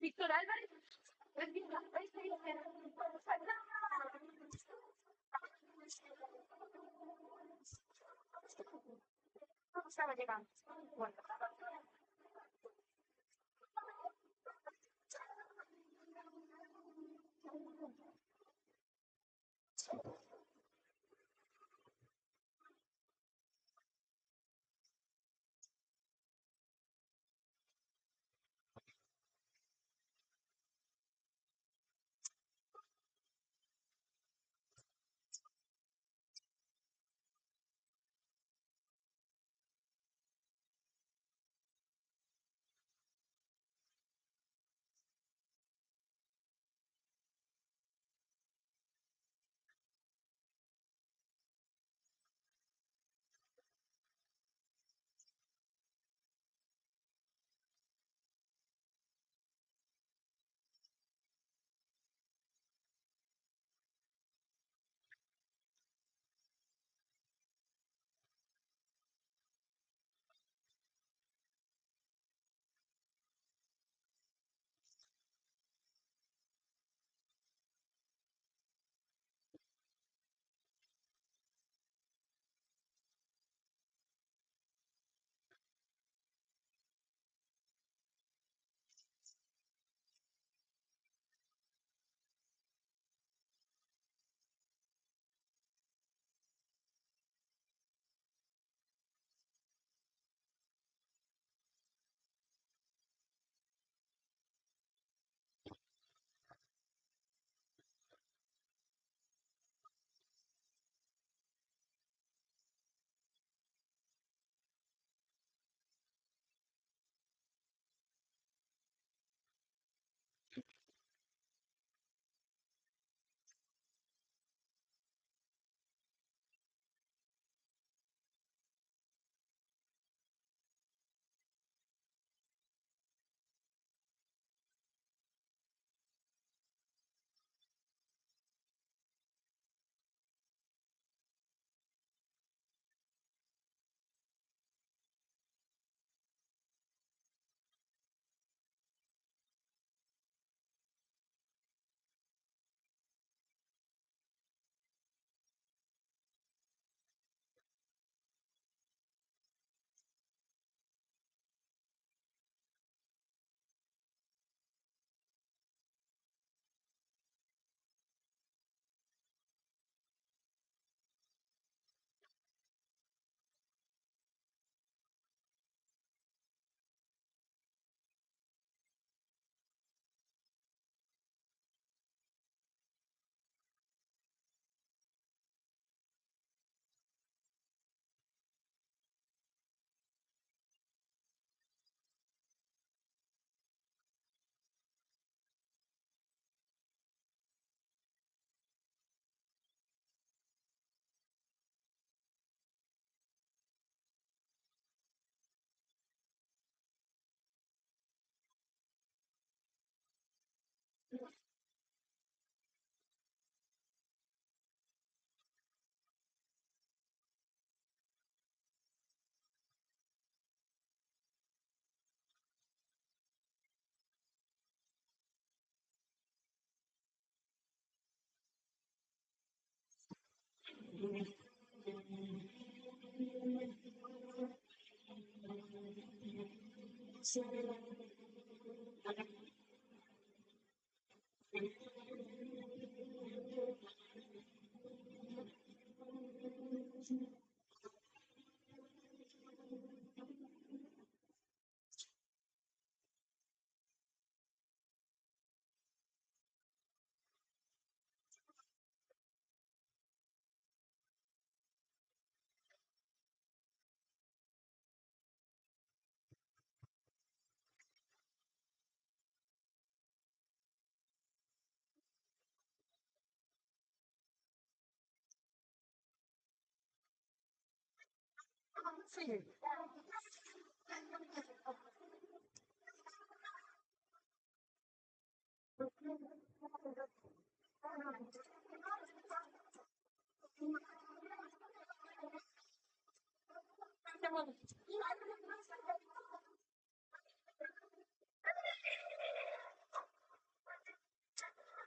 Víctor Álvarez, estaba llegando. Bueno.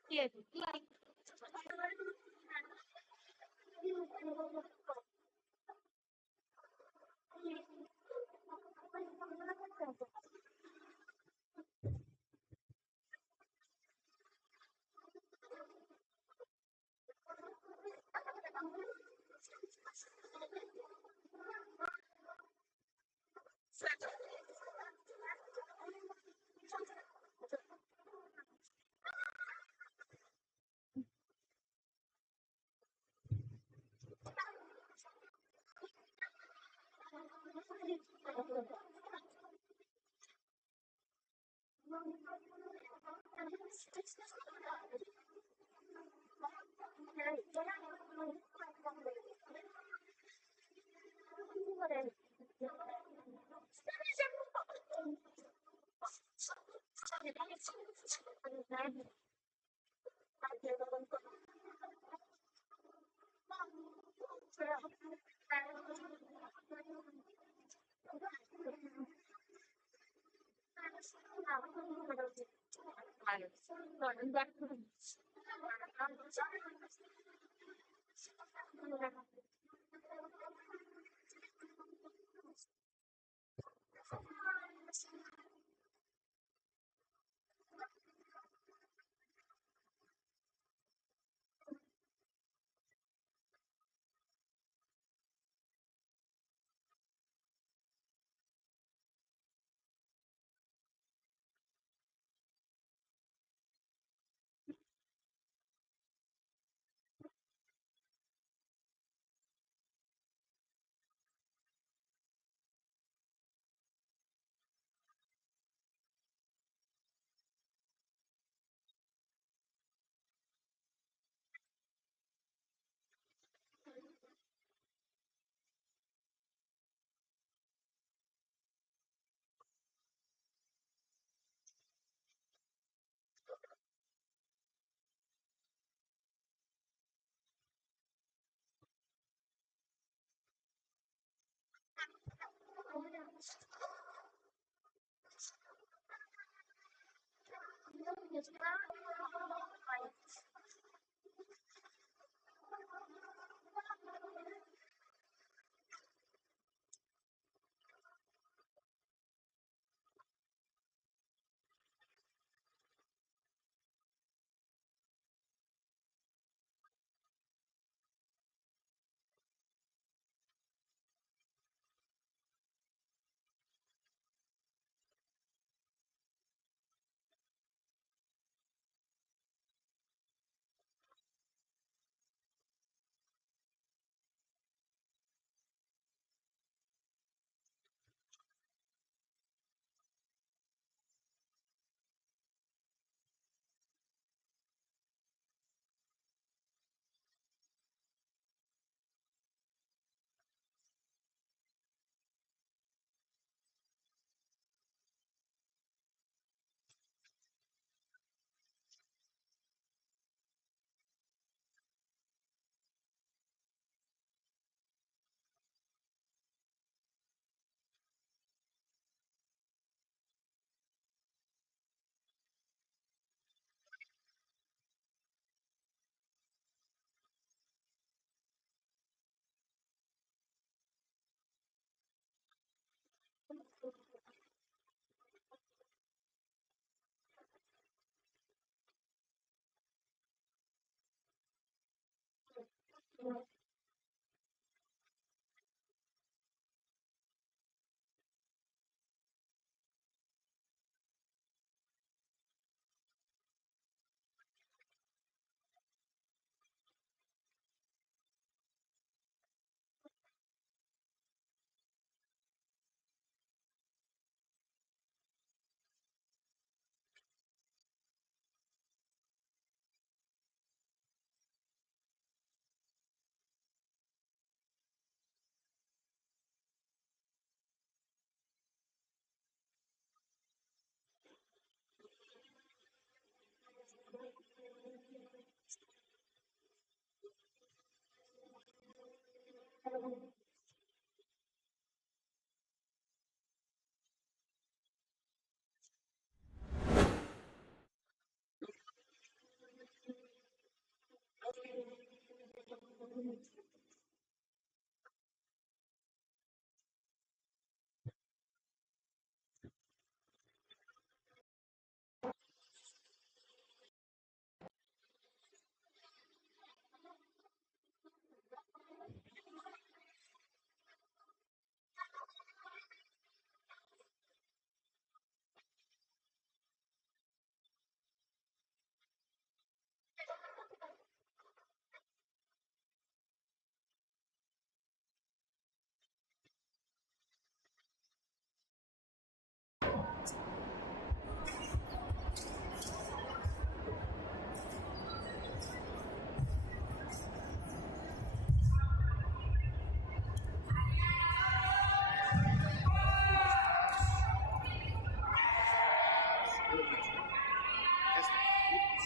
Yeah.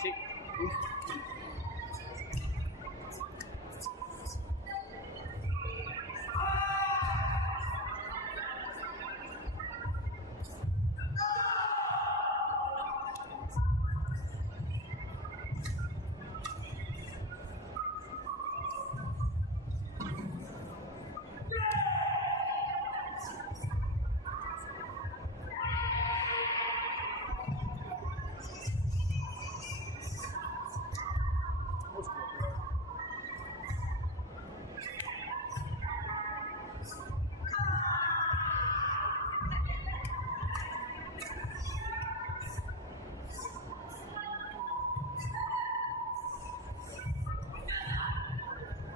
Sí.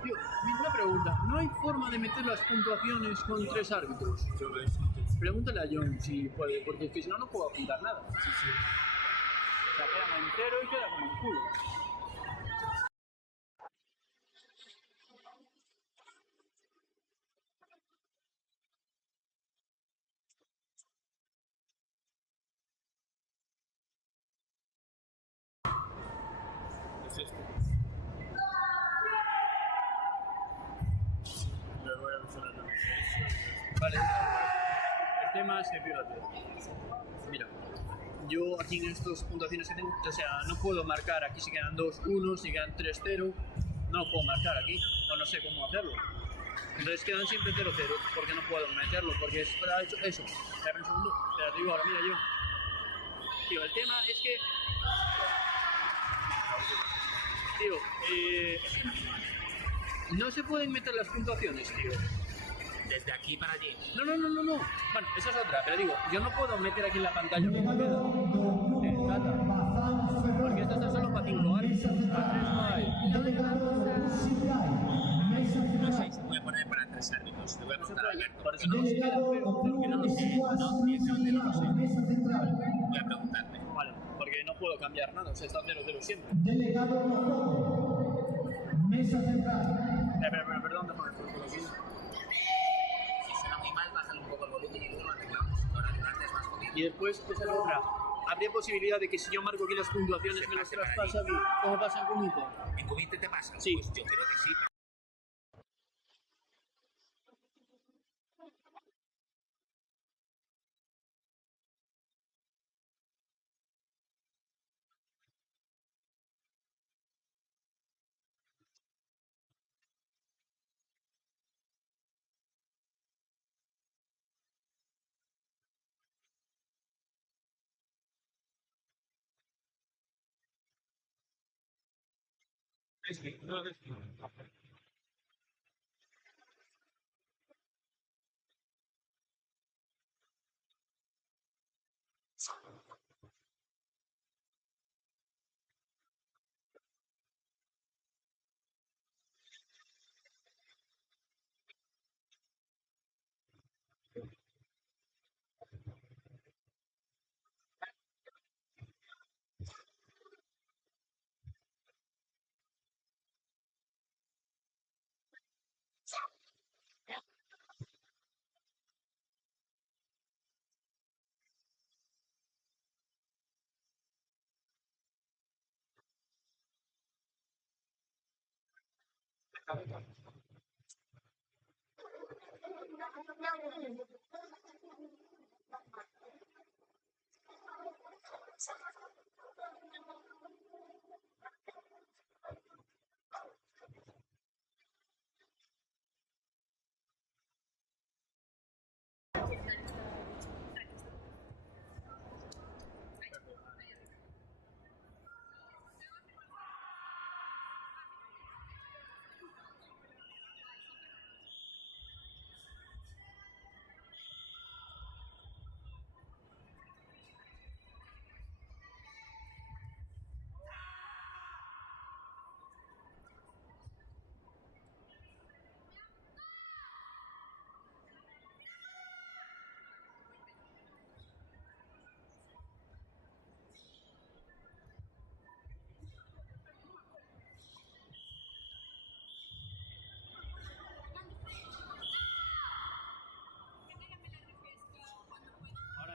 Tío, una pregunta. ¿No hay forma de meter las puntuaciones con 3 árbitros? Pregúntale a John si puede, porque es que si no, no puedo apuntar nada. Sí, sí. O sea, queda como entero y queda como un culo. Es este. Le voy a mencionar también eso. Vale, el tema es que fíjate. Mira, yo aquí en estas puntuaciones que tengo, o sea, no puedo marcar aquí si quedan 2-1, si quedan 3-0, no lo puedo marcar aquí, o no sé cómo hacerlo. Entonces quedan siempre 0-0, porque no puedo meterlo, porque es para eso. Espera un segundo, espera, te digo ahora, mira yo. Tío, el tema es que. Tío, no se pueden meter las puntuaciones, tío. Desde aquí para allí. No. Bueno, esa es otra, pero digo, yo no puedo meter aquí en la pantalla cómo queda. Porque esto está solo para 5 árbitros, para 3 no hay. No sé si se puede poner para 3 árbitros. Te voy a preguntar a Alberto. Por eso no nos queda feo. Porque no lo sé. No, directamente no lo sé. Voy a preguntarle. Vale, porque no puedo cambiar nada, o sea, está 0-0 siempre. Delegado Mesa Central. Pero, perdón, déjame por aquí. Si suena muy mal, bájale un poco el volumen y luego lo arreglamos. Ahora delante es más jodido. Y después, esa es otra. Habría posibilidad de que si yo marco aquí las puntuaciones, Se me las pase para traspasa aquí, como pasa en Comité. ¿En Cubite te pasa? Sí. Pues yo creo que sí. Es que no es que. Ahora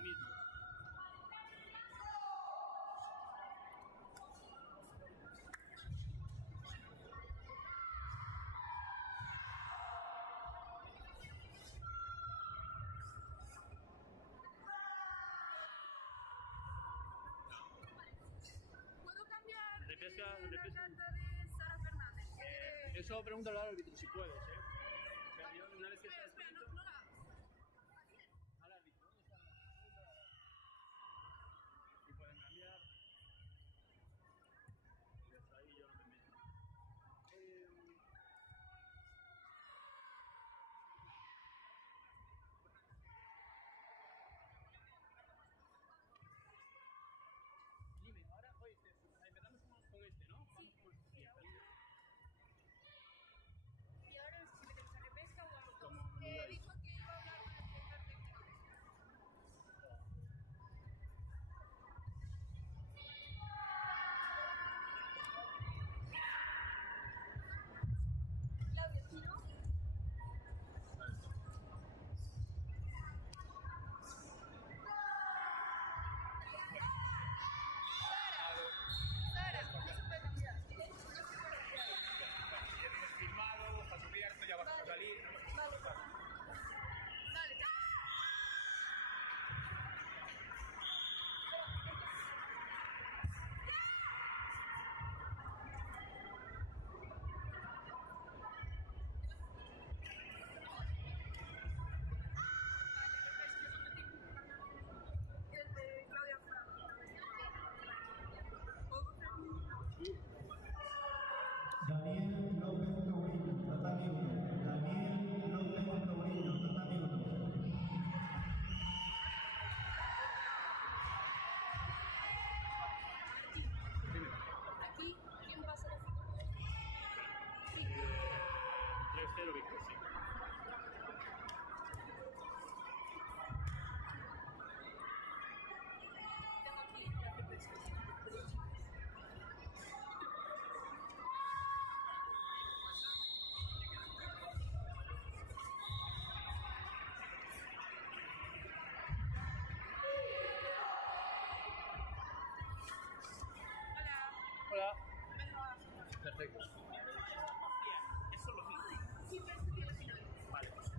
mismo. ¿Puedo cambiar De pesca, la de pesca. carta de Sara Fernández? Eso pregúntale al árbitro si puedes, ¿eh? Pero yo, una vez que Espera, está espera, escrito, no la hagas. al árbitro, ¿dónde está? Si pueden cambiar. Y hasta ahí yo no me meto. Dime, ahora, oye, empezamos con este, ¿no? Vamos con este. Y ahora no sé si metemos a repesca o a los dos. Como me digáis. Dijo que iba a hablar con el director técnico. Claudia, ¿sí, no? Sara, no se puede cambiar. No se puede cambiar. Ya tienes firmado, está abierto, ya vas a salir. Vale. Dale, ya. El de Claudia Daniel López Taurino, total libre. Daniel López Taurino, total libre. Aquí, ¿quién va a ser el final? Sí. 3-0 victoria. Tengo aquí la repesca. Hola. Hola. Venga. Perfecto. Eso lo mismo. Sí, pero este tiene el final. Vale, pues. Ah,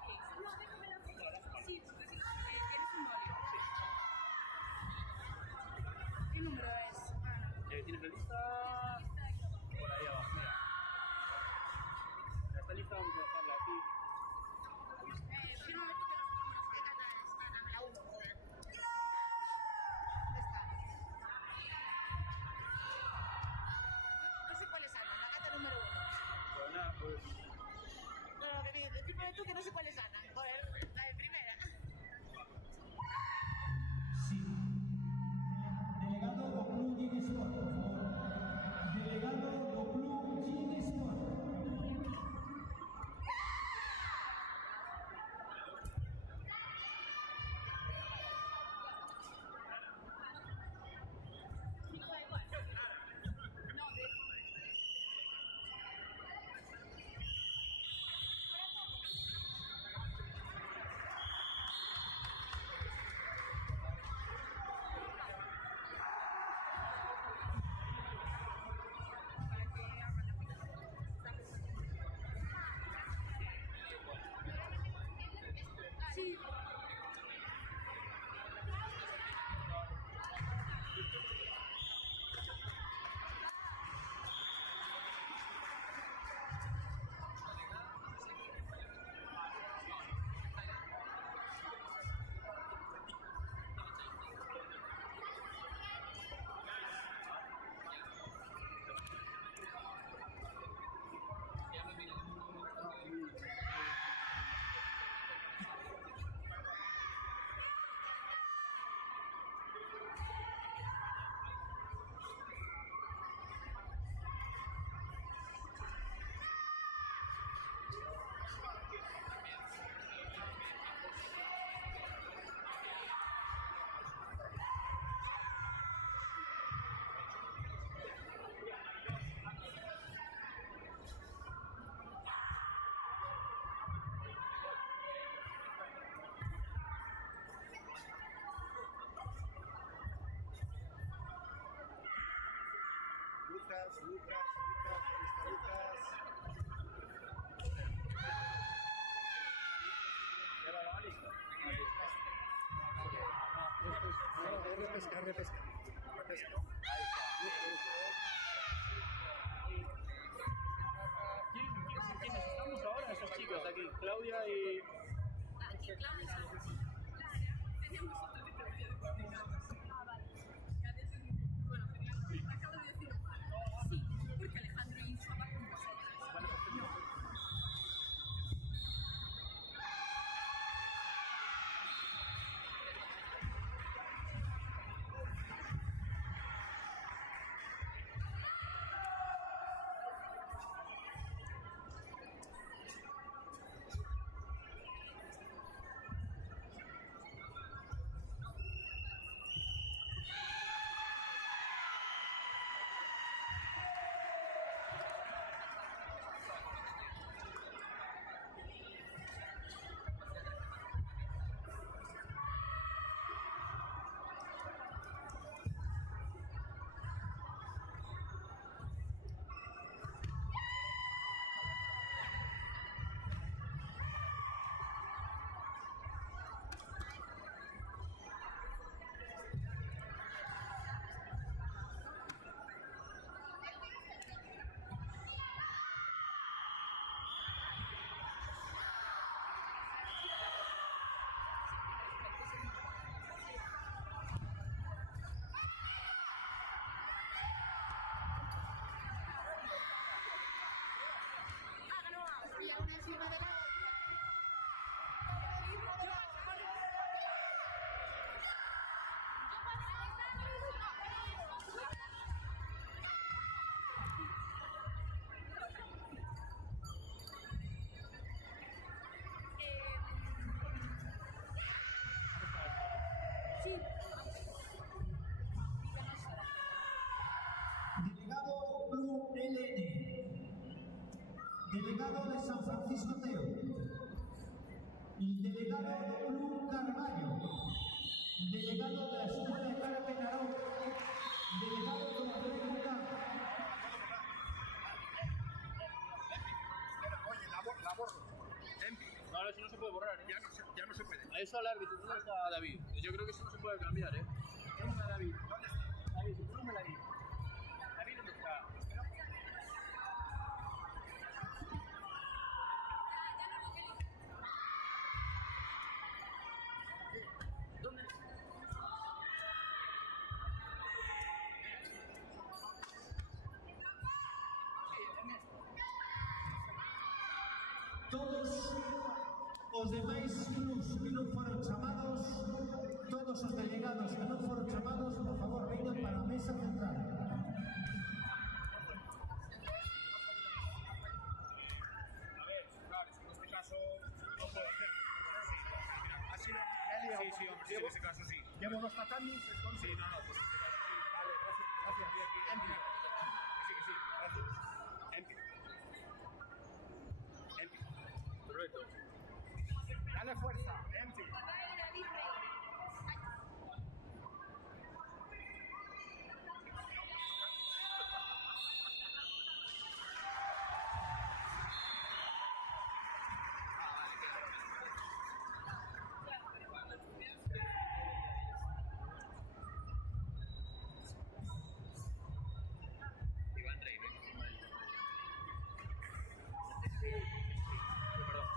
aquí. No, déjame la foto. Sí, porque sí. Tienes un boli. ¿Qué número es? Ah, no. ¿Tienes la lista? Por ahí abajo, mira. Esta lista vamos a dejarla aquí. Fírmame tú que los números que Ana es. Ana, la 1, joder. ¿Dónde está? No sé cuál es Ana, la gata número 1. Pues nada, pues. Bueno, que me dices, fírmame tú que no sé cuál es Ana. Joder, la de primera. Sí. Delegado do Club Gin Sport, por favor. Delegado do Club Gin Sport. No, da igual. No, de... Lucas, ¿Ya va la lista? repesca. ¿Quiénes estamos ahora? Esas chicas de aquí, Claudia y... Aquí, Claudia y Sofía. Teníamos otra diferencia de coordinadas. Ah, vale. Bueno, acabo de decir mal. Sí, porque Alejandro y Isa van con vosotros. Y aún encima de la Sí. Delegado Blue LN. Delegado de San Francisco Teo. El delegado Blue Carballo. Delegado de la Escuela Carmen Arón. Delegado de Alfredo Mucán. Oye, la borro. No, ahora eso no se puede borrar, ¿eh? Ya no se puede. A eso al árbitro, ¿dónde está David? Yo creo que eso no se puede cambiar, ¿eh? ¿Dónde está David? ¿Dónde está? David, ponme David. David, ¿dónde está? ¿Dónde? Todos os demais clubs que non foron chamados, todos os delegados que non foron chamados, por favor, vengan para a mesa central. A ver, claro, es que en este caso no puedo hacer. Así no. Sí, hombre, sí, en este caso sí. Llevo dos tatámis, entonces. Sí, no, pues en este caso sí. Vale, gracias. Que sí, gracias. Empty. Correcto. Dale fuerza, empty. Iván Rey, ven. Perdón.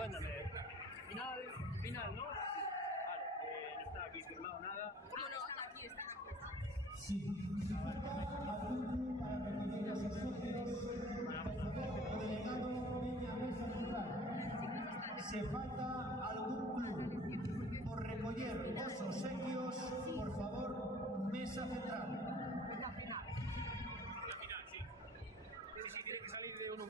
Cuéntame. Final, ¿no? Vale, no está aquí firmado nada. Bueno, aquí está. Sí, falta algún para recoger a sus socios. Por favor, delegado, venga a mesa central. Se falta algún club por recoger os obsequios, por favor, mesa central. La final, sí. Sí, tiene que salir de uno.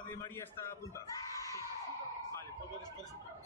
lista de María está apuntada? Sí. Vale, pues puedes entrar.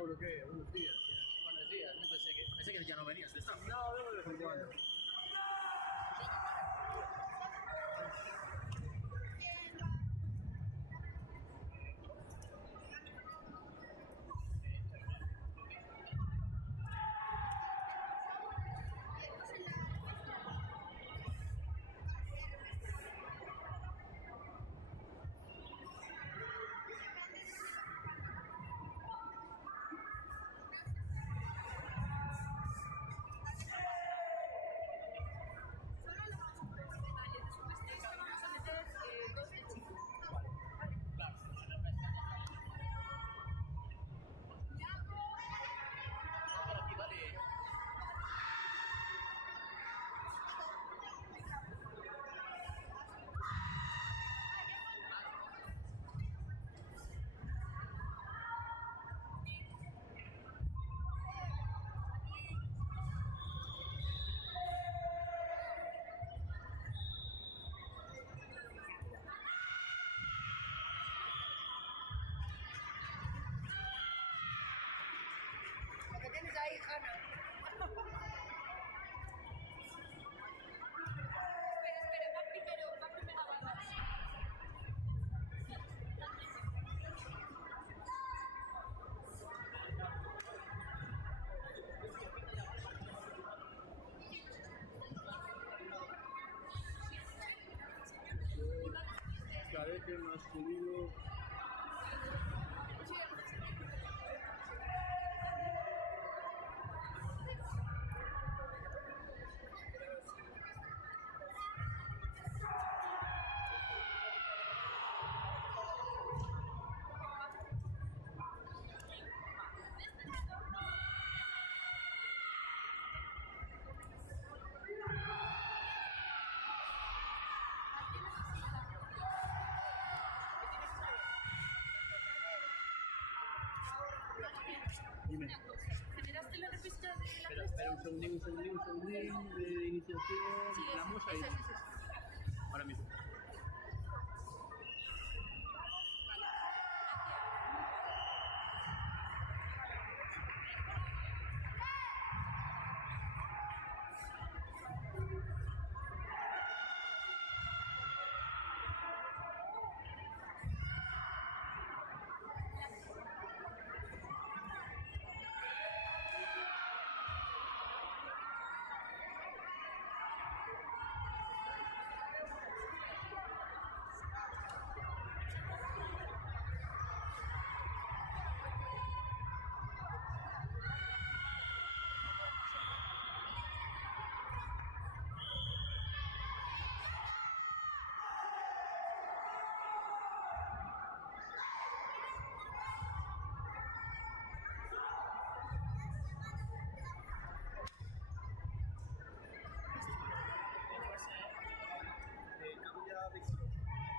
Mauro, ¿qué? Buenos días. Buenos días, no pensé que ya no venías de Stanford. No, vengo de vez en cuando. Solo los detalles de su PlayStation vamos a meter dos de chicos. Por aquí, vale. Lo que tienes ahí, Hanna. Espera, va primero a guardar. Cadete masculino. Dime. ¿Generaste la repesca de la Espera, espera, un segundín de iniciación. Sí, Vamos ahí. sí. Ahora mismo.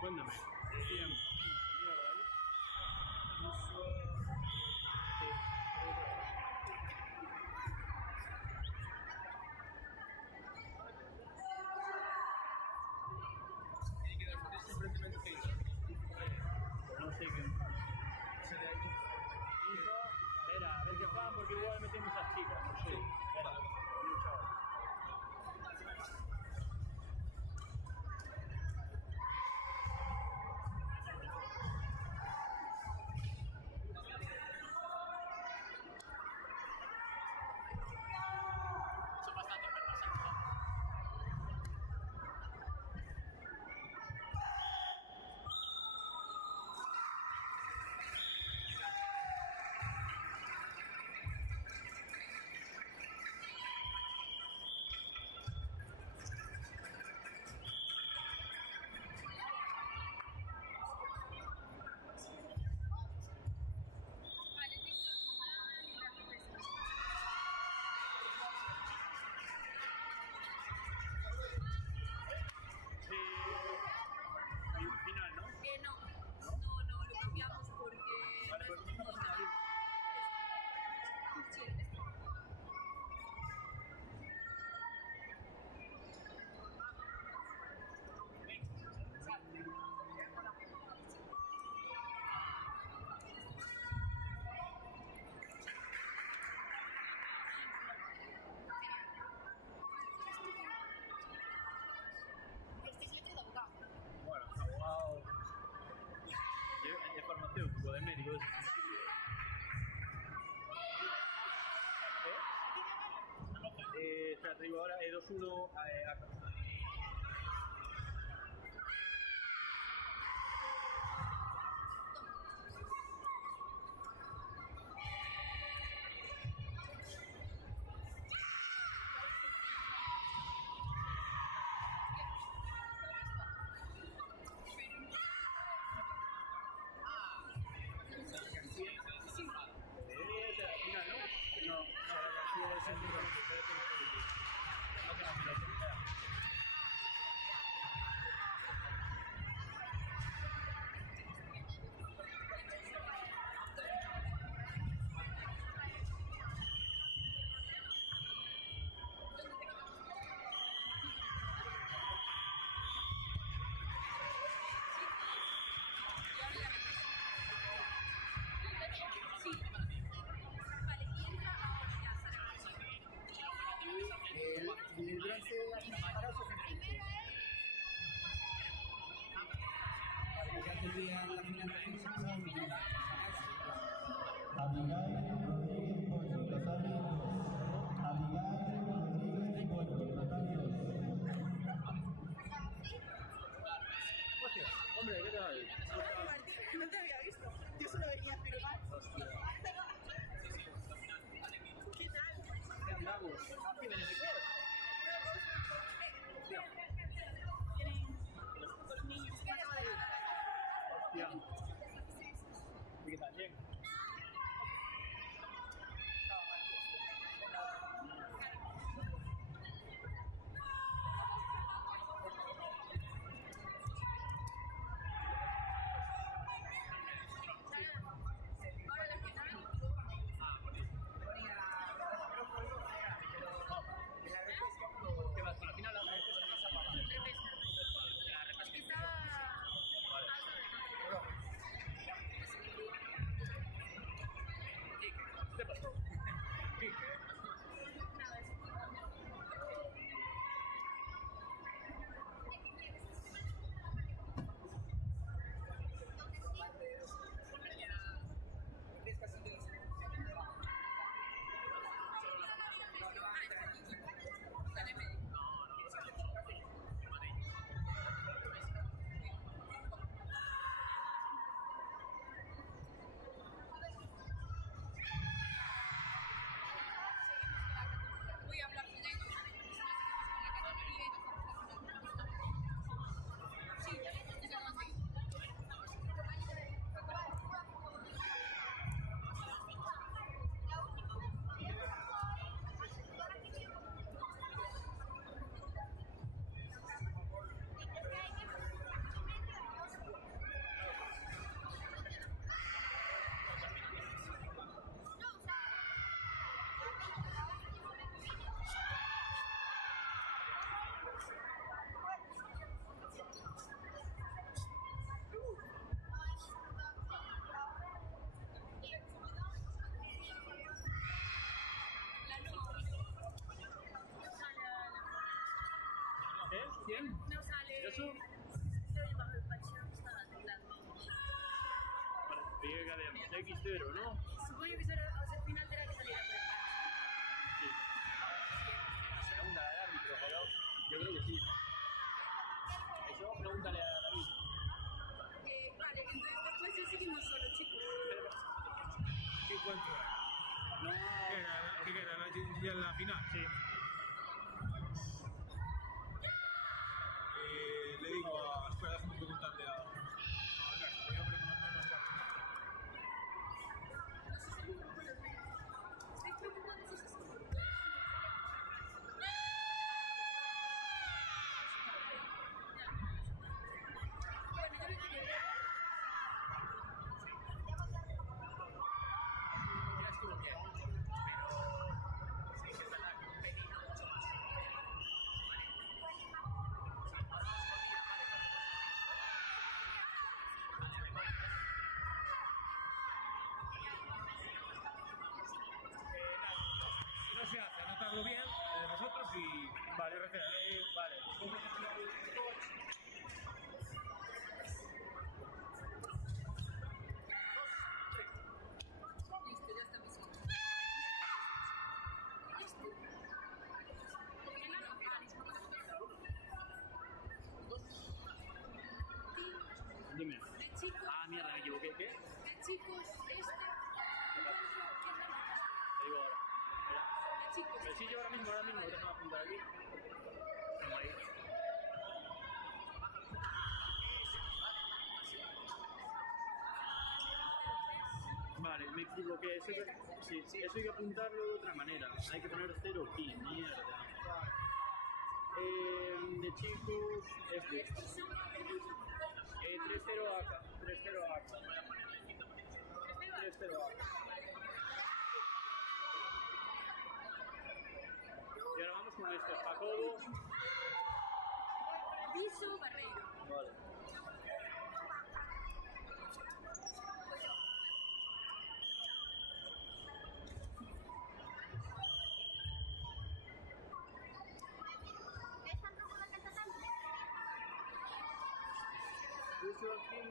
Cuéntame. Bien. Pero no sé qué. Espera, a ver qué fan, porque igual metemos a chicas. No sé. Espera. Chao. digo ahora, 2-1 Aka. Abigail Rodríguez Pollo, Rosario. Abigail Rodríguez Pollo, Rosario. Hostia, hombre, ¿qué tal? Martín, no te había visto. Yo solo venía a firmar. ¿Qué tal? ¿Qué andamos? ¿Qué vienes de qué? Los niños. Hostia. ¿Y qué tal? Bien. ¿Qué vas con la final? ¿Qué pasó? Voy a hablar con ellos. Con la categoría y sí, ya se lo mandé. ¿Quién? No sale. ¿Eso? Estoy bajo el panchón, está arreglando. Llega de X0, ¿no? Supongo que al final tendrá que salir a por el Sí. La segunda de árbitro, pero yo creo que sí. Eso, pregúntale a David. Vale, entonces después ya seguimos solo, chicos. ¿Qué encuentro? No. ¿Qué era? ¿Ya la final? Sí. Le digo a... Espera, déjame preguntarle a... Alberto, voy a preguntarle a Alberto. Estuvo bien, pero sí que es verdad que un pelín chicos. El sitio ahora mismo, déjame apuntar aquí. Tengo ahí. Vale, me equivoqué. Eso hay que apuntarlo de otra manera. Hay que poner 0 aquí, mierda. De chicos, 3-0 AK. 3-0 AK. 3-0 AK. Y ahora vamos con esto. Jacobo. Viso Barreiro. Vale. Viso aquí.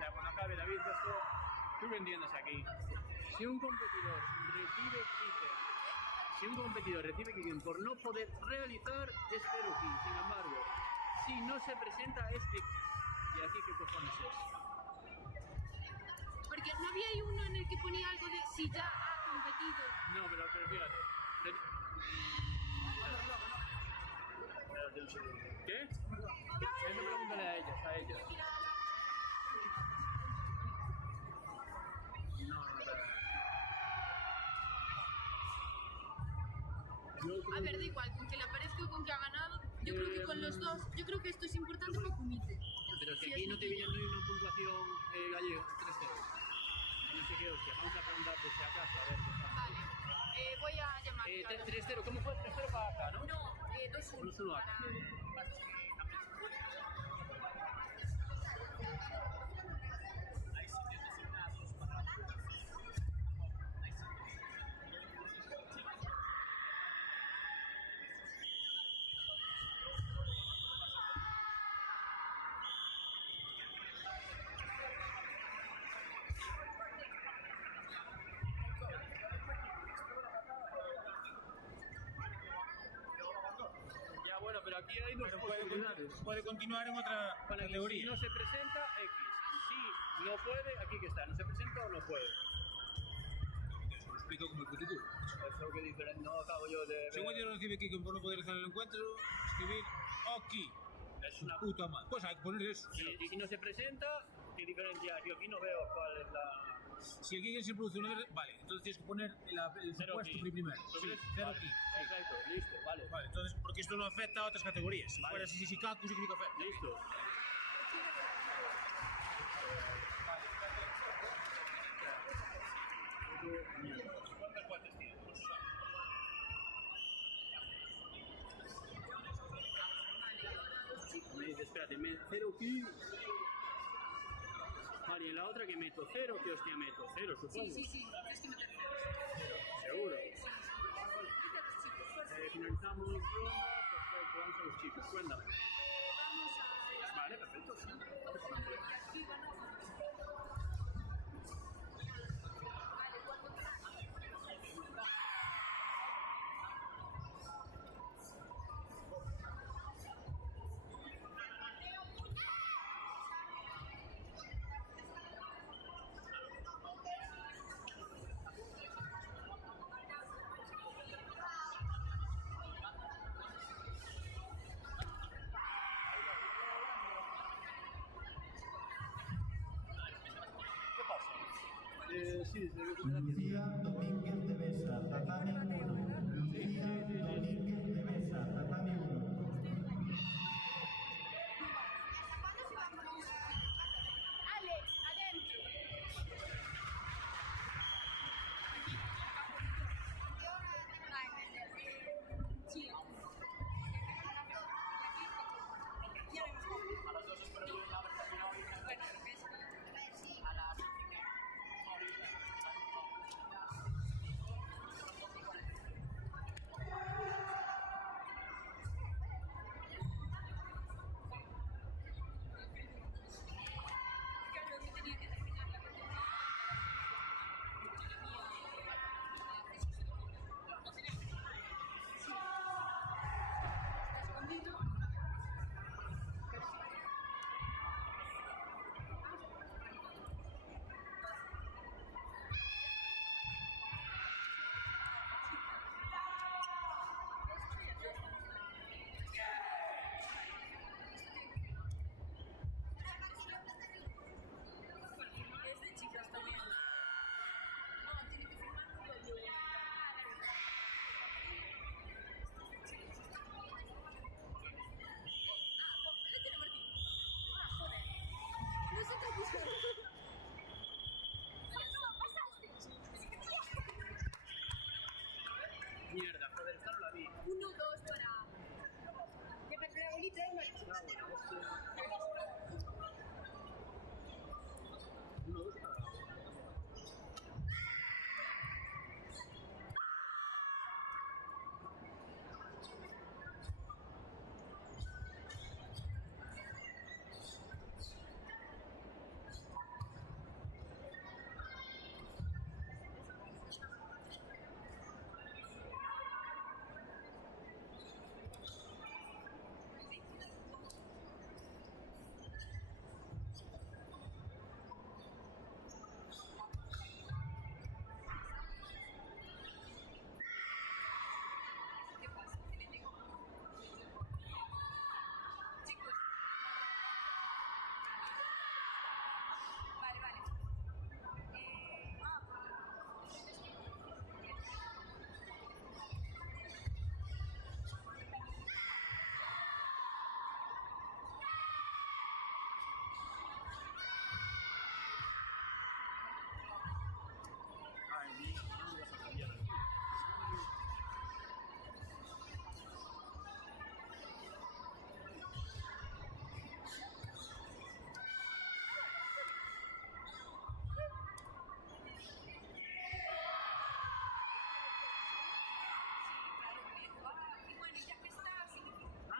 Ya, cuando acabe David, esto, tú me entiendes aquí. Si un competidor recibe kicken por no poder realizar, es 0 kill. Sin embargo, si no se presenta, es X. ¿Y aquí qué cojones es? Porque no había ahí uno en el que ponía algo de si ya ha competido. No, pero fíjate. Espérate un segundo. ¿Qué? Eso pregúntale a ellas, No, espera. A ver, da igual, con que le aparezca o con que ha ganado. Yo creo que con los dos, yo creo que esto es importante para Kumite. Pero es que aquí no te veía una puntuación gallega, 3-0. No sé qué hostia, vamos a preguntar por si acaso, a ver qué pasa. Vale, voy a llamar. 3-0, ¿cómo fue? 3-0 para acá, ¿no? No, 2-1. 2-1 acá. Ya, bueno, pero aquí hay dos posibilidades. Puede continuar en otra Bueno, aquí, categoría. si no se presenta, X. Si no puede, aquí que está. No se presenta o no puede. Eso lo explico como el putito. Eso que diferente, no acabo yo de... Si un güey recibe kicken por no poder realizar el encuentro, escribir OK. Es una... Puta madre. Pues hay que poner eso. Y si no se presenta, ¿qué diferencia? Yo aquí no veo cuál es la... Si el kicken se produce una vez, vale, entonces tienes que poner el supuesto aquí. primero. ¿Tú Sí, crees? 0 Vale, aquí. exacto, listo, vale. Vale, entonces, porque esto no afecta a otras categorías. Si Vale. fuera Sisikaku, significa afecta. Listo. ¿Cuántas guantes tienes? Me dice, espérate, 0 kill. Vale, y en la otra que meto 0, ¿qué hostia meto? 0, supongo. Sí, es que me tercero. Seguro. Vete a los chicos, fuerza. Finalizamos ronda, perfecto, vamos a los chicos, cuéntame. Vamos a... Vale, perfecto, sí. Y aquí ganamos. Vale, ¿cuánto queda? Sí, Lucía Domínguez de Besa, tatami 1. Lucía Domínguez de Besa, tatami 1. ¿Cuándo se va a poner? Alex, adentro. Sí. Ya vemos cómo. Bueno, lo que es...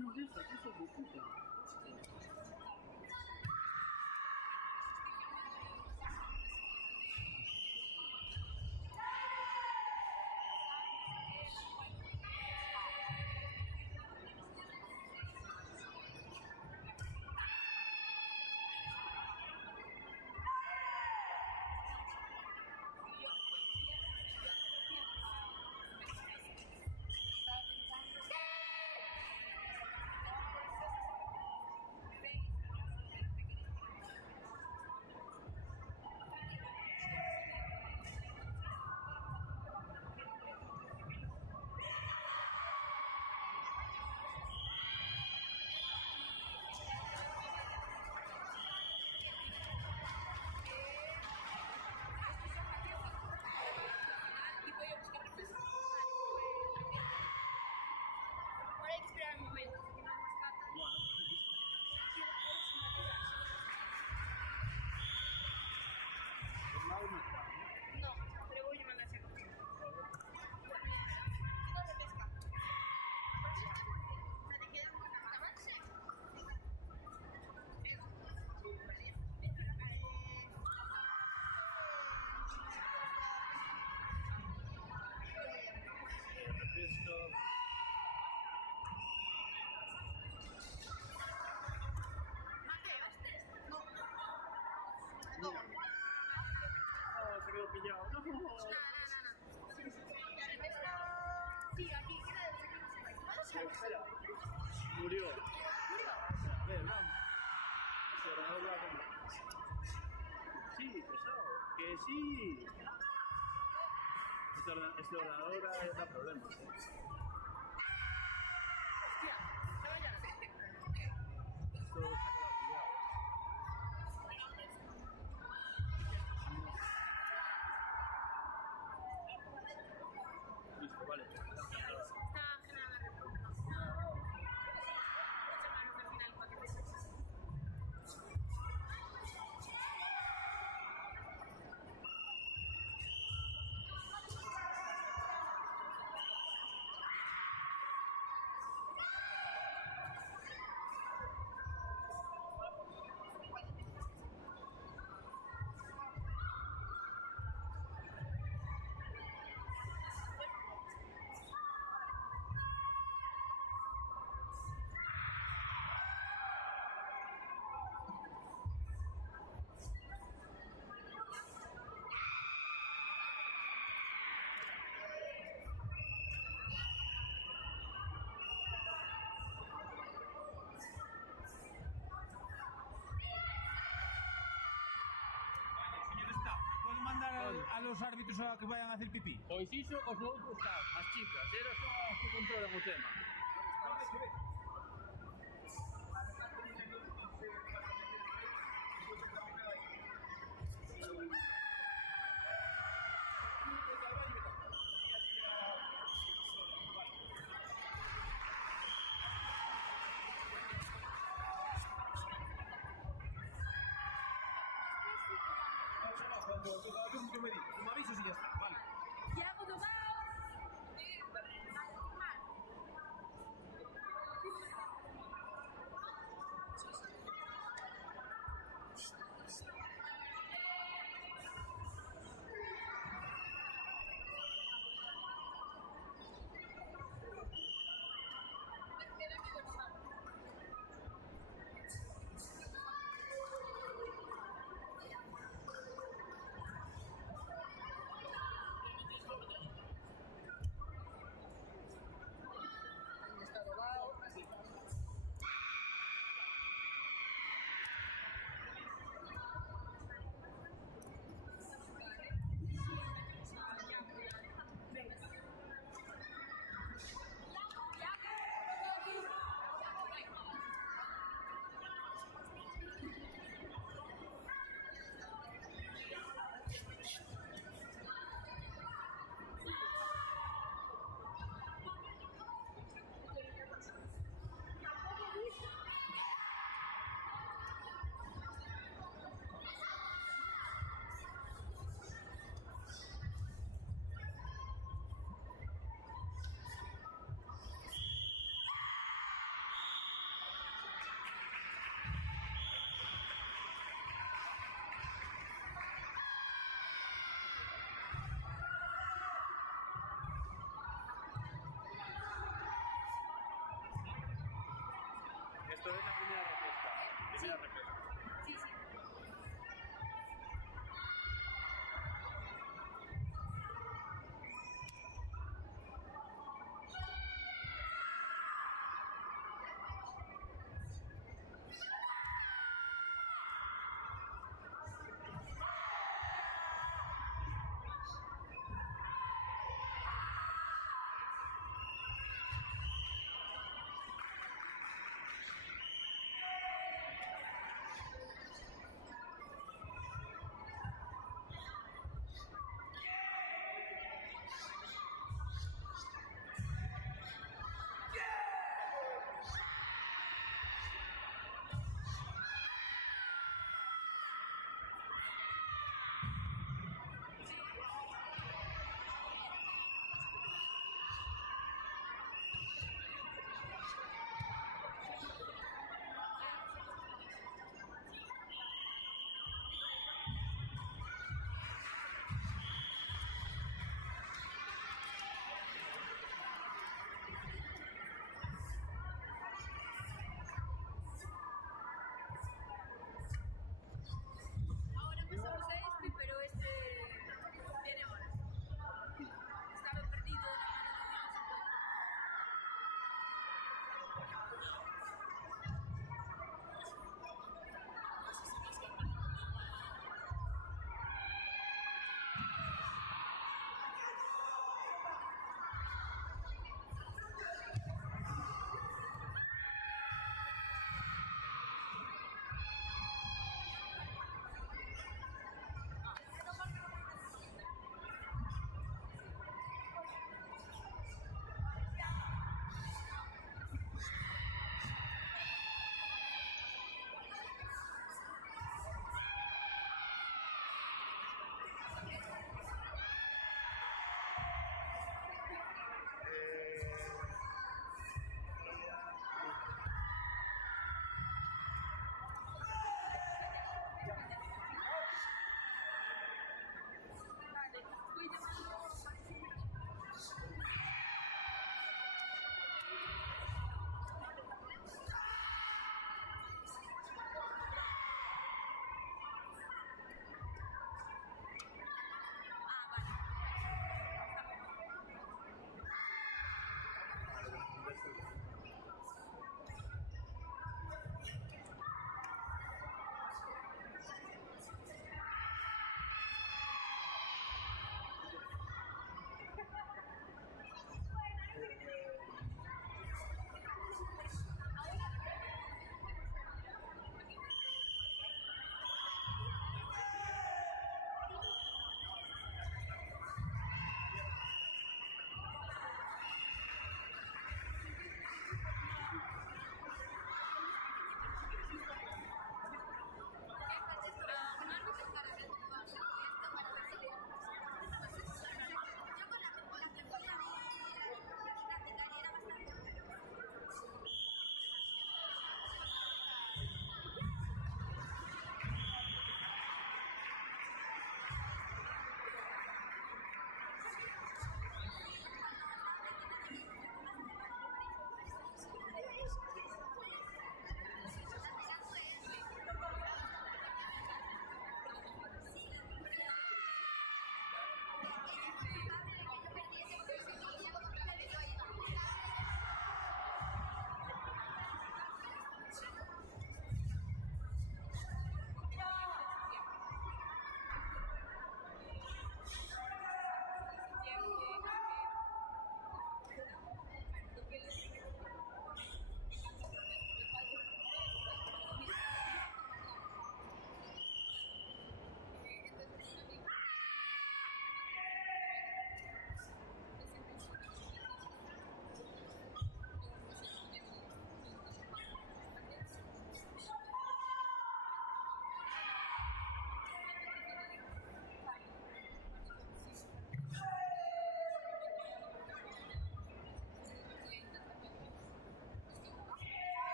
manos estas, hijos de puta. Y voy a buscar refresco. Ahora hay que esperar un momento, porque no hay más cartas. No, pero voy a mandar a hacer café. Tengo refresca. ¿Se te queda muy nada? Sí. Esto... No. Oh, se quedó pillado. No. No. La refresca. Sí, aquí. Espera. Murió. A ver, vamos. Ese ordenador va a comer. Sí, pesado. Que sí. Este ordenador da problemas. Hostia, se vaya. Esto se ha quedado pillado. Listo, vale. Está generada la respuesta. Voy a llamarlos al final para que te Señor Staff, ¿pueden mandar a los árbitros a que vayan a hacer pipí? Pois iso os outros están, as chicas, eras só as que controlan o tema. Yo me digo, tú me avisas y ya está, vale. Tiago do Baus.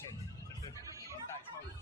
Sí, perfecto. Dai, suave.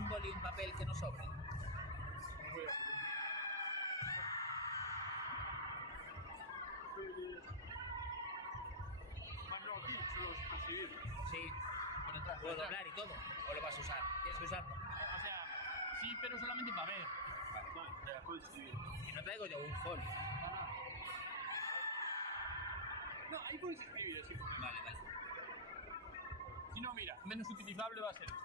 un boli y un papel que no sobre? Sí. ¿Puedo doblar y todo? ¿O lo vas a usar? ¿Tienes que usarlo? O sea, sí, pero solamente para ver. Vale, puedes escribir. Y no traigo yo un folio. No, ahí puedes escribir, sí. Vale, vale. Si no, mira, menos utilizable va a ser esto.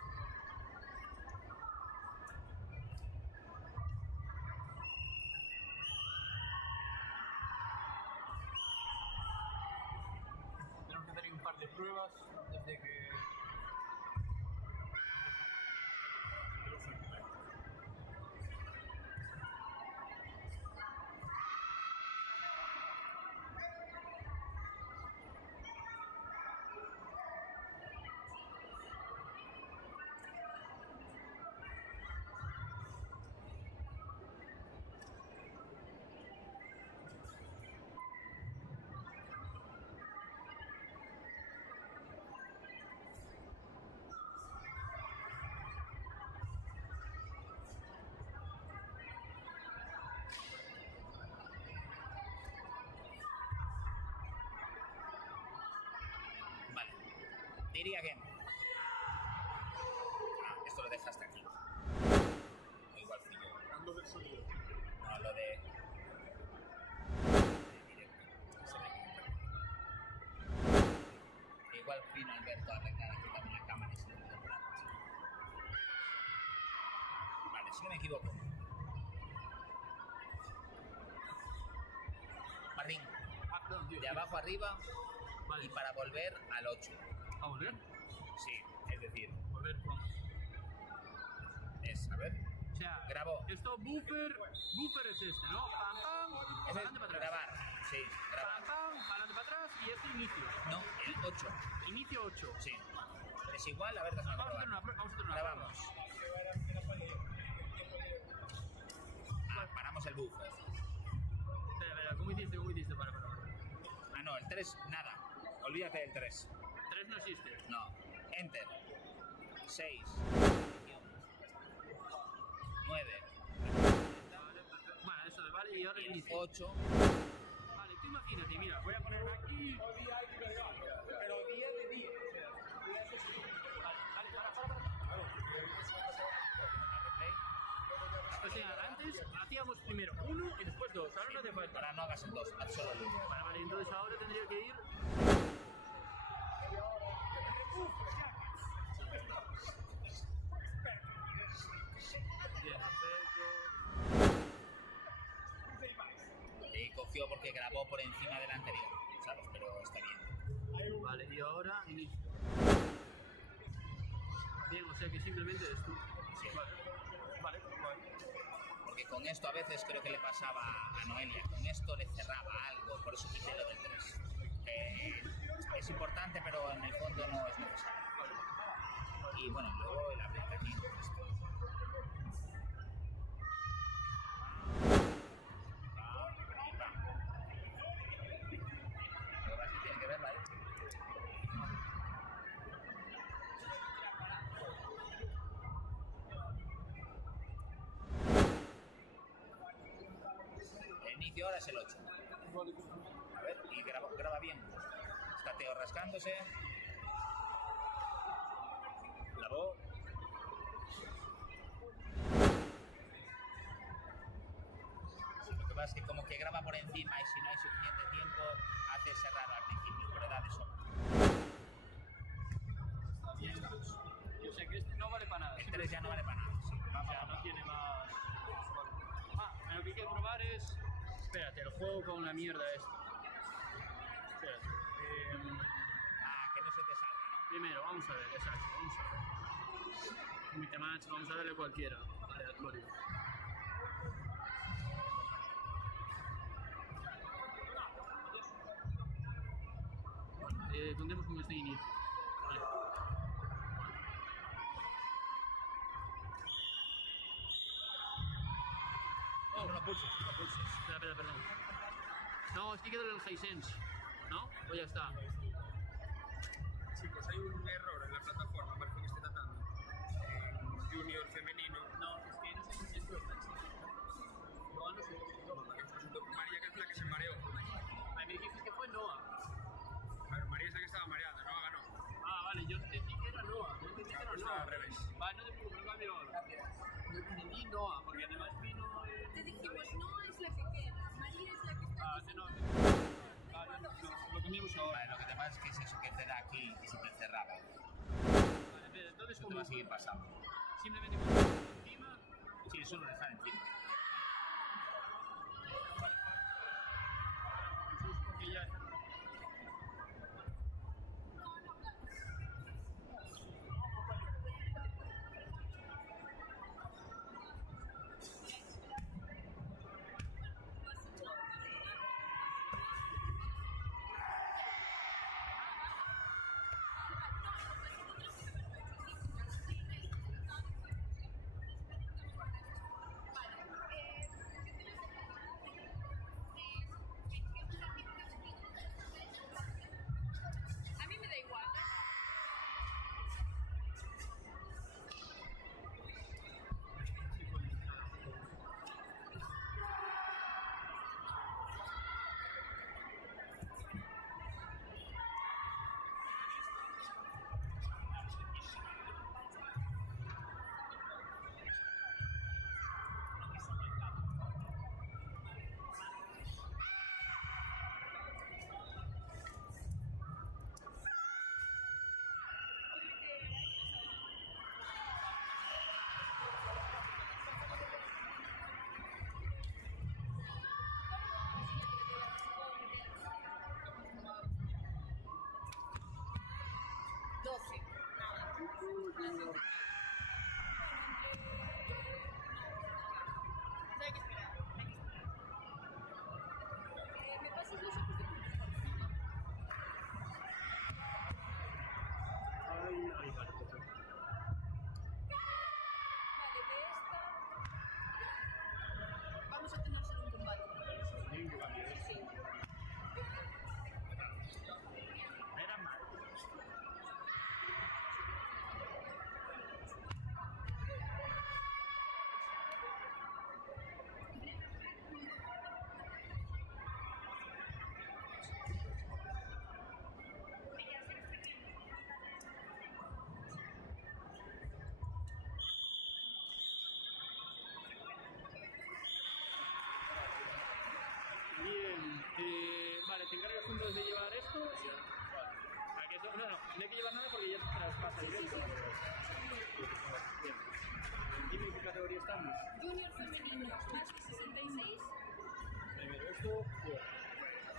Tenemos que hacer un par de pruebas desde que... Vale. Diría que... esto lo dejaste aquí. O igual fui yo. Ando del sonido. No, lo de... Igual vino Alberto a arreglar aquí también la cámara y se le olvidó por algo. Vale, si no me equivoco. Martín, perdón, tío. de abajo arriba Vale. y para volver al 8. ¿A volver? Sí, es decir, Volver, ¿cómo? es, a ver, O sea, grabó. esto buffer es este, ¿no? Pam, pam, Es para adelante, para atrás. grabar, sí, grabar. Pam, pam, para adelante, para atrás y este inicio. No, el 8, Inicio 8. sí. Es igual, a ver, déjame Vamos a hacer probar. una prueba. Vamos a hacer una Grabamos. Paramos el buffer. Espera, ¿cómo hiciste? Para. Ah, no, el 3, nada. Olvídate del 3. 3 no existe. No. Enter. 6. 9. Vale, perfecto. Bueno, eso vale, y ahora inicio. 8. Vale, tú imagínate, mira, voy a ponerme aquí. Pero día de día. Vale, para. O sea, antes hacíamos primero 1 y después 2. Ahora no hace falta. Ahora no hagas el 2, haz solo el 1. Vale, entonces ahora tendría que ir. Bien, perfecto. Y cogió porque grabó por encima del anterior, ¿sabes? Pero está bien. Vale, y ahora inicio. Bien, o sea que simplemente esto. Sí. Vale, guay. Porque con esto a veces creo que le pasaba a Noelia. Con esto le cerraba algo, por eso quité lo del 3. Es importante, pero en el fondo no es necesario. Y bueno, luego el abrir aquí. Esto. Luego así tiene que ver, ¿vale? El inicio ahora es el 8. A ver, y graba bien. Está Teo rascándose. Grabó. Lo que pasa es que como que graba por encima y si no hay suficiente tiempo hace ese raro al principio, pero da de sobra. Ya estamos. O sea que este no vale para nada. El 3 ya no vale para nada. Sí, O sea, no tiene más. Lo que hay que probar es. Espérate, el juego con la mierda esta. Espérate. Que no se te salga, ¿no? Primero, vamos a ver, exacto, vamos a ver. Comité match, vamos a darle cualquiera, aleatorio. Contemos con este inicio. Vale. No lo pulses, no lo pulses. Espera, perdón. No, es que queda el Hisense, ¿no? Pues ya está. Chicos, hay un error en la plataforma para que esté tratando. junior femenino. No, es que no sé si esto está en serio. No, no sé. María, que es la que se mareó. A mí me dijiste que fue Noah. Claro, María es la que estaba mareada, no ganó. Ah, vale, yo entendí que era Noah. Yo entendí que era Pues Noah. al revés. Vale, no te preocupes, no cambio ahora. Yo entendí Noah, porque además vino... Te dijimos, no es la que queda, María es la que está. Ah, no. Vale, no, lo cambiamos ahora. Vale, lo que te pasa es que es eso que te da aquí y se te cerraba. Vale, pero entonces Eso te como... va a seguir pasando. Simplemente con encima... Sí, eso lo dejan encima. Eso es porque ya... A mí me da igual. Hay que esperar. Me pasas los ojos de puntos por encima. Ay, vale, perfecto. Vale, de esta vamos a tener solo un combate. Tienen que cambiar esto. Era mal. Bien, vale, te encargas juntos de llevar esto. ¿A que eso? No, no hay que llevar nada porque ya te traspasa directo. Bien. Dime en qué categoría estamos. Junior femenino, más de 66. Primero esto, fuera.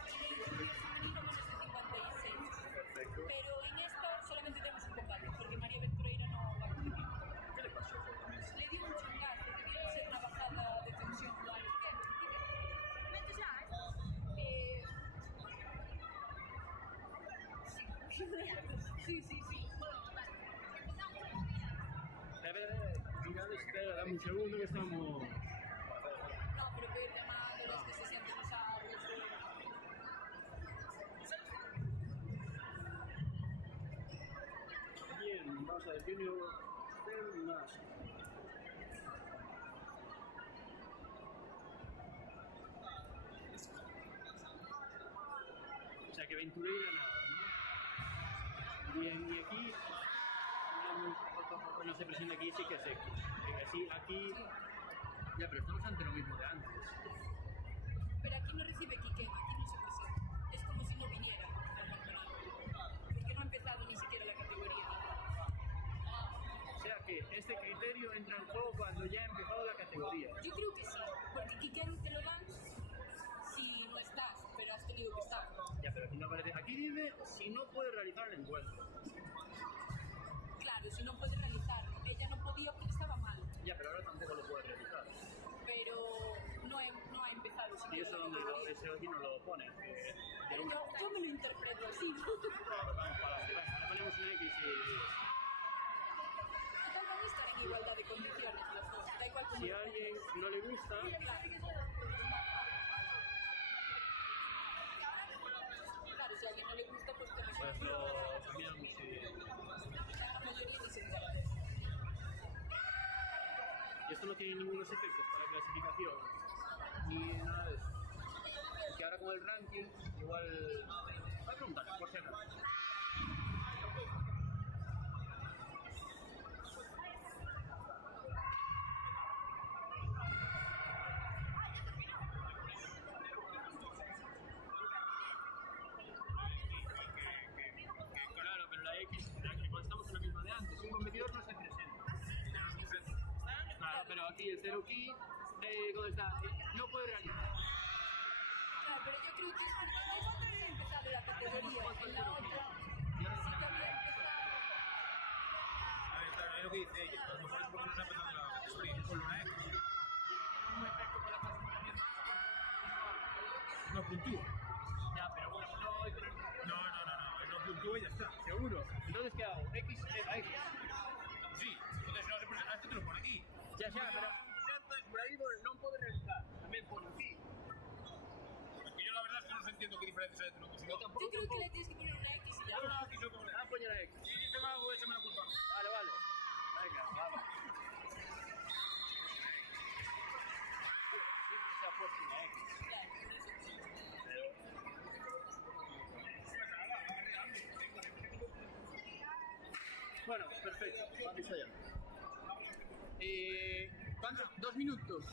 Junior femenino, menos de 56. Perfecto. Pero en esta solamente tenemos un combate, porque María Ventureira no va a competir. ¿Qué le pasó exactamente? Le dio un chungazo, debía ser una bajada de tensión o algo. Vente ya, ¿eh? Sí, sí, sí. Espera, dame un segundo que estamos... No, pero que el tema de los que se sienten los árboles. Bien, vamos a ver, Junior más. O sea que Ventureira nada, ¿no? Bien, y aquí no se presiona aquí, sí que sé. Así, aquí... Ya, pero estamos ante lo mismo de antes. Pero aquí no recibe Quiquema, aquí no se presiona. Es como si no viniera al campeonato. Porque no ha empezado ni siquiera la categoría. O sea que este criterio entra en juego cuando ya ha empezado la categoría. Yo creo que sí, porque Quiquema te lo dan si no estás, pero has tenido que estar. Ya, pero aquí no aparece. Aquí dice si no puede realizar el encuentro. Claro, si no puede realizarlo. Ella no podía porque estaba mal, Ya, pero ahora tampoco lo puede realizar. pero no ha empezado Y siquiera eso la donde categoría. ese aquí no lo pone. Yo me lo interpreto así. Vamos para adelante, venga, le ponemos una X y... Total, van a estar en igualdad de condiciones los dos. Da igual cómo Si lo a pongas. alguien no le gusta, Claro, si a alguien no le gusta, pues que no se pues lo cambiamos y... la mayoría ni se entera. Y esto no tiene ningunos efectos para clasificación ni nada de eso. Que ahora con el ranking, igual. Voy a preguntar, por si acaso. Claro, pero la X, cuando estamos en la misma de antes, un competidor no se presenta. Claro, pero aquí el 0 key, ¿dónde está? No puede realizar. Claro, pero yo creo que es porque no había empezado la categoría. En la otra sí que había empezado. A ver, claro, es lo que dice ella. A lo mejor es porque no se ha empezado la categoría. Con una X. Un efecto con la clasificación. No puntúa. Ya, pero bueno, no hay que. No. No puntúa y ya está. Seguro. Entonces, ¿qué hago? X a X. Sí, entonces no se presenta. Esto te lo pone aquí. Ya, pero por ahí no puede realizar. También pone sí. Porque yo la verdad es que no sé entiendo qué diferencia hay entre uno y Yo otro. tampoco. Yo creo que le tienes que poner una X y ya. No, aquí se pone. Ah, ponle la X. Si dice algo, échame la culpa. Vale. Venga, vamos. Siempre se ha puesto una X. Claro, por eso. Bueno, perfecto. Vamos allá. ¿Cuánto? 2 minutos.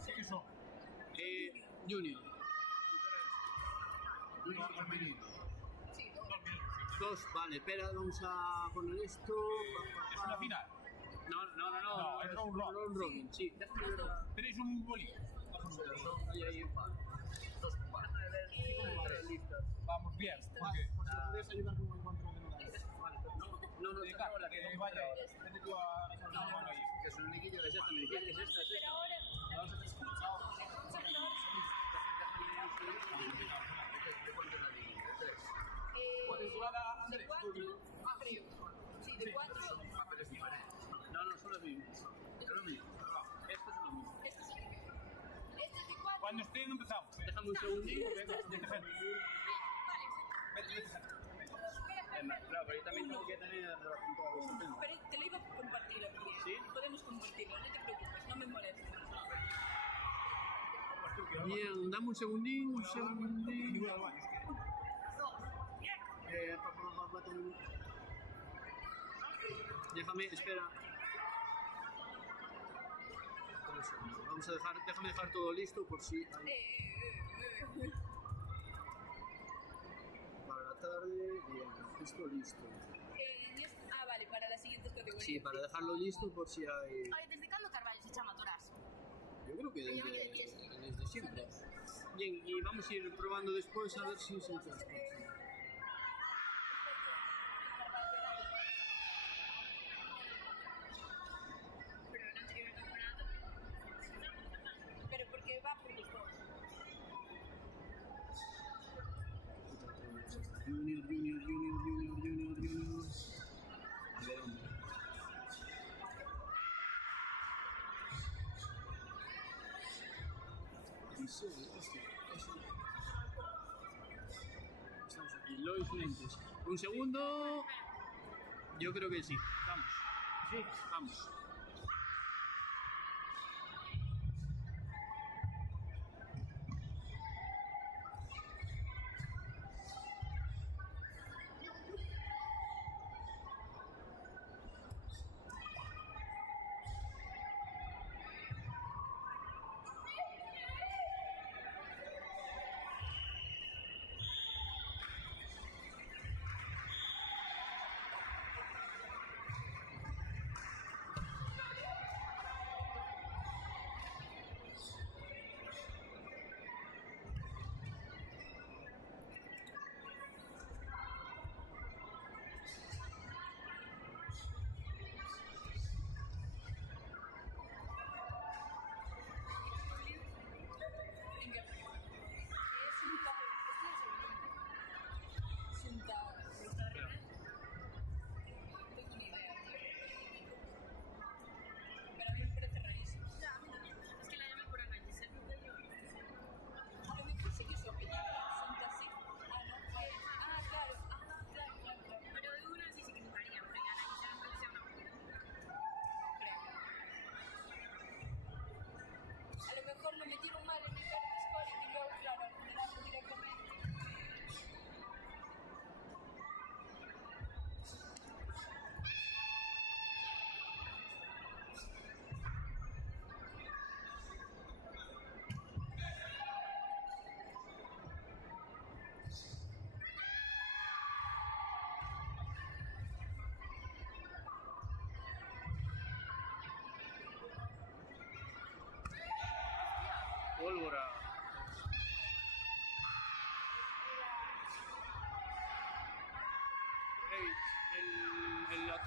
Sí que son. Junior. Junior femenino. Sí, 2 minutos. 2, vale. Espera, vamos a poner esto. ¿Es una final? No, es round robin. round robin. Sí, déjame ver. ¿Tenéis un bolígrafo? Ahí, vale. 2 combates. Vamos bien. ¿Por qué? ¿Puedes ayudar con el control de medallas? No, la que vaya. Vete tú a esa mano ahí. que es un niquillo de esta, me dijiste, es esta. pero ahora. Vamos a hacer De 4, creo. Sí, de 4. No, son los mismos. Es lo mismo. Esto es lo mismo. Este es de 4. Cuando estén empezamos. Déjame un segundito. Vete, gente. Vete, gente. Claro, pero yo también tengo que tener apuntado este tema. Pero te lo iba a compartir aquí. ¿Sí? Podemos compartirlo, no te preocupes, no me molestes. Bien, dame un segundín, Déjame, espera. Déjame dejar todo listo por si hay para la tarde. Bien, esto listo. Vale, para las siguientes categorías. Sí, para dejarlo listo por si hay. Oye, ¿desde cuándo Carvalho se echa matoras? Yo creo que desde siempre. Bien, y vamos a ir probando después a ver si se echa esto. Pero el anterior campeonato. Pero porque va por los dos. Junior. A ver, hombre. Estamos aquí, Lois Lentes. Un segundo. Yo creo que sí. Vamos. Sí, vamos.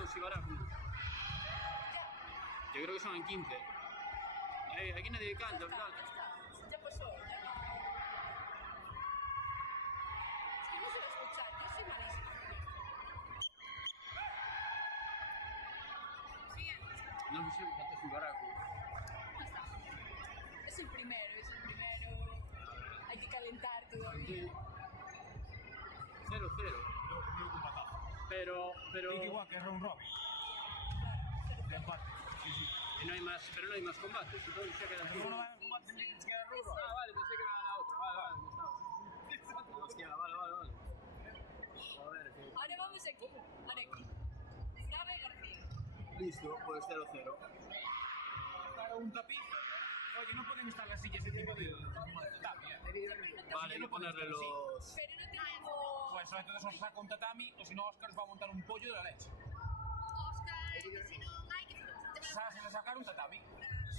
con Shibaraku. Yo creo que son en 15. Aquí nadie canta, ¿verdad? Ya pasó, ya. Es que no se va a escuchar, yo soy malísima. Siguiente. No me sé cuánto Shibaraku. Ya está. Es el primero. Hay que calentar todavía. 0-0. Luego con patazo. Pero Y igual que es round robin. De empate. Sí, sí. no hay más, pero no hay más combates, entonces ya queda así. Pero no va a combate, tiene que quedar round robin. Ah, vale, pensé que era la otra. Vale, me estaba. Hostia, vale. Joder, Ahora vamos aquí. Frave García. listo, pues 0-0. Para un tapiz. Oye, no pueden estar las sillas encima del tatami, Vale, no ponerle los... Pero no tengo... Pues entonces os saca un tatami, o si no, Óscar os va a montar un pollo de la leche. Oscar, si no hay que... Se le sacar un tatami.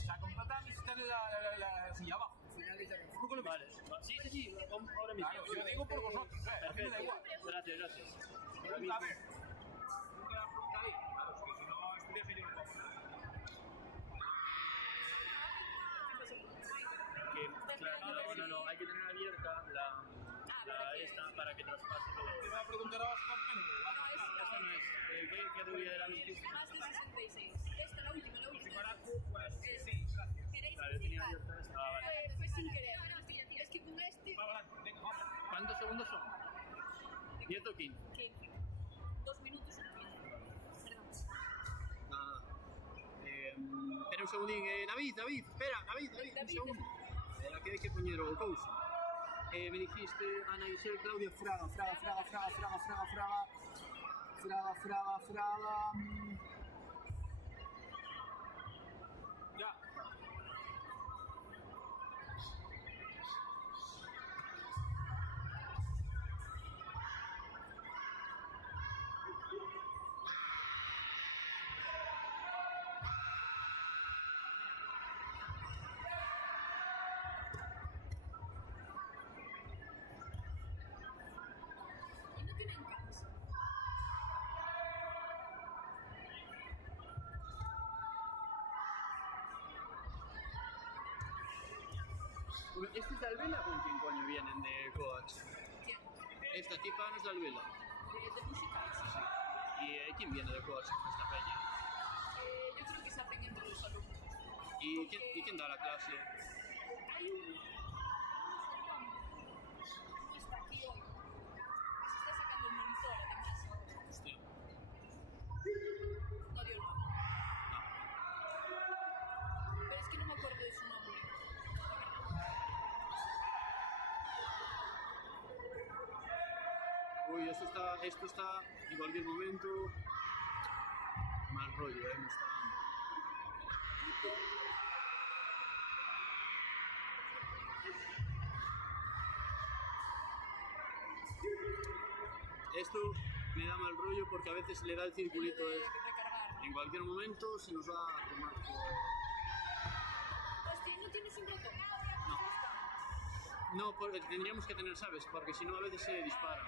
Saca un tatami y se tiene la silla abajo. ¿Nunca lo viste? Vale, sí, ahora mismo. Claro, yo digo por vosotros, a mí me da igual. Gracias. Pregunta, a ver. ¿No queda pregunta ahí? Claro, es que si no, este viaje yo no puedo poner. Claro, no, hay que tener abierta la esta para que traspase todo. Te voy a preguntar a Óscar, Esta no es. ¿Qué categoría de la misma? Más de 66. Esta, la última. Shibaraku, pues sí, gracias. ¿Queréis Vale, tenía participar? abierta esta. Ah, vale. Fue sin querer. Es que con este... Va adelante, venga, vamos. ¿Cuántos segundos son? 10 o 15. 15. 2 minutos y 15. Perdón. Nada. Espera un segundín. David, espera, David, un segundo. Espera, que hay que poner o cousa. Me dijiste Ana Isel, Claudia, Fraga. Ya. Y no tienen canso. ¿Estos de Albela con quién coño vienen de coach? ¿Quién? Esta tipa no es de Albela. De musicales. ¿Y quién viene de coach en esta peña? Yo creo que se hacen entre los alumnos. ¿Y quién da la clase? Hay un... No está aquí hoy. Que se está sacando el monitor, además. Hostia. No dio el nombre. Pero es que no me acuerdo de su nombre. Uy, esto está en cualquier momento mal rollo, me está dando. Esto me da mal rollo porque a veces le da el circulito. De recargar. En cualquier momento se nos va a tomar por... Hostia, ¿no tienes un botón? No, tendríamos que tener, ¿sabes? Porque si no a veces se dispara.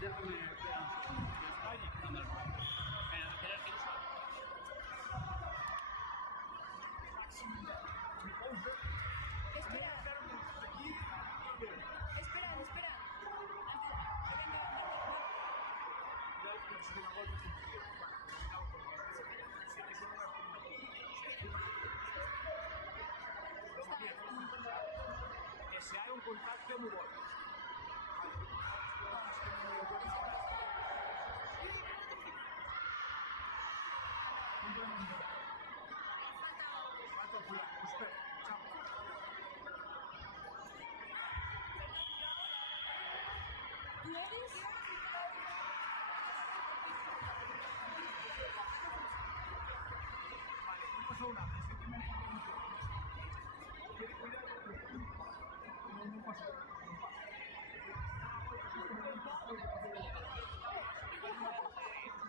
Déjame esperar un segundo. Esperar que no salga. Espera. Espera. Que venga E se hai un contacto moi bo. Falta fulano, espera, chao. ¿Tú eres? Vale, non pasou nada, simplemente non pasou.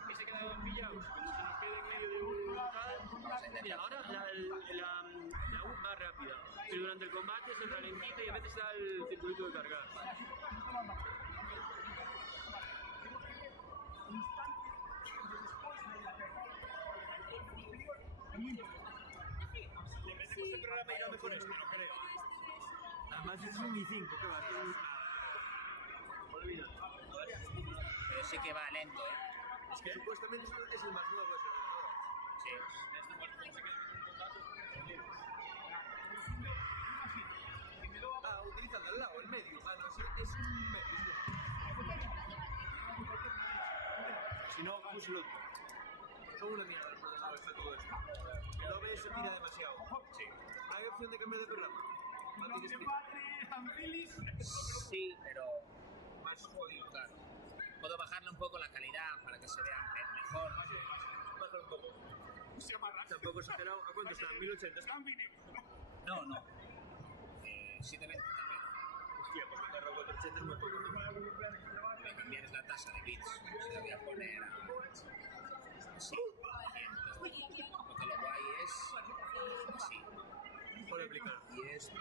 Que se quedan pillados cuando se nos queda en medio de un tal. Mira, ahora la U va rápida, pero durante el combate se ralentiza y a veces da el circulito de cargar. Sí. El programa irá mejor este, no creo. Además es un i5, que va a hacer un... Olvídate. Pero sí que va lento, ¿eh? Es que supuestamente es el más nuevo ese ordenador. Sí. Ah, utiliza el de al lado, el medio. Ah, no, sí, es un medio. Si no, hagamos el otro. Son una mierda los ordenadores de todo esto. El OBS se tira demasiado. Sí. ¿Hay opción de cambiar de programa? Sí, pero Más jodido. claro. Puedo bajarle un poco la calidad para que se vea mejor. Baja un poco. Tampoco exagerado. ¿A cuánto está? 1080. No, no. 720 tal vez. Hostia, pues me cargo 480 es muy poco. Voy a cambiar la tasa de bits. Se la voy a poner a... Sí, 500. Porque lo guay es... Sí. Puedo aplicar. Y esto...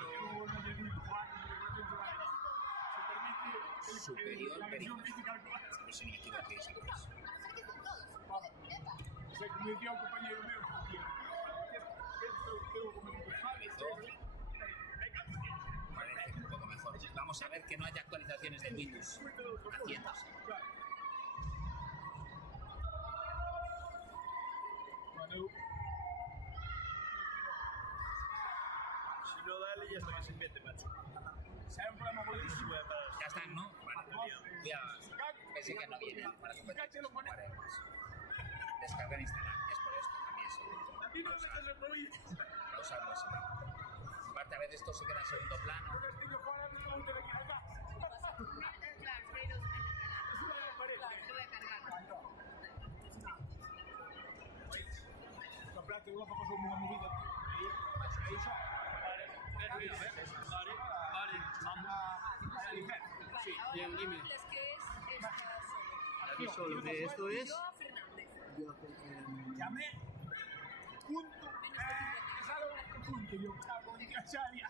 Superior periférico. A ver si no me equivoqué, sí que es. Como decía un compañero mío, Parece un poco mejor. Vamos a ver que no haya actualizaciones de Windows haciéndose. Si no, dale ya está que se mete, macho. si hay un programa buenísimo, Ya están, ¿no? Vale. Voy a... Pensé que no viene para competir. Descargar e instalar. Es por esto también. a mí no me metas el móvil. Pausarlo así. Aparte, a veces esto se queda en segundo plano. Estoy fuera de la última aquí acá. Claro, es que hay dos Lo voy a cargar. Comprate Europa pasó una movida. Ahí está. Vale, vamos. Sí, bien, dime. Es que es esta solo. Aquí solo, que esto es... Yo a Fernández. Llamé. Punto. Es algo punto. Yo cago en cacharia.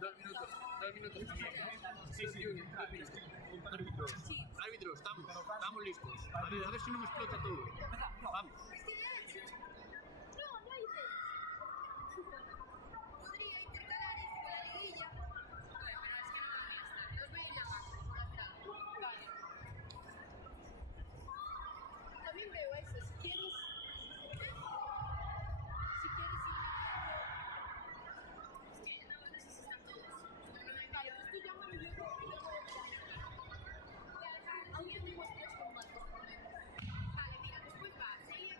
2 minutos también. Sí, 2 minutos. Árbitro, árbitro, estamos listos. A ver si no me explota todo. Vamos. No hay Podría intentar ir con la liguilla. Pero es que no van a estar. Los voy a llamar por hacer algo. Vale. También veo eso. Si quieres Es que no sé si están todos. No me vale, estoy llamando y luego aún no tengo 3 combates. Vale, mira, después va. Seiya,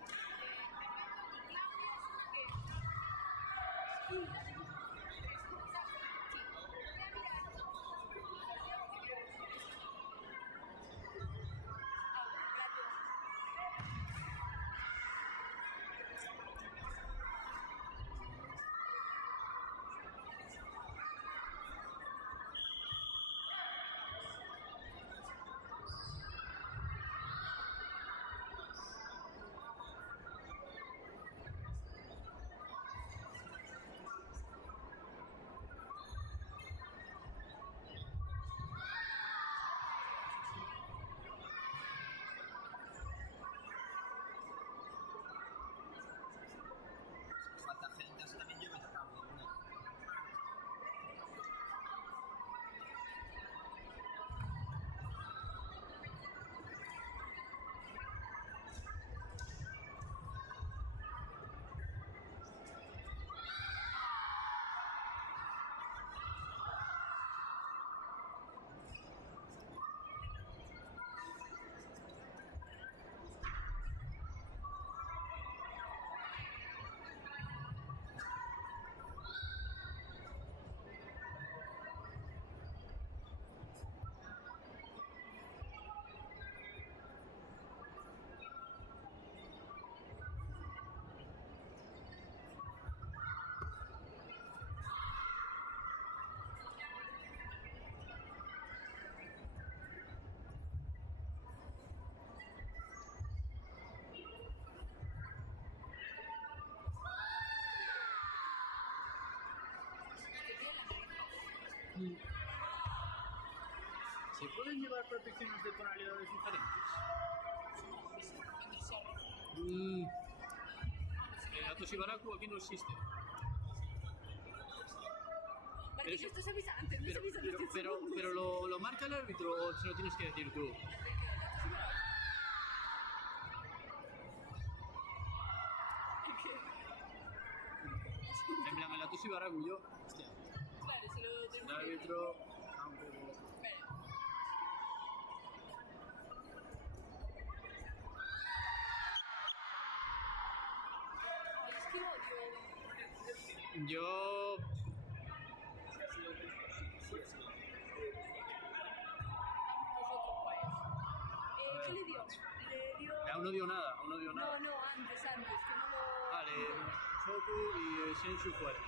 ¿Se pueden llevar protecciones de tonalidades diferentes? La Toshibaraku aquí no existe. Martín, esto se avisa antes, no se avisa antes. Pero ¿lo marca el árbitro o se lo tienes que decir tú? En plan, en la Toshibaraku yo... Hostia, Claro, se lo tengo el que decir. árbitro... tampoco... Espera. Ay, es que odio. Yo... Nosotros, pues. ¿Qué le dio? Le dio... Aún no dio nada, aún no dio nada. No, antes, que no lo... Vale, Shoku y Shenshu fuera.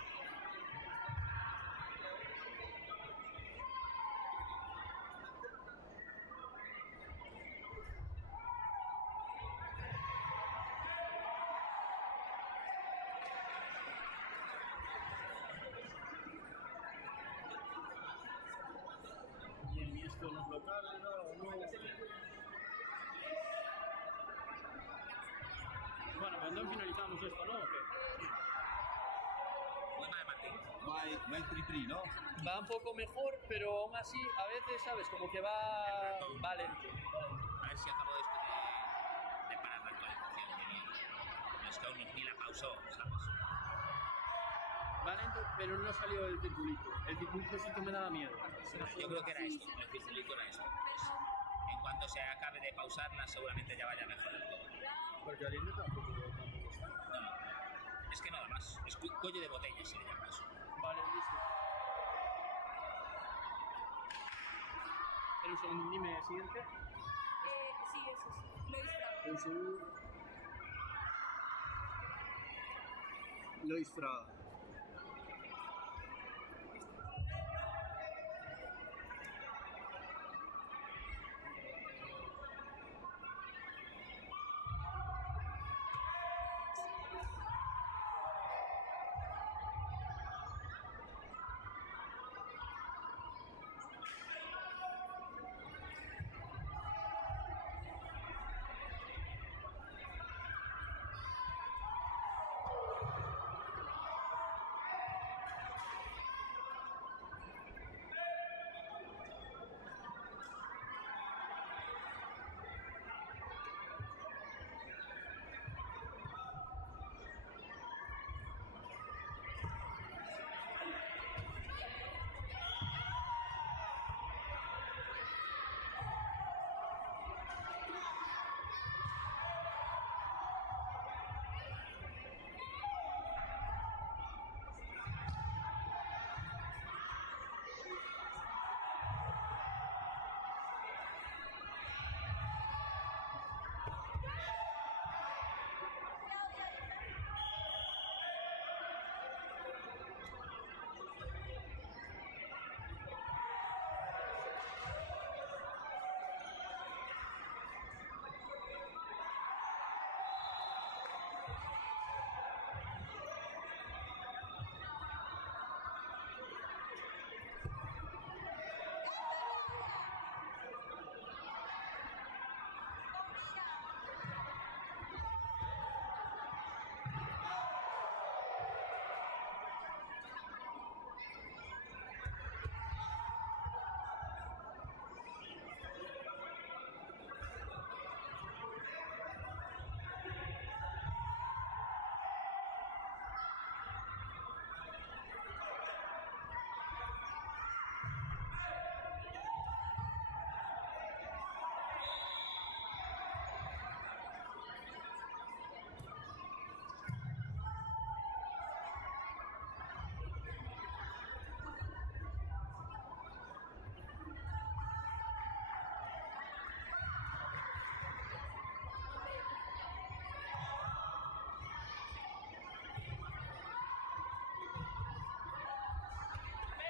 Bien, ¿y esto nos lo carga o no? Bueno, pues entonces finalizamos esto, ¿no? ¿O qué? Buena de Martín. No hay tri-tri, ¿no? Va un poco mejor, pero aún así, a veces, ¿sabes? Como que va lento. A ver si acabo de parar la actualización. No es que aún ni la pausó, ¿sabes? Va lento, pero no salió el circulito. El circulito sí que me daba miedo. Yo creo que era esto, el circulito era esto. Pues, en cuanto se acabe de pausarla, seguramente ya vaya mejor el todo. Porque al inicio tampoco está. No, es que nada más. Es cuello de botella, si le llaman eso. Vale, listo. Espera un segundo, dime siguiente. Sí, eso sí. Lo distrajo. Un segundo. Lois Fraga.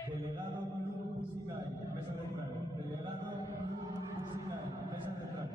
Delegado Club Musical, mesa central. Delegado Club Musical, mesa central.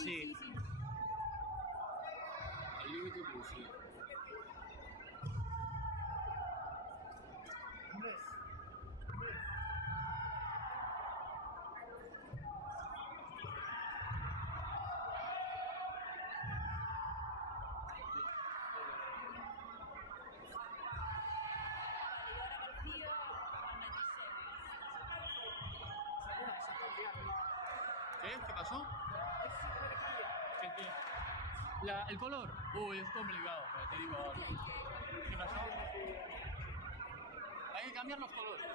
Sí. sí. Al límite plus, sí. ¿Qué pasó? El color. Uy, es complicado, pero te digo ahora. ¿Qué pasó? Hay que cambiar los colores.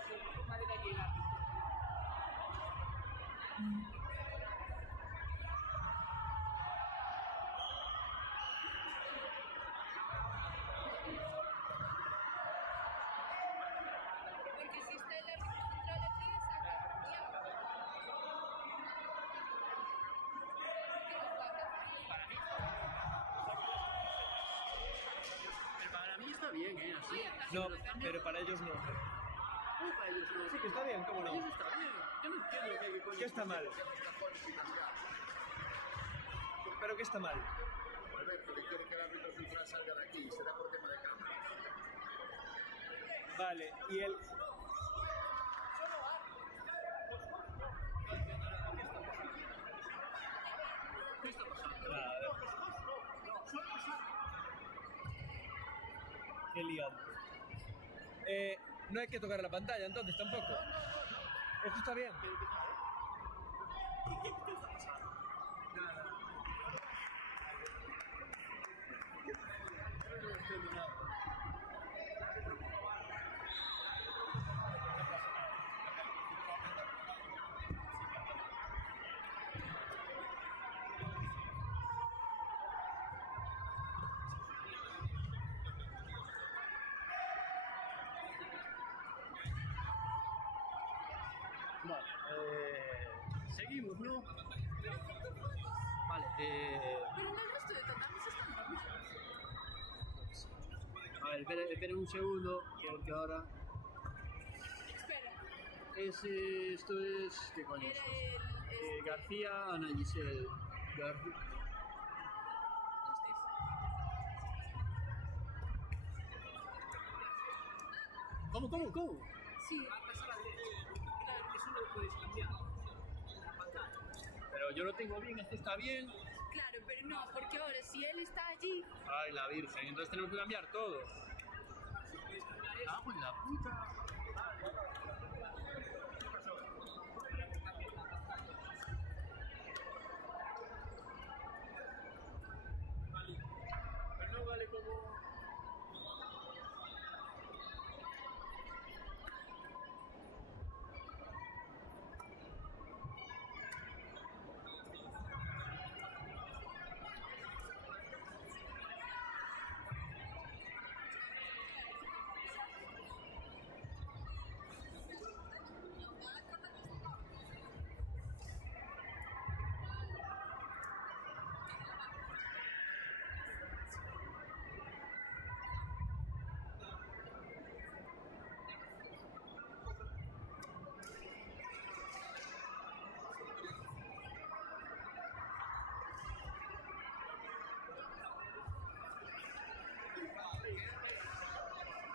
Porque si está el árbitro central aquí, saca ya. ¿Qué nos falta? Para mí. Pero para mí está bien, así. No, pero para ellos no. ¿Cómo para ellos no? Sí, que está bien, ¿cómo Para no? ellos está bien. Yo no entiendo qué hay que poner. ¿Qué está mal? ¿Pero qué está mal? Alberto, que quiere que el árbitro central salga de aquí, será por tema de cámara. Vale, y el... ¿Qué está pasando? Nada. Qué liado. No hay que tocar la pantalla entonces tampoco. Esto está bien. No entiendo nada. Vale, seguimos, ¿no? Vale, Pero en el resto de tatamis están bien. a ver, esperen un segundo, que ahora... Espera, Esto es... ¿Qué coño es? era el... García, Ana Giselle. ¿Cómo? Sí. Eso no lo puedes cambiar. Pero yo lo tengo bien, esto está bien. Claro, pero no, porque ahora si él está allí, Ay, la virgen, entonces tenemos que cambiar todo. ¡Cago en la puta! Pero no vale como...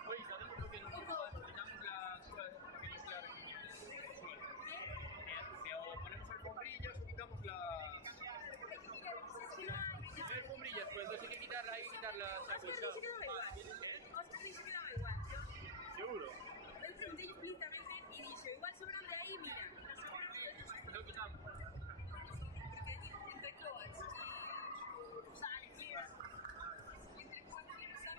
Oye, ¿sabemos lo que nos quitamos las pequeñas claras que o ponemos alfombrillas o quitamos las... Si no hay alfombrillas, pues entonces hay que quitarla ahí y quitarlas a colchón. se quedaba igual. ¿Seguro? Yo le pregunté explícitamente y dice, igual sobran de ahí, mira. Lo quitamos. Porque entre clovers y sal, quiera. Entre clovers y sal,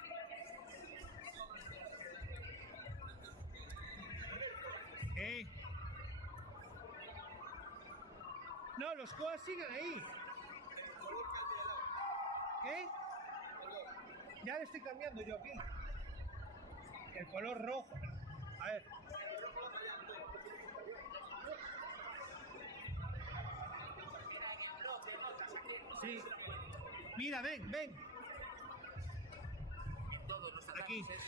No, los coas siguen ahí. ¿Qué? Ya le estoy cambiando yo aquí. El color rojo. A ver. Sí. Mira, ven. Todos los Aquí. tatamis es...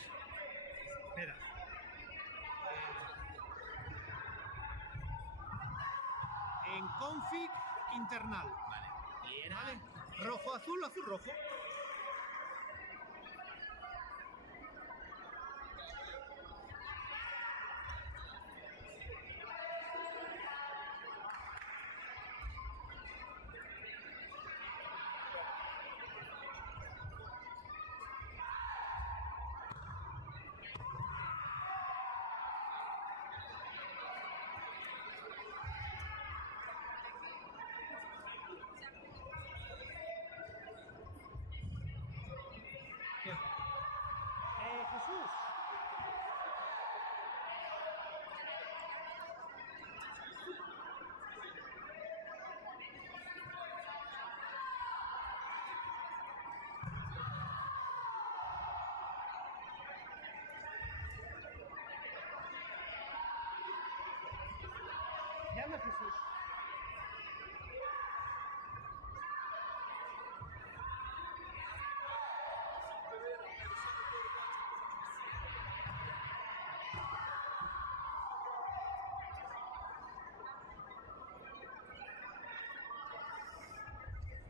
Espera. En config internal. Vale. Y era... ¿Vale? Rojo, azul, azul, rojo. Jesús. Llama a Jesús.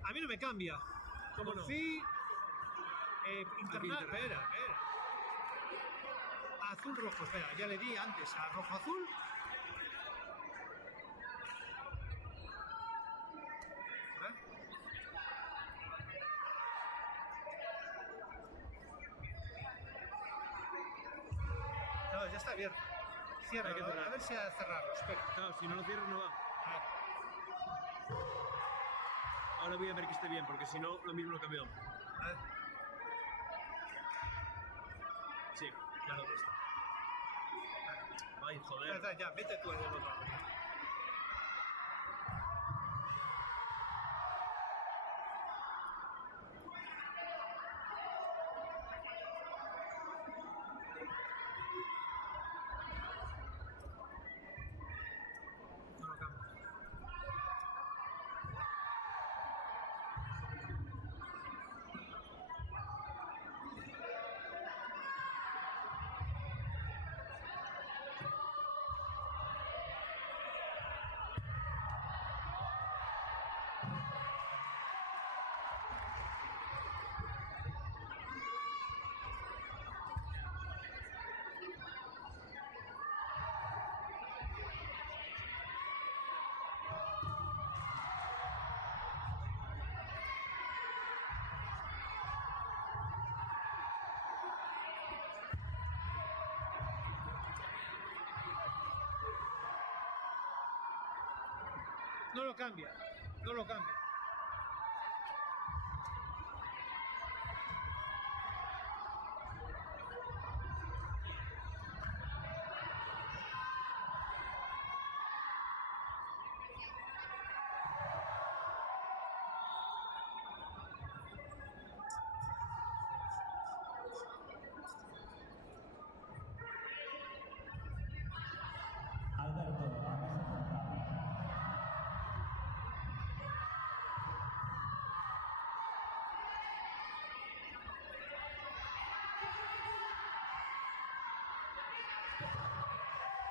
A mí no me cambia. ¿Cómo no? Sí. Internet. Aquí, Espera. Azul, rojo. Espera, ya le di antes a rojo, azul. No, ya está abierto. Cierra, Hay que cerrar. a ver si ha cerrado. Espera. Claro, si no lo cierro no va. Ahora voy a ver que esté bien, porque si no, lo mismo lo cambiamos. A ver. Sí, ya lo está. Ay, joder. Ya, vete tú del otro lado. No lo cambio. No lo cambia.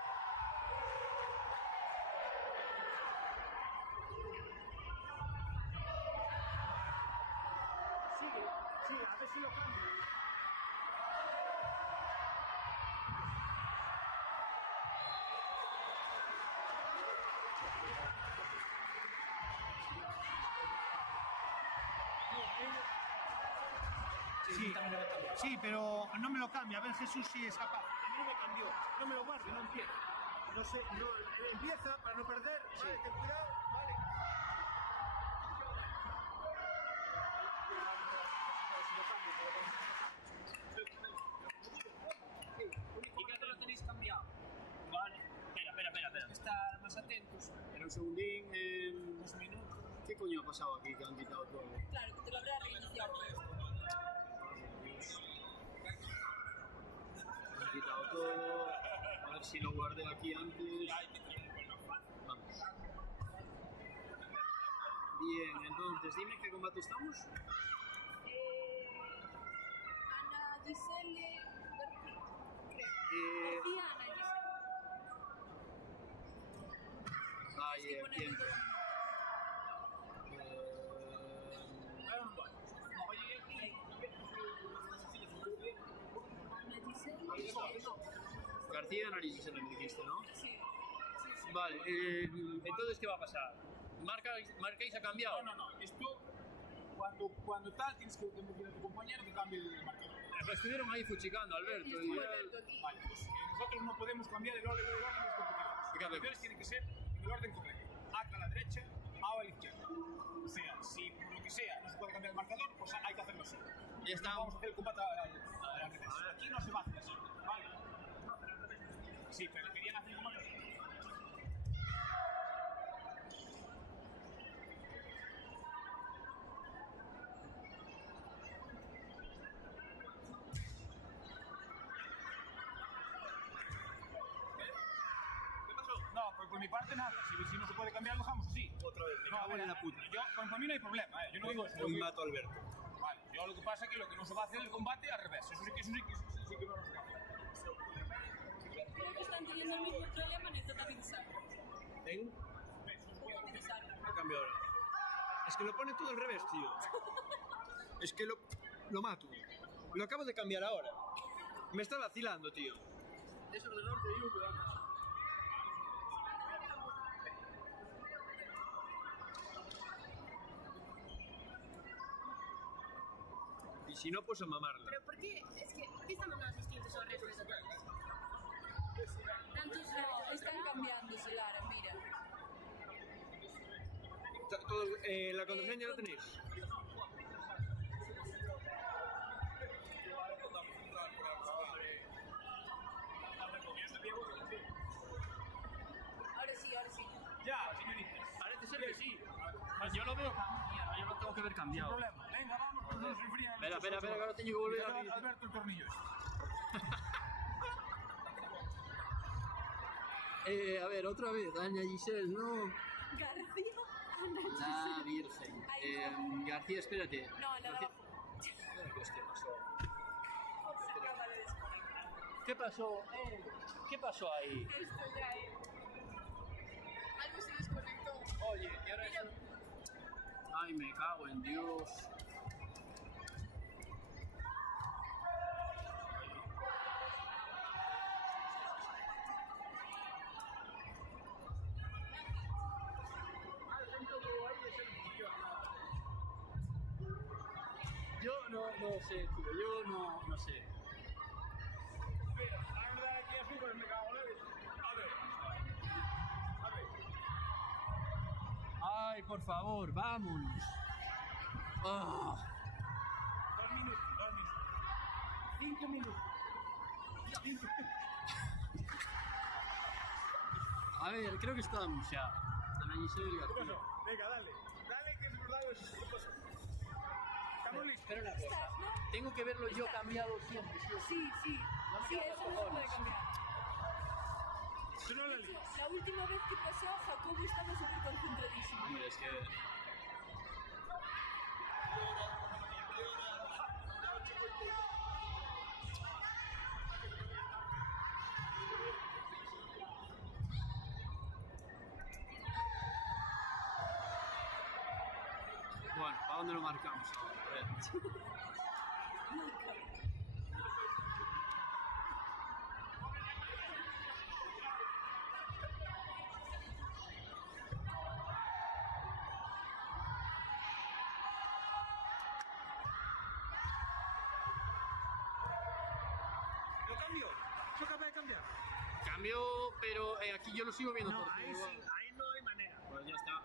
No lo cambia. Sigue, a ver si lo cambia. Sí, pero no me lo cambia. A ver, Jesús si es capaz. A mí no me cambió. No me lo guarde, no empieza. No sé, no, empieza para no perder. Vale, ten cuidado. Vale. ¿Y qué te lo tenéis cambiado? Vale. Espera. Estar más atentos. En un segundín, 2 minutos. ¿Qué coño ha pasado aquí que han quitado todo? Claro, que te lo habrá reiniciado. Han quitado todo. A ver si lo guardé aquí antes. Vamos. Bien, entonces dime qué combate estamos. Ana Giselle García, creo. Eh, García Ana Giselle. Ahí Tienes que ponerle empieza. todo. García análisis me dijiste, ¿no? Sí. Vale, entonces ¿qué va a pasar? ¿Marcáis ha cambiado? No. Esto, cuando tal, tienes que decirle a tu compañero que cambie el marcador. Estuvieron ahí fuchicando, Alberto. Y estuvo Alberto aquí. Vale, pues nosotros no podemos cambiar el orden de los competidores. Los competidores tienen que ser en el orden correcto. A la derecha, A a la izquierda. O sea, si por lo que sea no se puede cambiar el marcador, pues hay que hacerlo así. Ya está. Vamos a hacer el combate al revés. Aquí no se va a hacer así. Vale. Sí, pero querían hacer como así. No, pues por mi parte nada. Si no se puede cambiar, lo dejamos así. Otra vez, me No, cago en la puta. Yo, por mí no hay problema, Yo no digo eso. Hoy mato a Alberto. Vale, yo lo que pasa es que lo que no se va a hacer es el combate al revés. Eso sí que no se va a hacer. Creo que están teniendo el mismo problema en el David Sar. ¿Ven? David Sar. Ha cambiado ahora. Es que lo pone todo al revés, tío. Es que lo mato. Lo acabo de cambiar ahora. Me está vacilando, tío. Eso es del norte de Yugo, vamos. Y si no, pues a mamarla. Pero ¿por qué? Es que, ¿por qué estamos más distintos al resto de todos? Tantos no, están cambiándose, Lara, mira. ¿La contraseña la tenéis? Ahora sí. Ya, señorita. Parece ser que sí. Pues yo lo veo cambiado, yo lo tengo que ver Sin cambiado. problema. Venga, vamos, que no se enfrían. Espera, que ahora tengo que volver a Mira, abrir. Alberto, el tornillo A ver, otra vez, Daña Giselle, no. García, Ana La Giselle. Virgen. García, espérate. No, la de García- abajo. Hostia, pasó. Se acaba de desconectar. ¿Qué pasó? ¿Qué pasó ahí? Esto ya Algo se desconectó. Oye, ¿y ahora eso? Ay, me cago en Dios. Yo no sé, tío, yo no sé. Mira, la verdad es que es súper me cago en él. A ver. Ay, por favor, vámonos. Ah. 2 minutos. 5 minutos. A ver, creo que estamos ya. Ana Giselle ¿Qué García. pasó? Venga, dale. Dale, que es verdad. ¿Qué pasó? Estamos listos. Espera una cosa. Tengo que verlo yo cambiado siempre. ¿Sí? Sí. No me Sí, quedan eso los no se puede cojones. cambiar. Si no la lío. La última vez que pasó, Jacobo estaba súper concentradísimo. Hombre, es que... Bueno, ¿para dónde lo marcamos ahora? A ver. ¿Lo cambio? ¿Eso acaba de cambiar? Cambio, pero aquí yo lo sigo viendo todo. Ahí no hay manera. Pues ya está.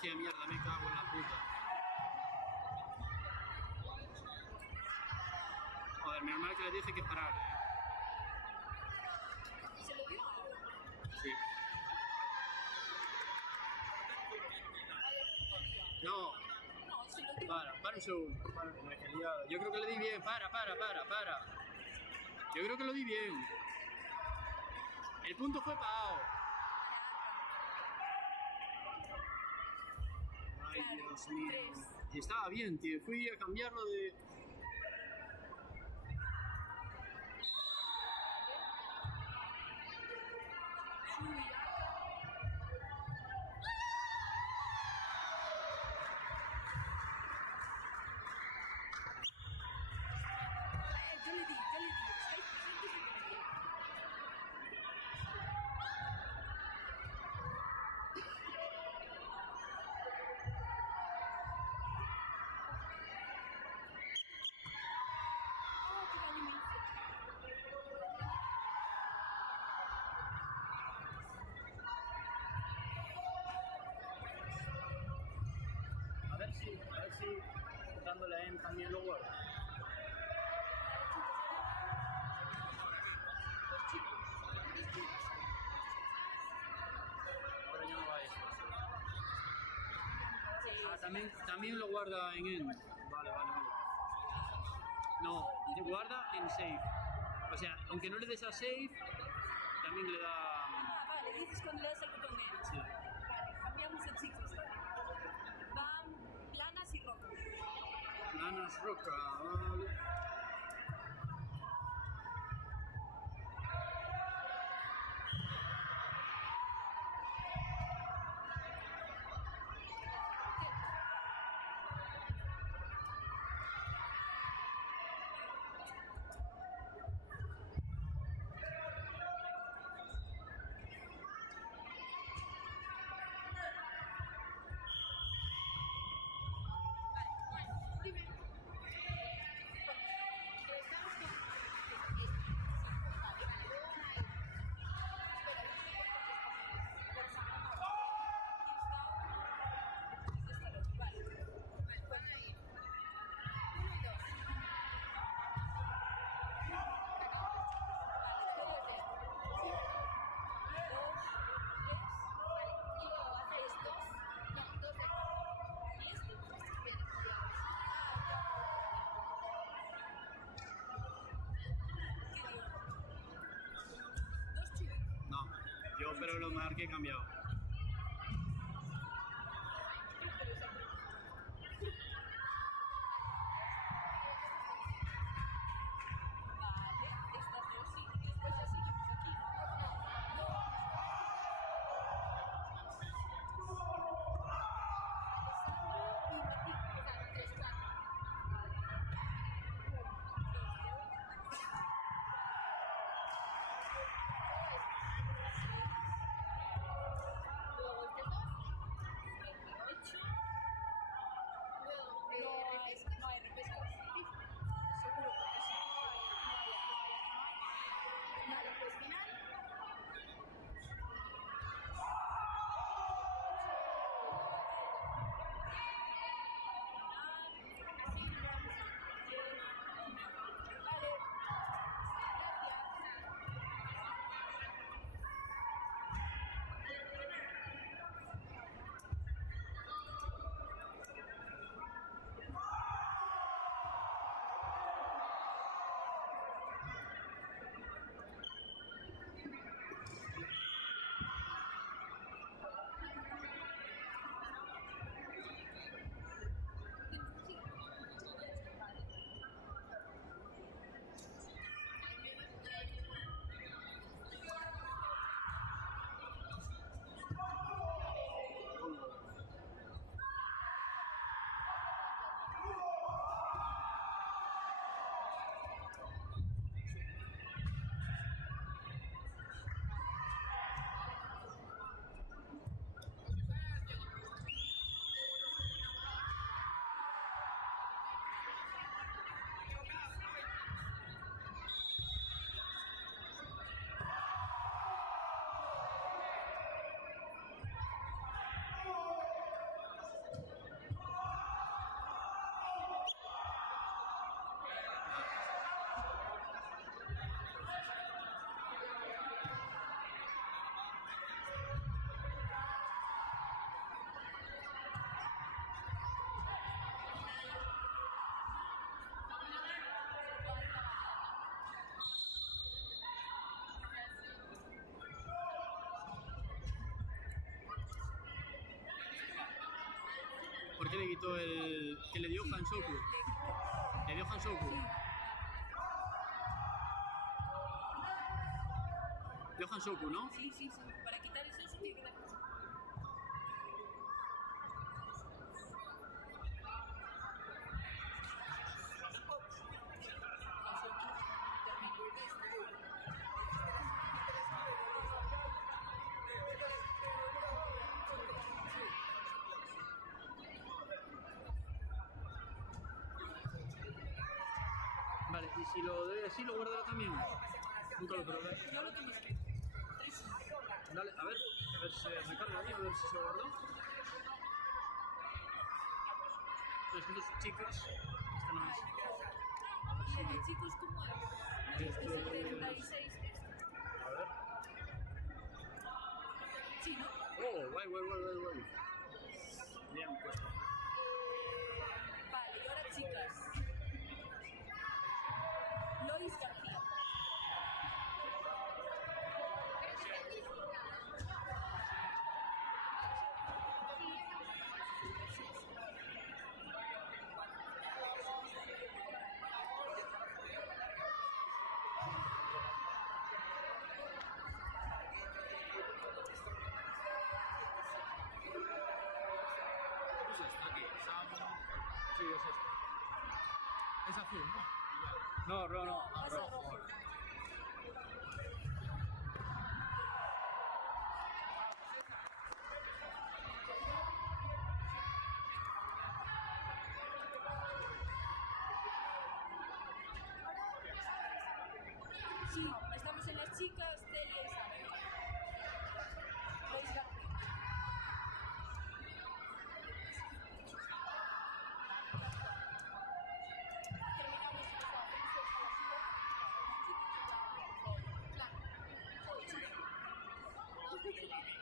Hostia, mierda, me cago en la puta. Joder, menos mal que le dije que parar, Se lo dio ahora. Sí. No, No, se lo dio. para un segundo. Me he liado. Yo creo que le di bien. Para. Yo creo que lo di bien. El punto fue pao. Ay, Claro, Dios mío. 3. Y estaba bien, tío. Fui a cambiarlo de... Yo le di. ¿Sabes? Siempre se te dio. Oh, qué daño me hizo. A ver si dándole a M también lo guarda. Ahora ya no va eso. Ah, también lo guarda en end. Vale. No, se guarda en save. O sea, aunque no le des a save, también le da... Ah, vale, dices cuando le das al botón menos. Sí. Vale, cambiamos de chicos. Van planas y rocas. Nanas Roca, vale. No, yo pero lo marqué cambiado. Vale, estas dos sí. Después ya seguimos aquí. Alessandro y Martín. Claro, 3, 4. quitó el... que le dio Hansoku. Le dio Hansoku. Dio Hansoku, ¿no? Sí, sí, sí. Para quitar el sensu tiene que dar Hansoku. Vale, y si lo doy así, ¿lo guardará también? Nunca lo probé. No lo tengo escrito. 3. Dale, a ver si se recarga bien, a ver si se guardó. Los estos chicos, esta no es. A ver Y si... el de chicos, ¿cómo es? Este es el 36. A ver. Sí, ¿no? Oh, guay. Bien puesto. Vale, y ahora chicas. Lois García. Sí, es este. Es azul, ¿no? No, Esa rojo. rojo. Sí, estamos en las chicas, Celia y Isabel. Lois García. Terminamos esta Llegaron un domingo. Por eso lo quise ver. Este tiene que estar bien.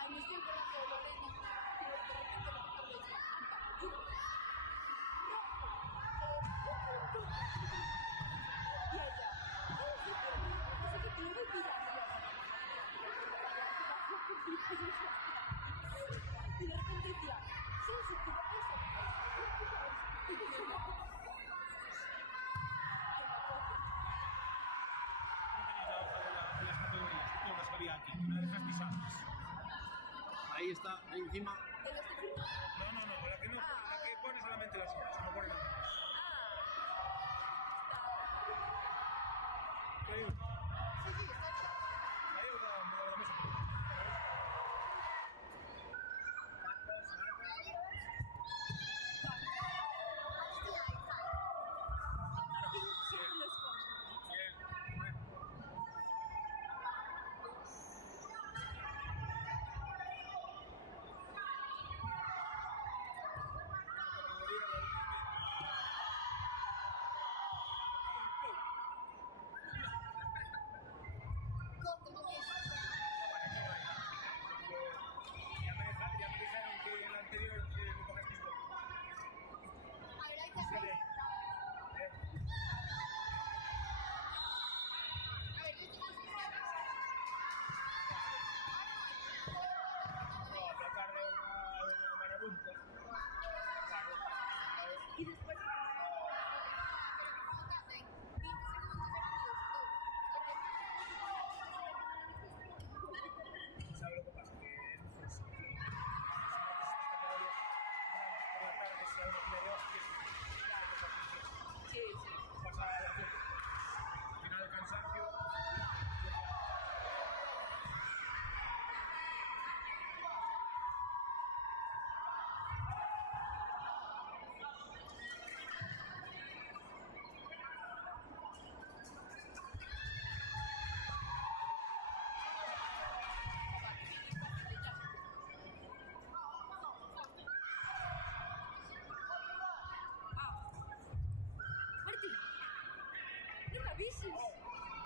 Ay, me estoy acordando de Lorena, que de repente lo que decía, y ella, no sé qué, te lo voy pillando. Y de repente decía, sí, sí, tira eso. No tenéis la hoja de las categorías, todas que había aquí. Una de esas pisadas. Ahí está, ahí encima. ¿De las que firmo? No, la que no, la que pone solamente las hojas, no pone nada más. ¿Qué hay? Sí, sí, está hecho. Ahí o la mesa. Siempre lo escondo.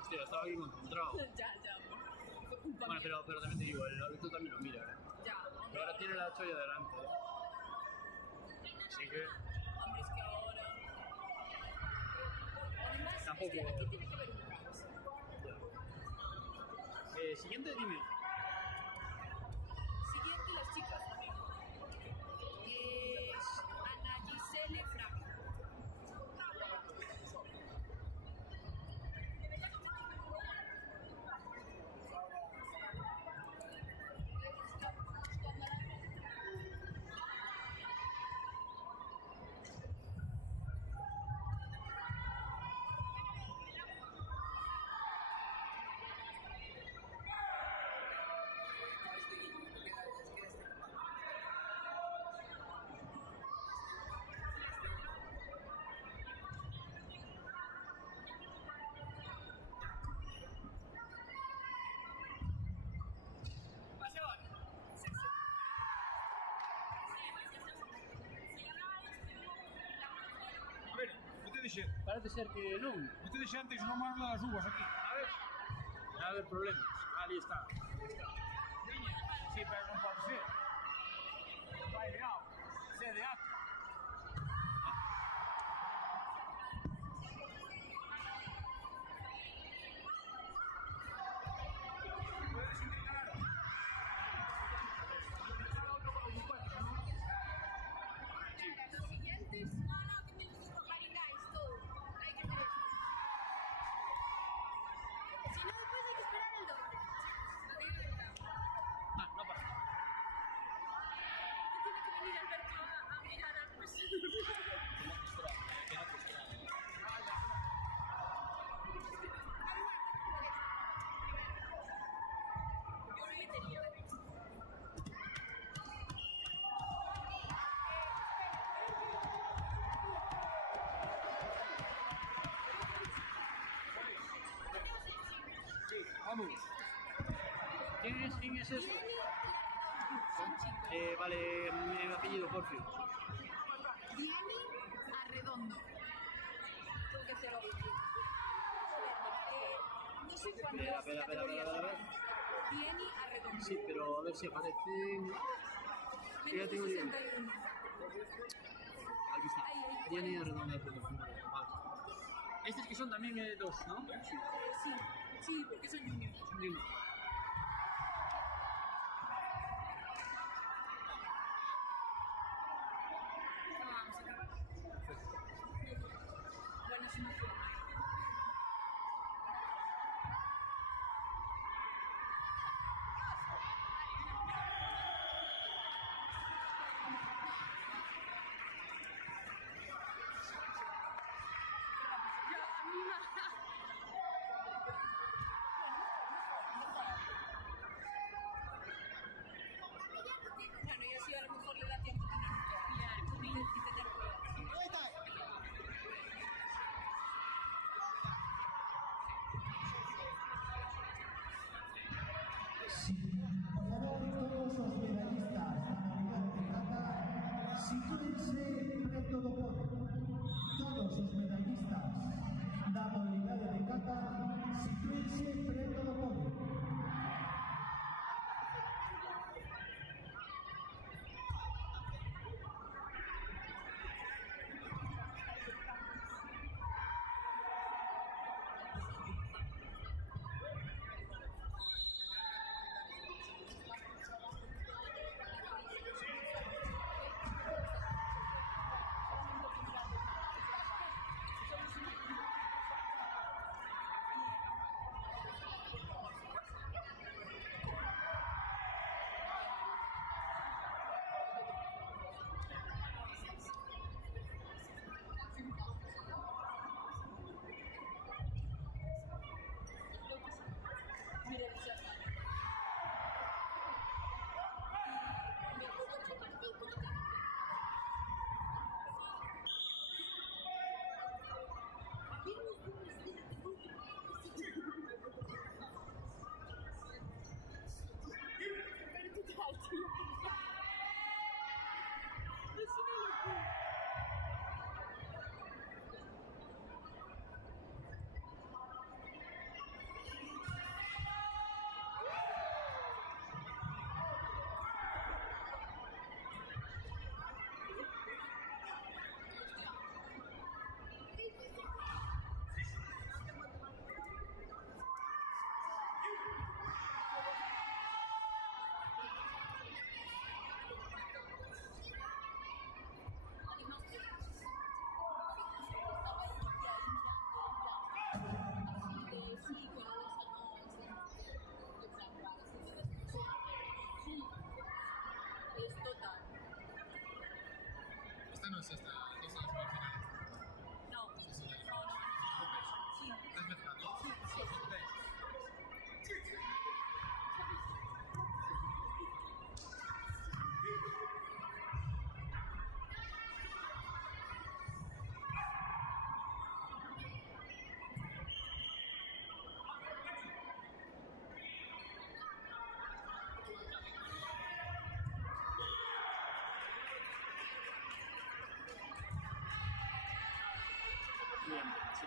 Hostia, estaba aquí concentrado. Ya. Fue culpa Bueno, mía. pero también te digo, el árbitro también lo mira, ¿eh? Ya, Pero ahora tiene la cholla delante, ¿eh? Así que hombre, es que ahora... Además, Tampoco- es que aquí tiene que haber un caos. siguiente, dime. Siguiente, las chicas. Es Ana Gisele Fraga. A ver, vete dixendo. Parece ser que non. Vete dixendo e non máis das uvas aquí. A ver, problemas. Ali está. Sí, pero non pode ser. Vai de agua. Se de agua. Los siguientes... No, que me los dijo Harigáis todo. Hay que hacer esto. Si no, después hay que esperar el doble. Lo digo de verdad. No pasa nada. No tiene que venir Alberto a mirar al profesor. Yo me metería. Sí, vamos. ¿Quién es eso? Vale, mi apellido, Porfio. Viene Arredondo. Tengo que hacer hoy. No sé cuándo Espera. categorías. Viene Arredondo. Sí, pero a ver si aparecen... Que ya tengo 61. Aquí está. Ahí. Viene redonda de producción. Vale. Estos que son también dos, ¿no? Sí. Sí, porque son juniors. Son de uno. Vamos a acabar. Buena solución. Ya, a mí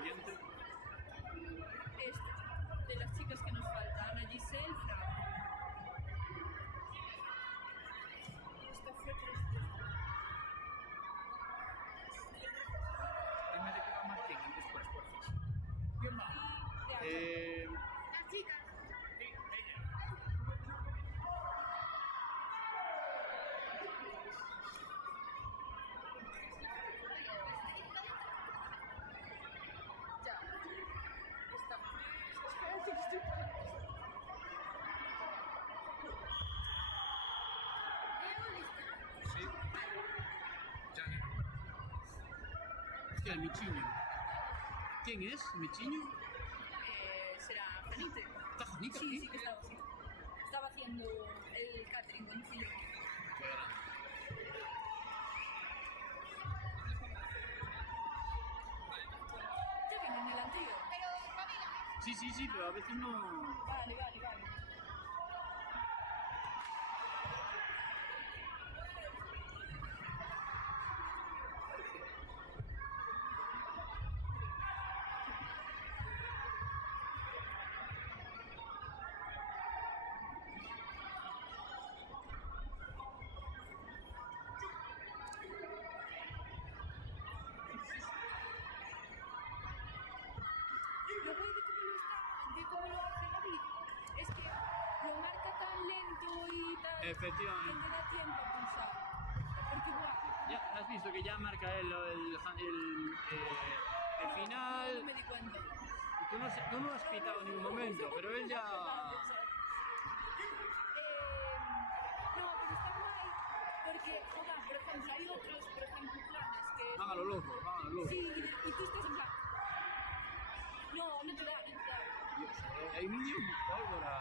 siguiente. Esta, de las chicas que nos faltan, Ana Giselle, Fraga. Esta fue 3-0. Dime de qué va Martín después, por favor. ¿Quién va? Las chicas. Sí, ella. Ya. Esta. Espérate que estoy para Diego, listo. Sí. Ya. Hostia, el Michiño. ¿Quién es? ¿Michiño? será Janite. ¿Está Juanita Sí, aquí? sí que estaba así. Estaba haciendo el catering con Chile. Qué grande. Ya vino en el anterior. Pero, familia, Sí, pero a veces no... Vale, vale, vale. Lo voy de cómo lo hace David. Es que lo marca tan lento y tan... Efectivamente. Que te da tiempo a pulsar. Porque guau. Ya, has visto que ya marca él el final. No me di cuenta. Tú no has pitado en ningún momento, pero él ya... No, pero está guay. Porque, joder, por ejemplo, hay otros, por ejemplo, planes que... Van a lo loco, van a lo loco. Sí, y tú estás en plan... No, no te da, no te da. Dios, hay medium pólvora.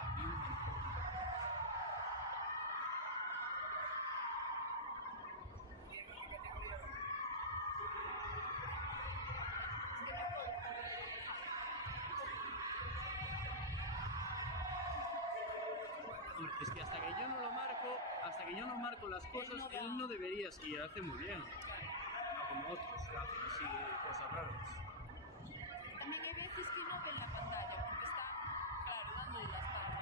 Hombre, es que hasta que yo no marco las cosas, él no debería, y hace muy bien. No como otros que hacen así cosas raras. También hay veces que no ven la pantalla porque está, claro, dándole la espalda.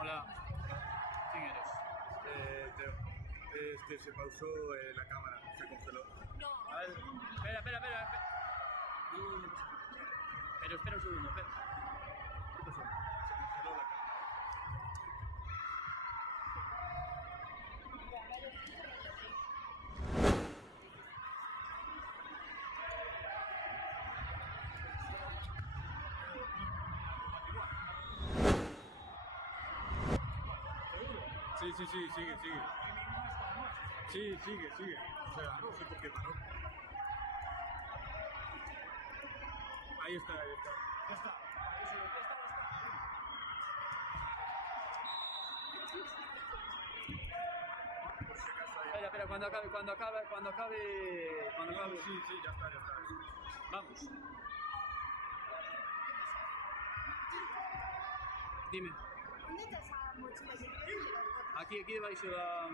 Hola, ¿quién eres? Teo. Se pausó la cámara, se congeló. No, A ver, espera. Pero espera un segundo, espera. ¿Qué pasó? Se congeló la cámara. Sí, sigue. Sí, sigue. O sea, no sé por qué paró. Ahí está. Ya está. Por si acaso hay... Espera, cuando acabe. Sí, ya está. Vamos. Dime. ¿dónde está esa mochila? Aquí debaixo da...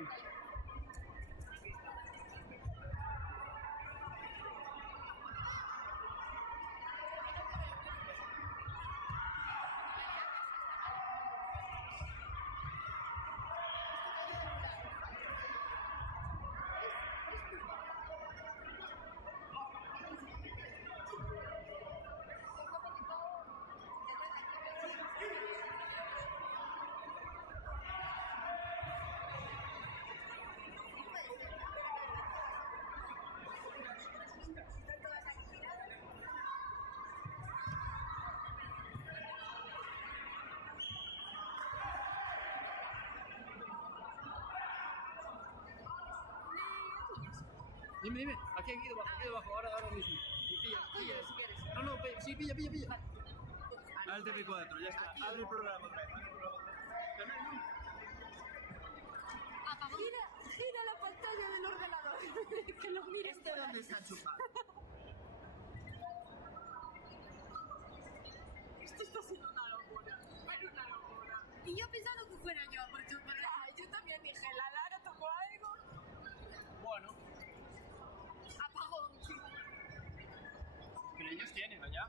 Dime, aquí debajo, ahora mismo. Pilla. si quieres. No, sí, pilla. Al TV4, ya está. Abre el programa otra vez. Gira la pantalla del ordenador. Que lo mires. ¿Este dónde está chupado? Esto está siendo una locura. Pero una locura. Y yo pensando que fuera yo, porque yo también dije, la Lara tocó algo. Bueno, Apagón, chico. pero ellos tienen allá.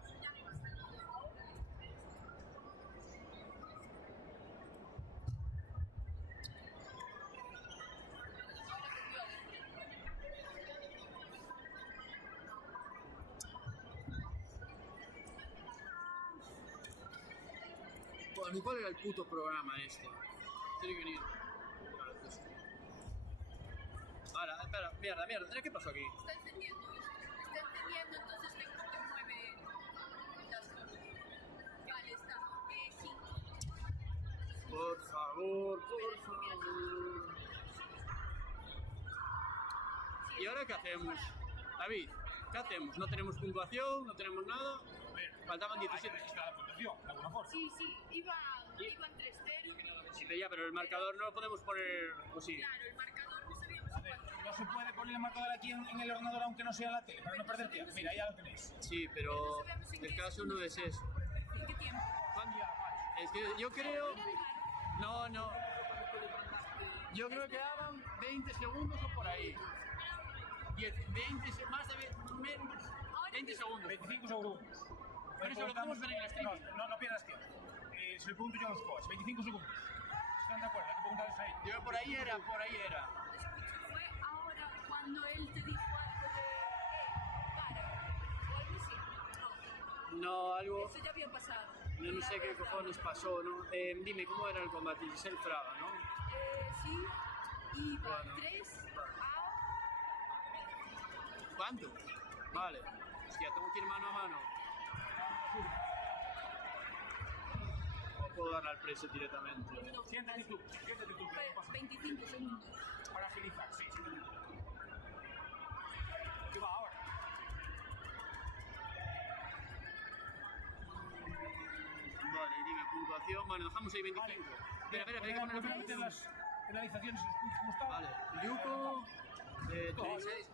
Bueno, ¿y cuál era el puto programa este? Tiene que venir. Vale, pues. Ahora, espera, mierda, ¿qué pasó aquí? Está encendiendo, entonces tengo que mueve las cosas. Vale, está. Sí. Por favor. ¿Y ahora qué hacemos? David, ¿qué hacemos? No tenemos puntuación, no tenemos nada. Faltaban 17. Está la puntuación, de alguna forma. Sí, iban 3-0. Sí, pero el marcador no lo podemos poner así. Claro, el marcador no sabíamos A ver, no se puede poner el marcador aquí en el ordenador aunque no sea en la tele, para no perder tiempo. Mira, ya lo tenéis. Sí, pero el caso no es eso. ¿En qué tiempo? Es que yo creo... No. Yo creo que daban 20 segundos o por ahí. 20, más de 20 segundos. 25 segundos. Pero eso lo podemos ver en el streaming. No pierdas tiempo. Se el punto ya los coches, 25 segundos. ¿Están de acuerdo? Hay que preguntarles ahí. Yo por ahí era. Escucha, fue ahora cuando él te dijo algo de para o algo así. No, algo... Eso ya había pasado. No sé qué cojones pasó, ¿no? Dime, ¿cómo era el combate? Giselle Fraga, ¿no? Sí, iba Bueno. 3 ¿Cuánto? Vale. Hostia, tengo que ir mano a mano. No puedo darle al precio directamente. Siéntate tú, que no pasa 25 segundos. nada. Para agilizar, sí. ¿Qué va ahora? Vale, dime, puntuación. Bueno, dejamos ahí 25. Vale. Espera, hay que poner las penalizaciones, ¿cómo está? Vale, Yuko...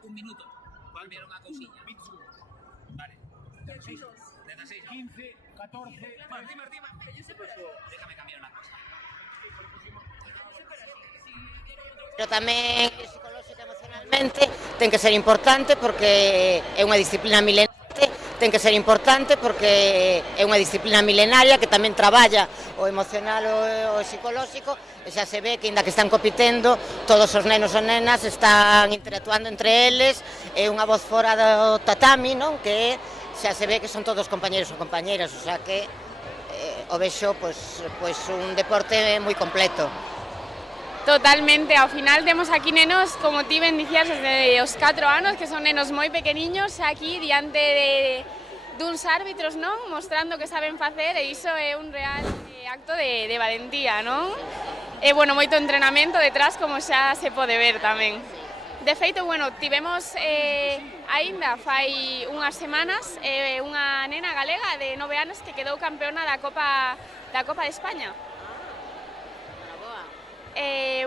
Un minuto. Cambiar una cosilla. 20 segundos. Vale. Y aquí 2. 16. 15, 14, Martín. Yo sé para Déjame cambiar una cosa. Pero tamén psicolóxica e emocionalmente ten que ser importante porque é unha disciplina milenaria, ten que ser importante porque é unha disciplina milenaria que tamén traballa o emocional o psicolóxico e xa se ve que ainda que están compitendo todos os nenos e nenas están interactuando entre eles, é unha voz fora do tatami, non? Que xa se ve que son todos compañeros ou compañeras, o sea que o vexo pois un deporte moi completo. Totalmente, ao final temos aquí nenos, como ti ben dicías, desde os 4 anos, que son nenos moi pequeniños, aquí diante duns árbitros, non? Mostrando que saben facer, e iso é un real acto de valentía, non? E, bueno, moito entrenamento detrás, como xa se pode ver tamén. De feito, bueno, tivemos aínda fai unhas semanas unha nena galega de 9 anos que quedou campeona da Copa de España.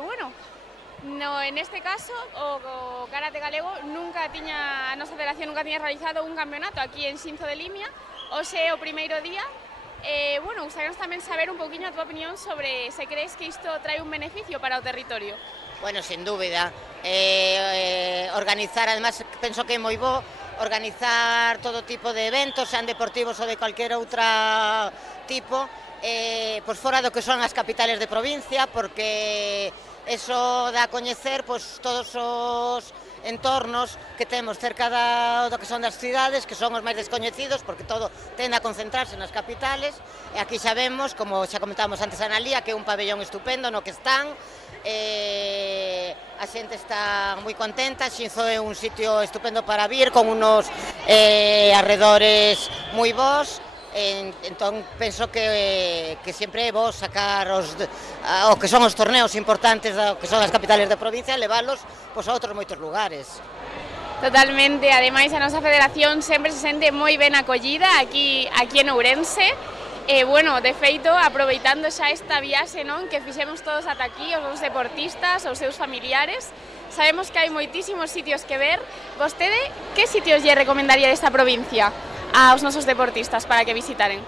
Bueno, en este caso o karate galego a nosa federación nunca tiña realizado un campeonato aquí en Xinzo de Limia, hoxe é o primeiro día. Bueno, gustaríamos tamén saber un poquinho a tua opinión sobre se crees que isto trae un beneficio para o territorio. Bueno, sin dúbida, organizar, además penso que é moi bo organizar todo tipo de eventos, sean deportivos ou de cualquier outro tipo, pois fora do que son as capitales de provincia, porque eso dá a coñecer pois todos os entornos que temos cerca do que son das cidades, que son os máis descoñecidos, porque todo tende a concentrarse nas capitales, e aquí xa vemos, como xa comentábamos antes a Analía, que é un pabellón estupendo no que están, a xente está moi contenta, Xinzo é un sitio estupendo para vir, con unos arredores moi bons, entón penso que sempre é bo sacar o que son os torneos importantes que son as capitales da provincia e leválos pois, a outros moitos lugares. Totalmente, ademais a nosa federación sempre se sente moi ben acollida aquí en Ourense. Bueno, de feito, aproveitando xa esta viaxe, non, que fixemos todos ata aquí, os deportistas, os seus familiares, sabemos que hai moitísimos sitios que ver. Vostede, que sitios lle recomendaría desta provincia aos nosos deportistas para que visitaren?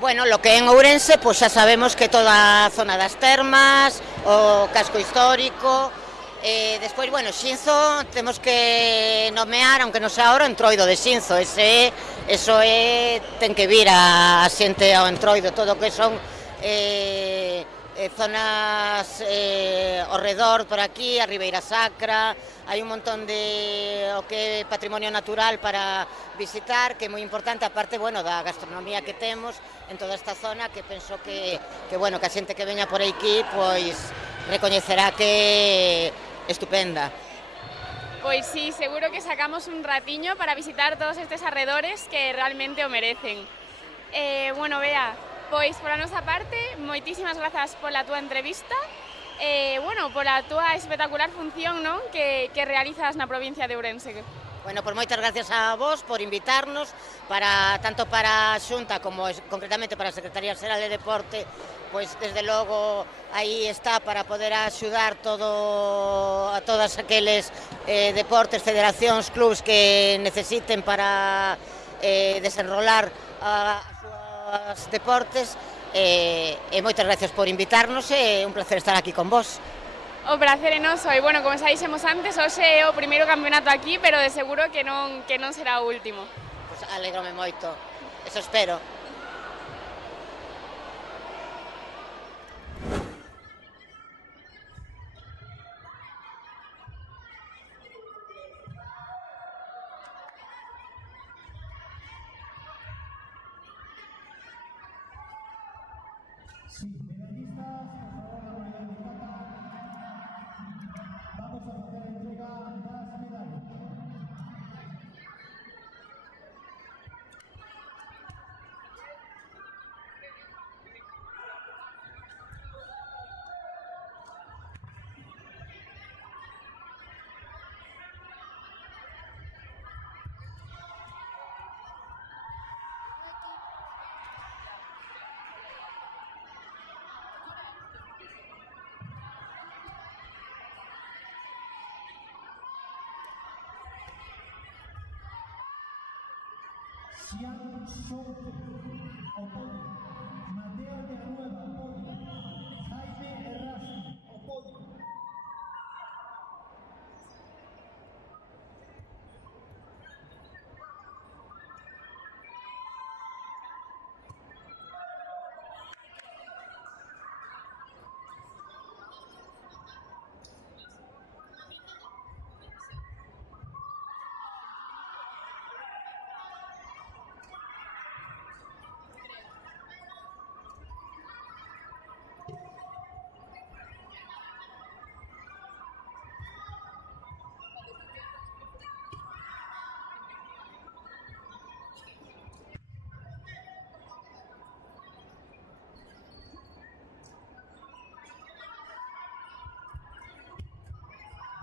Bueno, lo que é en Ourense, pois xa sabemos que toda a zona das termas, o casco histórico, despois, bueno, Xinzo, temos que nomear, aunque non sea ahora, o entroido de Xinzo, eso ten que vir a xente ao entroido, todo o que son zonas ao redor por aquí, a Ribeira Sacra, hai un montón de o que é patrimonio natural para visitar, que é moi importante, aparte, bueno, da gastronomía que temos en toda esta zona, que penso que bueno, que a xente que veña por aquí, pois recoñecerá que é estupenda. Pois sí, seguro que sacamos un ratiño para visitar todos estes arredores que realmente o merecen. Bueno, Bea, pois pola nosa parte, moitísimas grazas pola túa entrevista, bueno, pola túa espectacular función, non, que realizas na provincia de Ourense. Bueno, pues moitas gracias a vos por invitarnos, tanto para a Xunta como concretamente para a Secretaría Xeral de Deporte, pois desde logo aí está para poder axudar a todas aqueles deportes, federacións, clubs que necesiten para desenrolar os seus deportes, e moitas gracias por invitarnos, é un placer estar aquí con vos. O prazer é noso, e bueno, como xa dixemos antes, hoxe é o primeiro campeonato aquí, pero de seguro que non será o último. Pois alegrome moito, eso espero. Sí, medallistas, por favor, la medalla de plata. Vamos a hacer entrega das medallas. Xian Sorte, o podio. Mateo Villanueva, o podio. Jaime Errázuriz, o podio.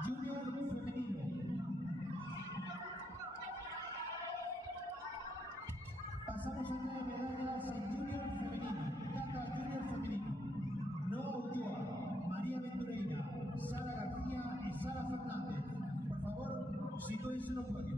Junior femenino. Pasamos a entrega de medallas en Junior femenino. Cata Junior femenino. Noa Ulloa, María Ventureira, Sara García y Sara Fernández. Por favor, sitúense en el podio.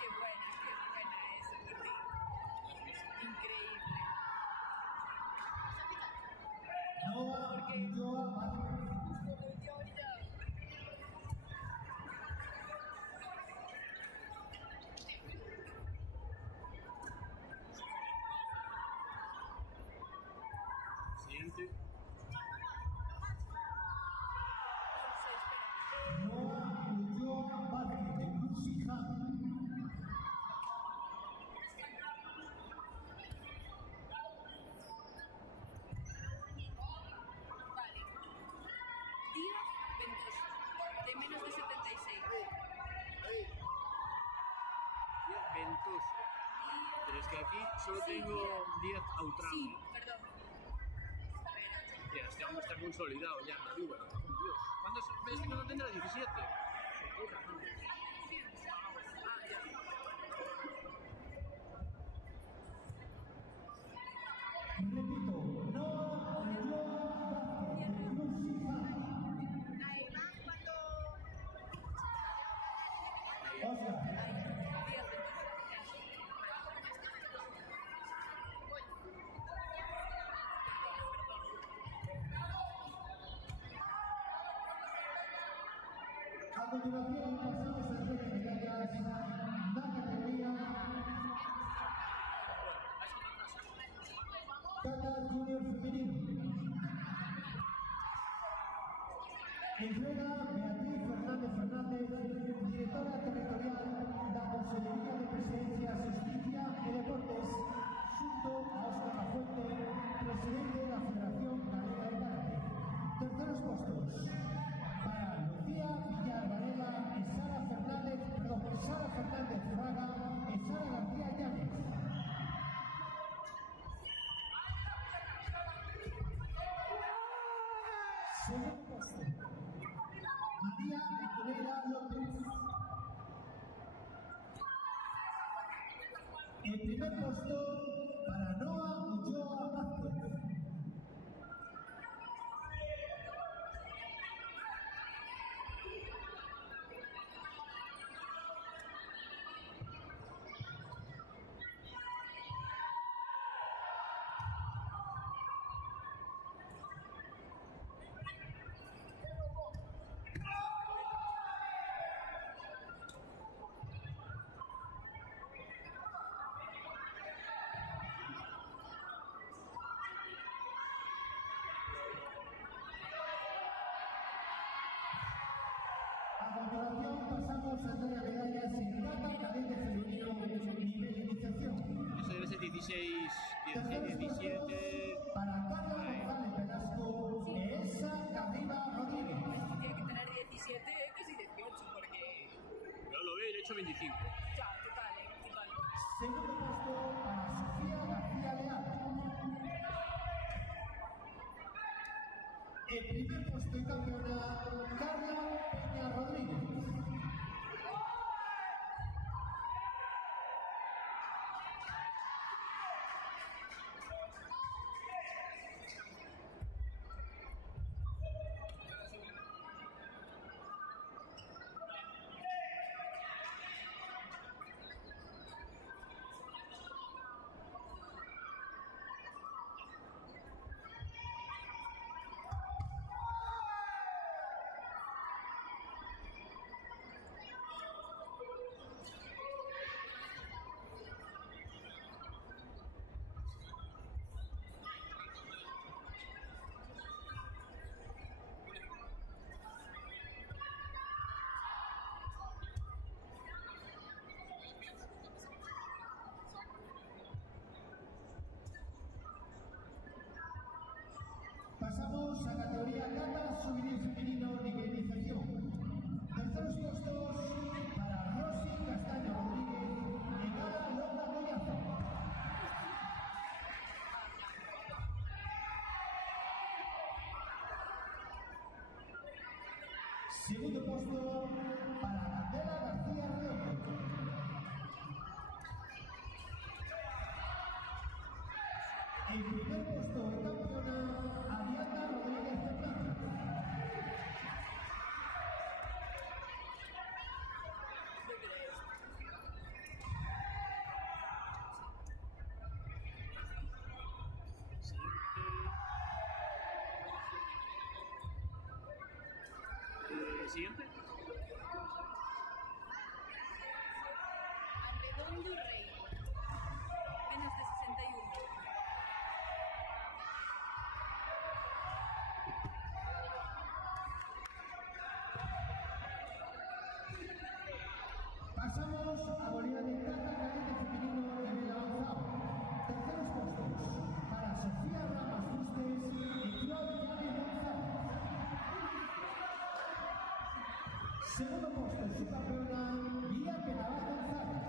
Qué buena esa, Martín. Increíble. Noa Ulloa Vázquez. Siguiente. Noa Ulloa Vázquez, de Lucy Ham. Díaz Ventosa, de menos de 76. es que aquí solo tengo 10 Outram. Sí, perdón. Ya, este hombre está consolidado ya en la vida. Dios. ¿Cuándo ves que no tendrá 17? Puta, no. Repito, no, Oscar. A continuación pasamos a hacer medallas da categoría Kata Junior Femenino. Entrega Beatriz Fernández, directora territorial da Consellería de Presidencia, Justicia e Deportes, xunto a Óscar Lafuente, presidente da Federación Galega de Karate. Terceros postos para Lucía Villar Varela e Sara Fernández Fraga e Sara García Llanes. Segundo posto, María Antonella López. El primer puesto para Noa Ulloa Vázquez. A continuación pasamos a entrega medallas en Kata Cadete Femenino nivel iniciación. Eso debe ser 16, 16, 17. Para Carla González Velasco e Elsa Garriba Rodríguez. Tiene que tener 17, casi 18, porque Yo lo veo y le he hecho 25. ya, total, total. Segundo puesto para Sofía García Leal. El primer puesto y campeona Carla Peña Rodríguez. Pasamos a categoría Kata Juvenil Femenino nivel iniciación. Terceros puestos para Rosy Castaño Rodríguez y Gala Longa Goyazo. Segundo puesto para Candela García Redondo. El primer puesto de campeona Ariadna Rodríguez Fernández. Siguiente. Arredondo Rey, menos de 61. Pasamos a bolera de Kata Cadete Femenino nivel avanzado. Terceros puestos para Sofía Ramas Fustes y Claudia González. Segundo puesto, su campeona Lía Penabas González.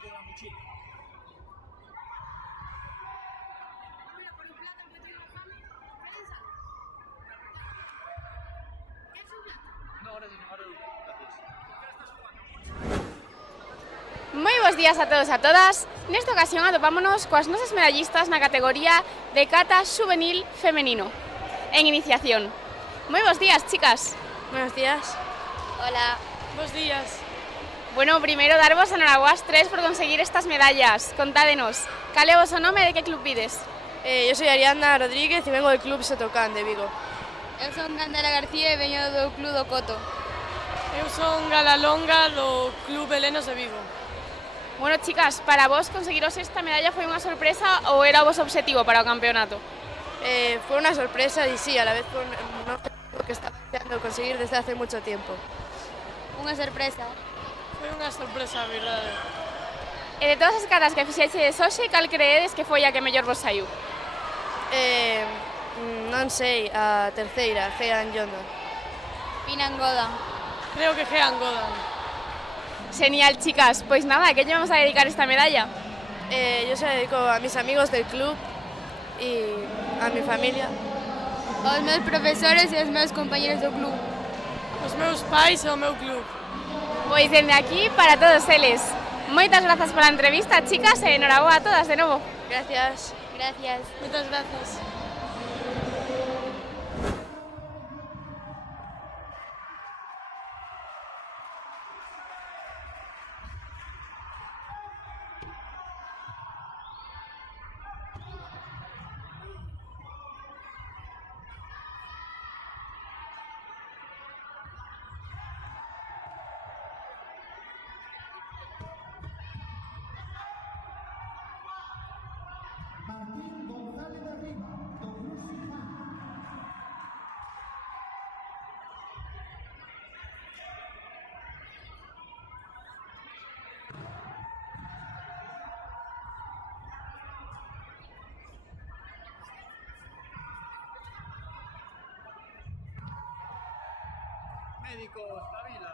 con la mochila. Mira, por un plátano que tiene una fame, piénsalo. ¿Quieres un plátano? No, gracias, Maru. Gracias. Moi bons días a todos e a todas. Nesta ocasión atopámonos coas nosas medallistas na categoría de kata juvenil femenino, en iniciación. Moi bons días, chicas. Buenos días. Hola. Buenos días. Bueno, primeiro darvos enhorabuá ás tres por conseguir estas medallas. Contádenos, cal é o voso nome e de que club vides? Yo soy Ariadna Rodríguez y vengo del Club Sotocán de Vigo. Eu son Candela García e veño do Club do Coto. Eu son Gala Longa do Club Helenos de Vigo. Bueno, chicas, para vos conseguiros esta medalla foi unha sorpresa ou era o voso obxectivo para o campeonato? Fue una sorpresa y sí, a la vez fue un objetivo que estaba deseando conseguir desde hace mucho tiempo. Unha sorpresa. Foi unha sorpresa, a verdade. E de todas as catas que fixeches hoxe, cal creedes que foi a que mellor vos saiu? Non sei, a terceira, Hean Yondon. Pinangoda. Creo que Hean Godan. Genial, chicas. Pois nada, a que lle vamos a dedicar esta medalla? Yo se la dedico a mis amigos del club y a mi familia. Aos meus profesores e aos meus compañeros do club. Os meus pais e o meu club. Pois dende aquí para todos eles. Moitas grazas pola entrevista, chicas, e enhoraboa a todas de novo. Gracias. Gracias. Muchas gracias. Martín González de Riva, do Club Siján. Médico, espabila.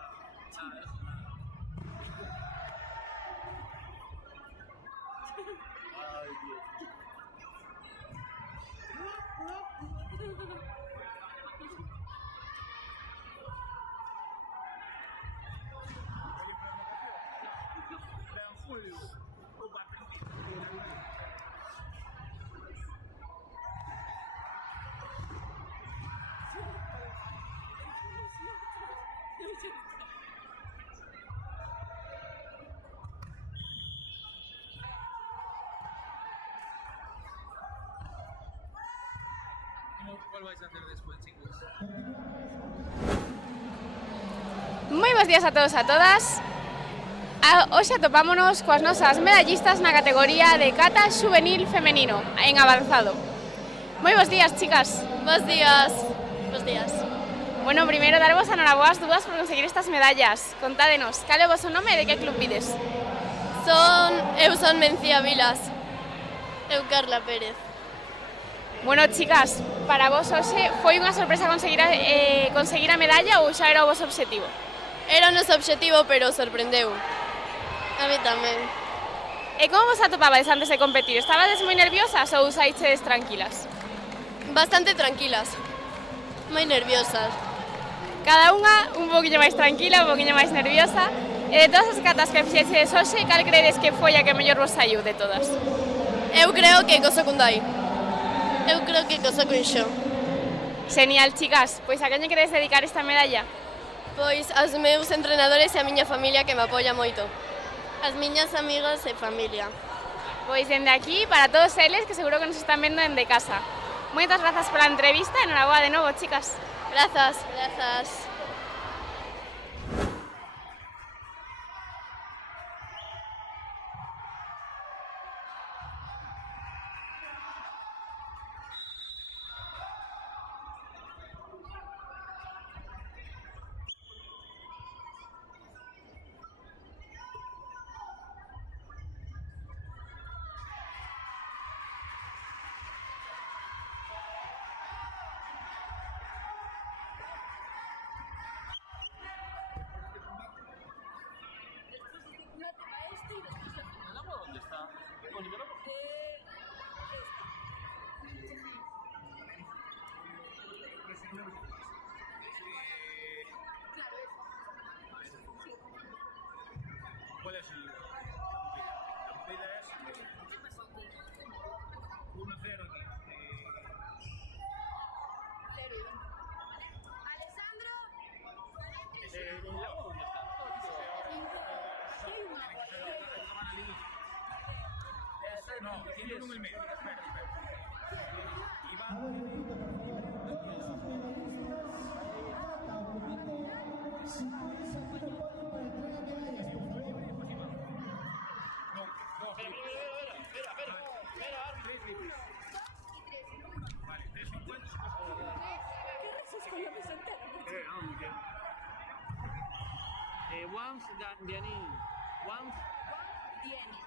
Ay, Dios. ¿Cuál vais a hacer después, chicos? Moi bons días a todos e a todas. Hoxe atopámonos coas nosas medallistas na categoría de kata juvenil femenino, en avanzado. Moi bons días, chicas. Buenos días. Buenos días. Bueno, primeiro darvos enhoraboa ás dúas por conseguir estas medallas. Contádenos, cal é o voso nome e de que club vides? Eu son Mencía Vilas. Eu Carla Pérez. Bueno, chicas, para vos hoxe foi unha sorpresa conseguir a medalla ou xa era o voso obxectivo? Era o noso obxectivo, pero sorprendeu. A mí tamén. E como vos atopabades antes de competir? Estabades moi nerviosas ou saíches tranquilas? Bastante tranquilas. Moi nerviosas. Cada unha un poquinho máis tranquila, un poquinho máis nerviosa. E de todas as catas que fixeches hoxe, cal credes que foi a que mellor vos saiu de todas? Eu creo que co secundai. Eu creo que co secunxo. Genial, chicas. Pois a quen lle queredes dedicar esta medalla? Pois aos meus entrenadores e a miña familia que me apoia moito. As miñas amigas e familia. Pois dende aquí, para todos eles, que seguro que nos están vendo dende casa. Moitas grazas pola entrevista e enhoraboa de novo, chicas. Grazas. Grazas. Claro, eso. Puedes ir. La movida es ¿Qué pasó aquí? 1-0 aquí. Cero. Alessandro. ¿El lago dónde está? Sí, hay un agua ahí. No, tiene uno en el medio. Espera. A ver, repito, por favor. Todos sus medallistas, falta o compite, si puedes aquí no pueden para entrega medallas, por favor. No, dos. Espera, árbitro. 3 libros. Vale, 3.50. ¿Qué rezas con la mesa entera? Muy bien. Once, Dianí. Once. Tiene.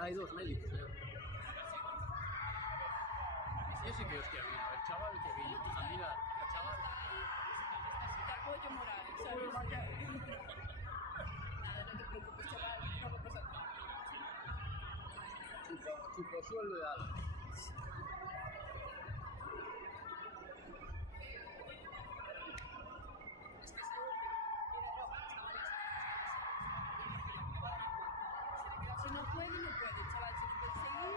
Hay dos médicos, creo. Yo sí que, hostia, mira, el chaval que vi. Mira, el chaval. Apoyo moral, ¿sabes? Nada, no te preocupes, chaval, no va a pasar nada. Chupo sueldo de algo. Si no puede, no puede, chaval. Si no puede seguir,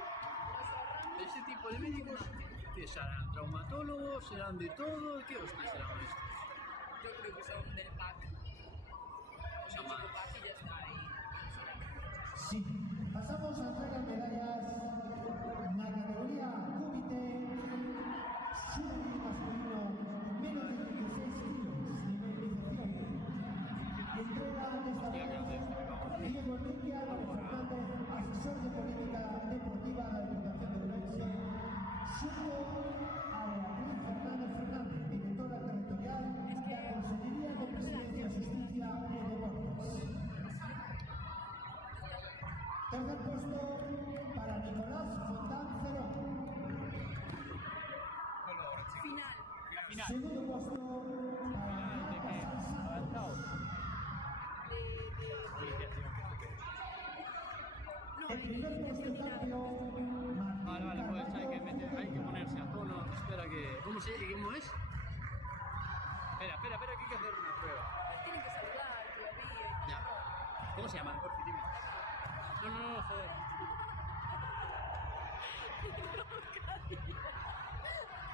nos ahorramos. Ese tipo de médicos, que serán traumatólogos, serán de todo, ¿qué hostias serán estos? Yo creo que son del pack. Del chico pack y ya está ahí. Sí, pasamos a entregar medallas en la categoría Cúbite, juvenil masculino, menos de 16 kilos, nivelización. Entrega de esta medalla Diego Enrique Álvarez Fernández, asesor de política Segundo puesto el primer puesto campeón. Vale, pues hay que ponerse a tono. Espera que... ¿Cómo es? Espera, que hay que hacer una prueba. Tienen que saludar, todavía. Ya. ¿Cómo se llaman? Por fin, dime. No, joder.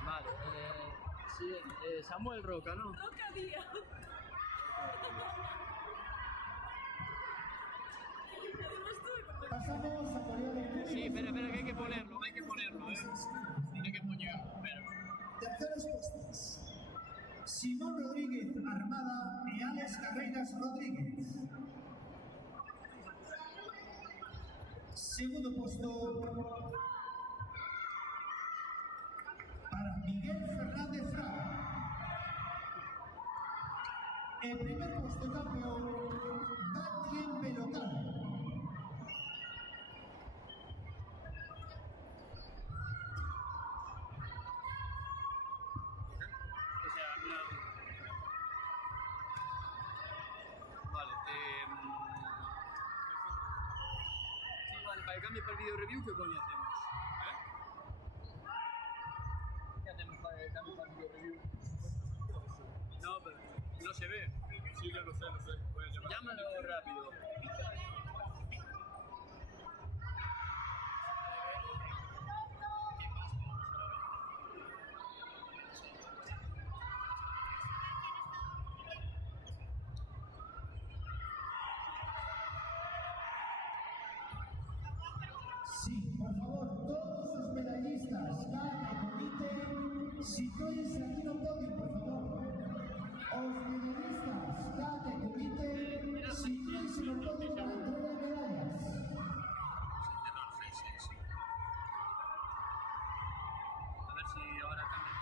Vale, sí, Samuel Roca, ¿no? Roca Díaz. Pasamos a Corea del Sur. Sí, espera, que hay que ponerlo, Hay que ponerlo. Espera. Terceros puestos. Simón Rodríguez Armada y Alex Carreras Rodríguez. Segundo puesto para Miguel Fernández Fraga. El primer puesto campeón, Batien Belocal. Para el cambio para el video review, ¿qué coño hacemos? ¿Qué hacemos para el cambio para el video review? No, pero no se ve. Sí, ya lo sé. Llámalo rápido. Sí, por favor, todos los medallistas, cada comité, sitúense aquí en el podio, por favor. Los medallistas, cada comité, sitúense en el podio para entregar medallas. A ver si ahora cambia.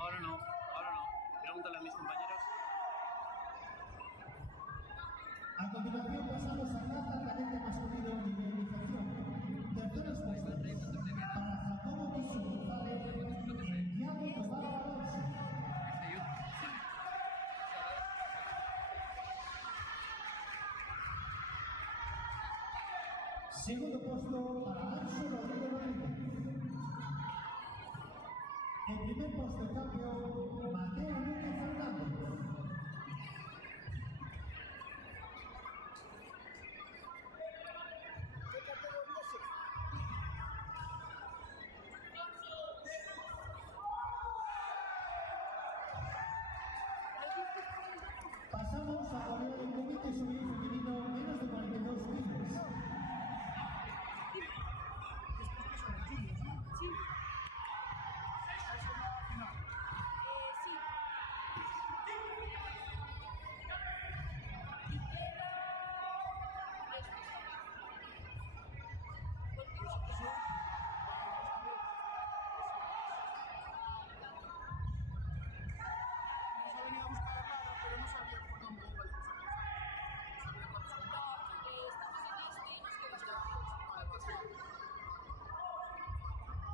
Ahora no. Pregúntale a mis compañeros. A continuación pasamos a plaza cadete masculino de indemnización. Terceros puestos para Jacobo Piso González y Thiago Tobar Alonso. Segundo puesto para Ancho Rodríguez Rodríguez. El primer puesto campeón, Mateo Núñez Fernández. Pasamos a la del comité juvenil femenino menos de 42 kilos.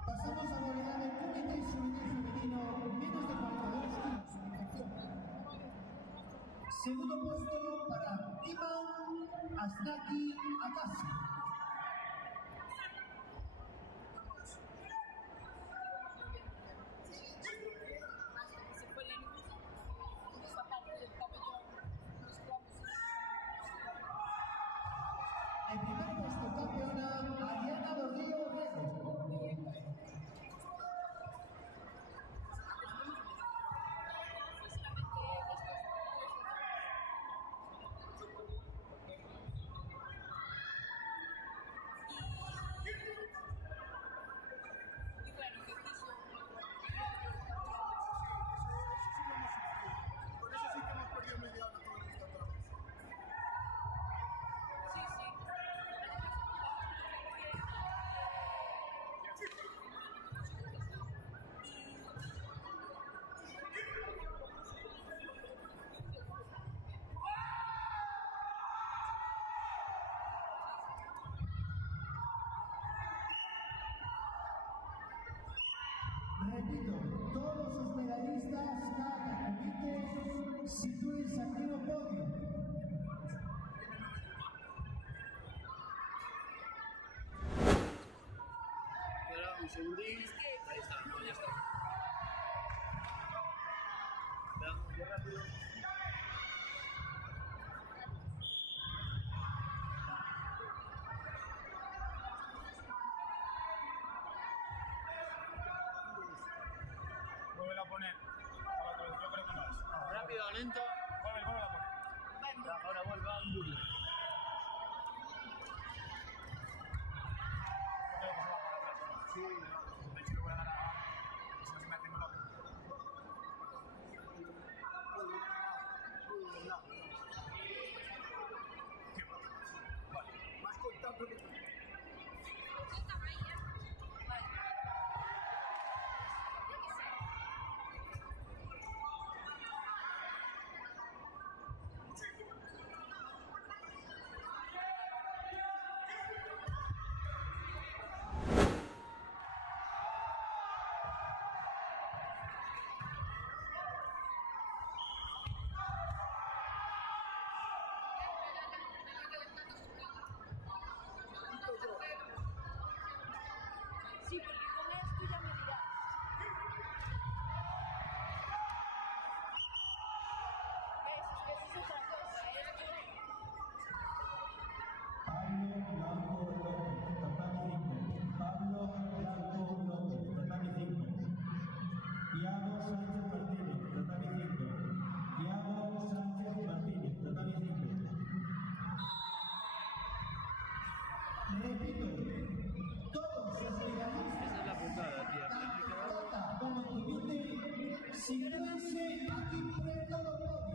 Pasamos a la unidad del comité juvenil femenino menos de 42 kilos. Segundo puesto para Iman Asnaki Akasi. segundín. Ahí está, no, ya está. Veamos, ya rápido. Vuelve a poner. Yo creo que más. Rápido, lento. Vuelve a poner. Ahora vuelve a un bucle. Sí, de hecho le voy a dar a... Si no se me hace un loco. Más contacto que... Sí, porque con esto ya me dirás. Eso es otra cosa. Pablo Blanco López, tatami 5. Thiago Sánchez Martínez, tatami 5. Thiago Sánchez Martínez, tatami 5. Repito, todos los finalistas Esa es la puntada, tía. Hay que darle. como invite, síntanse aquí por el todo podio.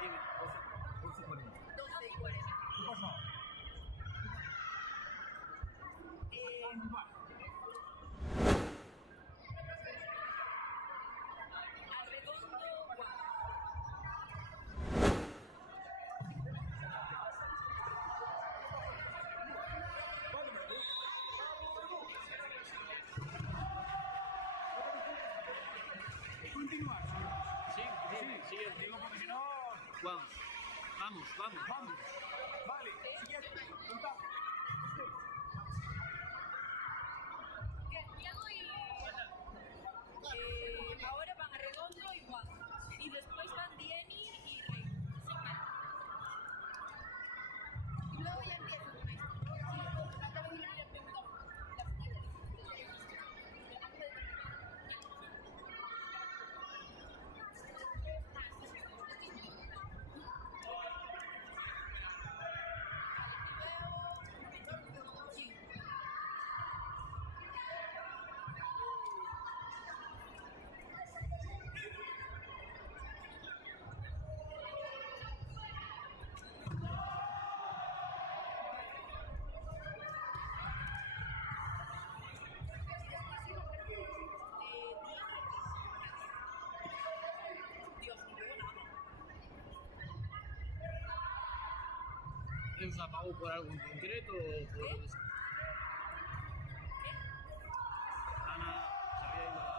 Dime. 12:40. ¿Qué pasó? Arredondo, Juan. Continuar. Sí, siguiente. Digo porque si no... Vamos. Vamos. Vamos. Vale, siguiente. Contacto. Diego y... ahora van Arredondo y Juan. Y después van Dieni y Rey. Y luego ya empiezo con esto. Sí, acabo de ir a preguntar. Sí. Dios, no veo nada. ¿Os apagó por algo en concreto o por...? Ana se había ido a...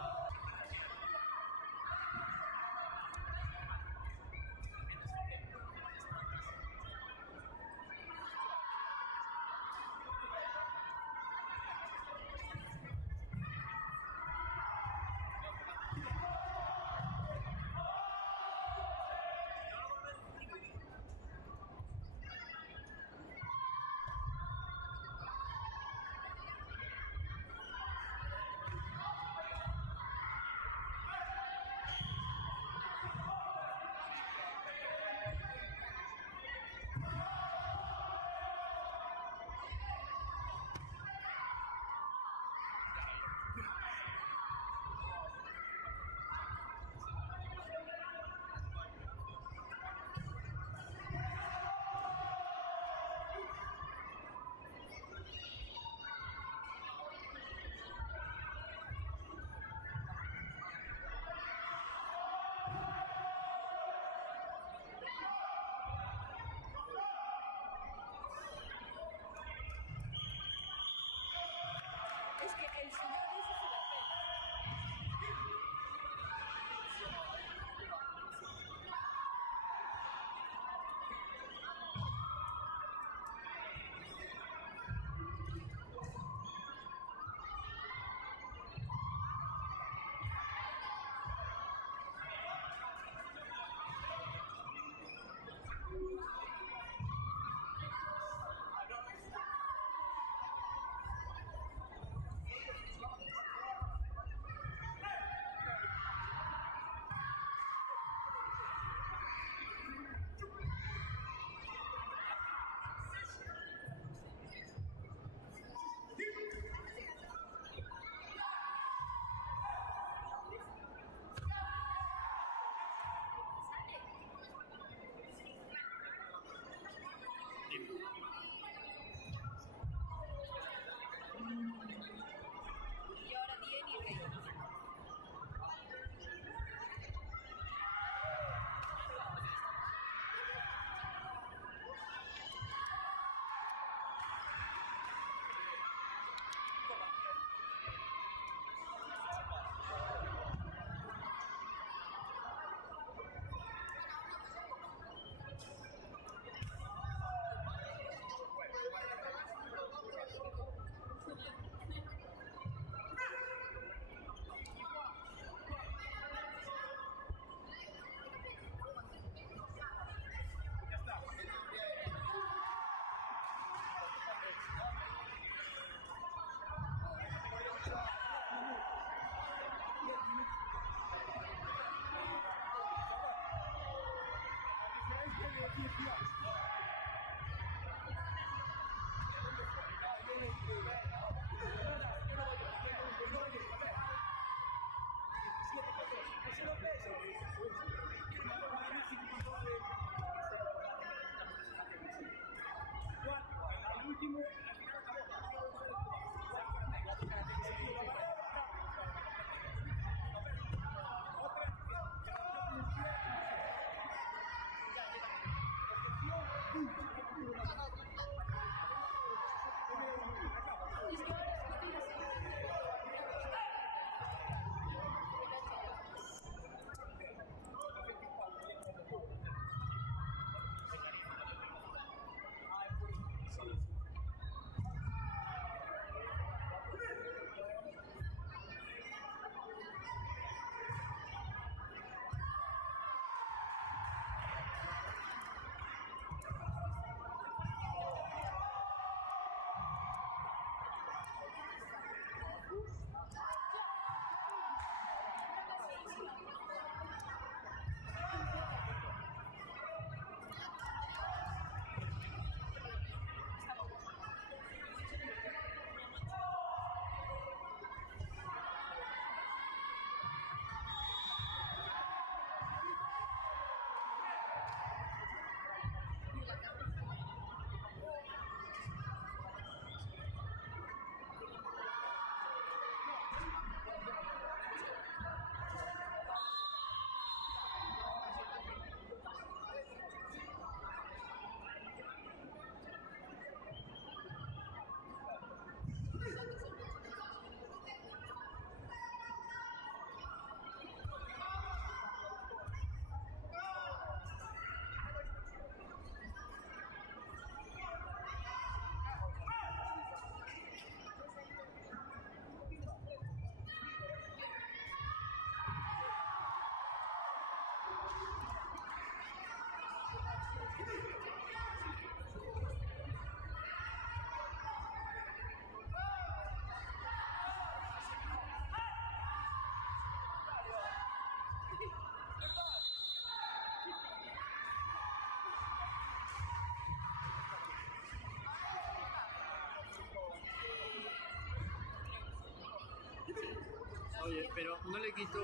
Oye, pero no le quito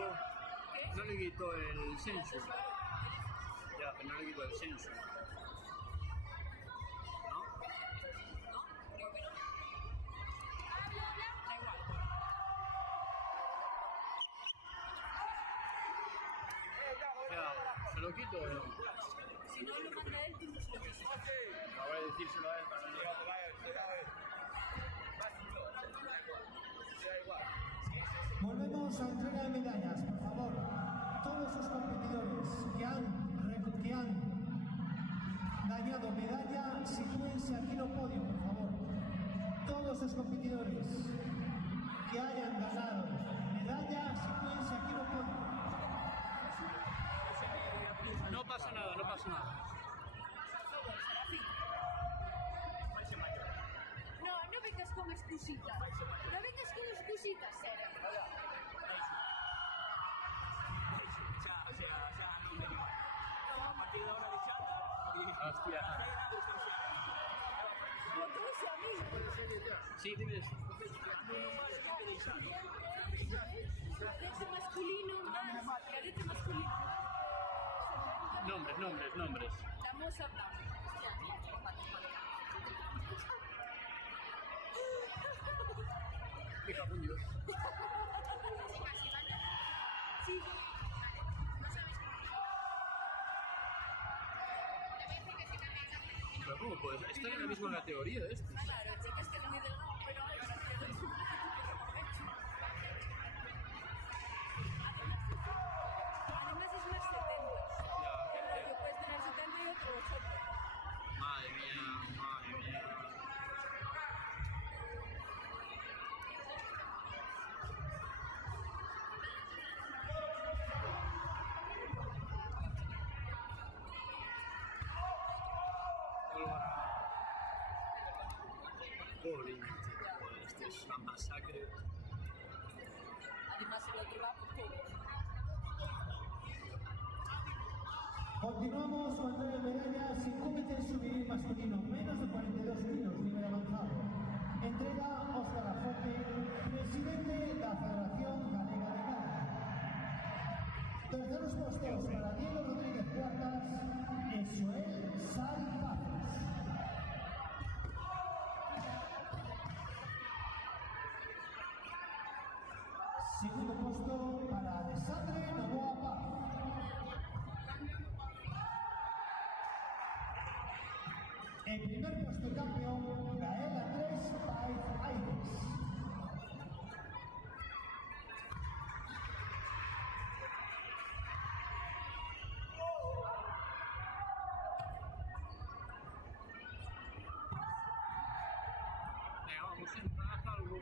el sensu. Ya, pero no le quito el sensu. ¿No? ¿Qué hago? ¿Se lo quito o no? Si no lo manda él, tú no se lo quitas. Voy a decírselo a él para no llegar. Volvemos a entrega de medallas, por favor. Todos los competidores que han ganado medalla, sitúense aquí en el podio, por favor. Todos los competidores que hayan ganado medalla, sitúense aquí en el podio. No pasa nada, no pasa nada. No vengas con excusitas. No vengas con excusitas, Sara. Hostia. Sí, dime eso. Cadete masculino más. Cadete masculino. Nombres. La moza blanca. Me cago en Dios. Sí. Pero ¿cómo puedes estar en la misma categoría de estos? Claro, chicas, que es muy delgado, pero hay además es más 70. Que puedes tener 70 y otro 80. Madre mía. Pobre niño, joder, esto es una masacre. Además el otro va por todo. Continuamos con entrega de medallas sin comité juvenil masculino, menos de 42 kilos, nivel avanzado. Entrega Óscar Afote, presidente de la Federación Galega de Karate. Terceros puestos para Diego Rodríguez Cuartas y Joel Sal Pazos. Segundo puesto para Alessandre Novoa Paz. El primer puesto campeón, Gael Andrés Paez Aires. Venga, vamos, haz algo.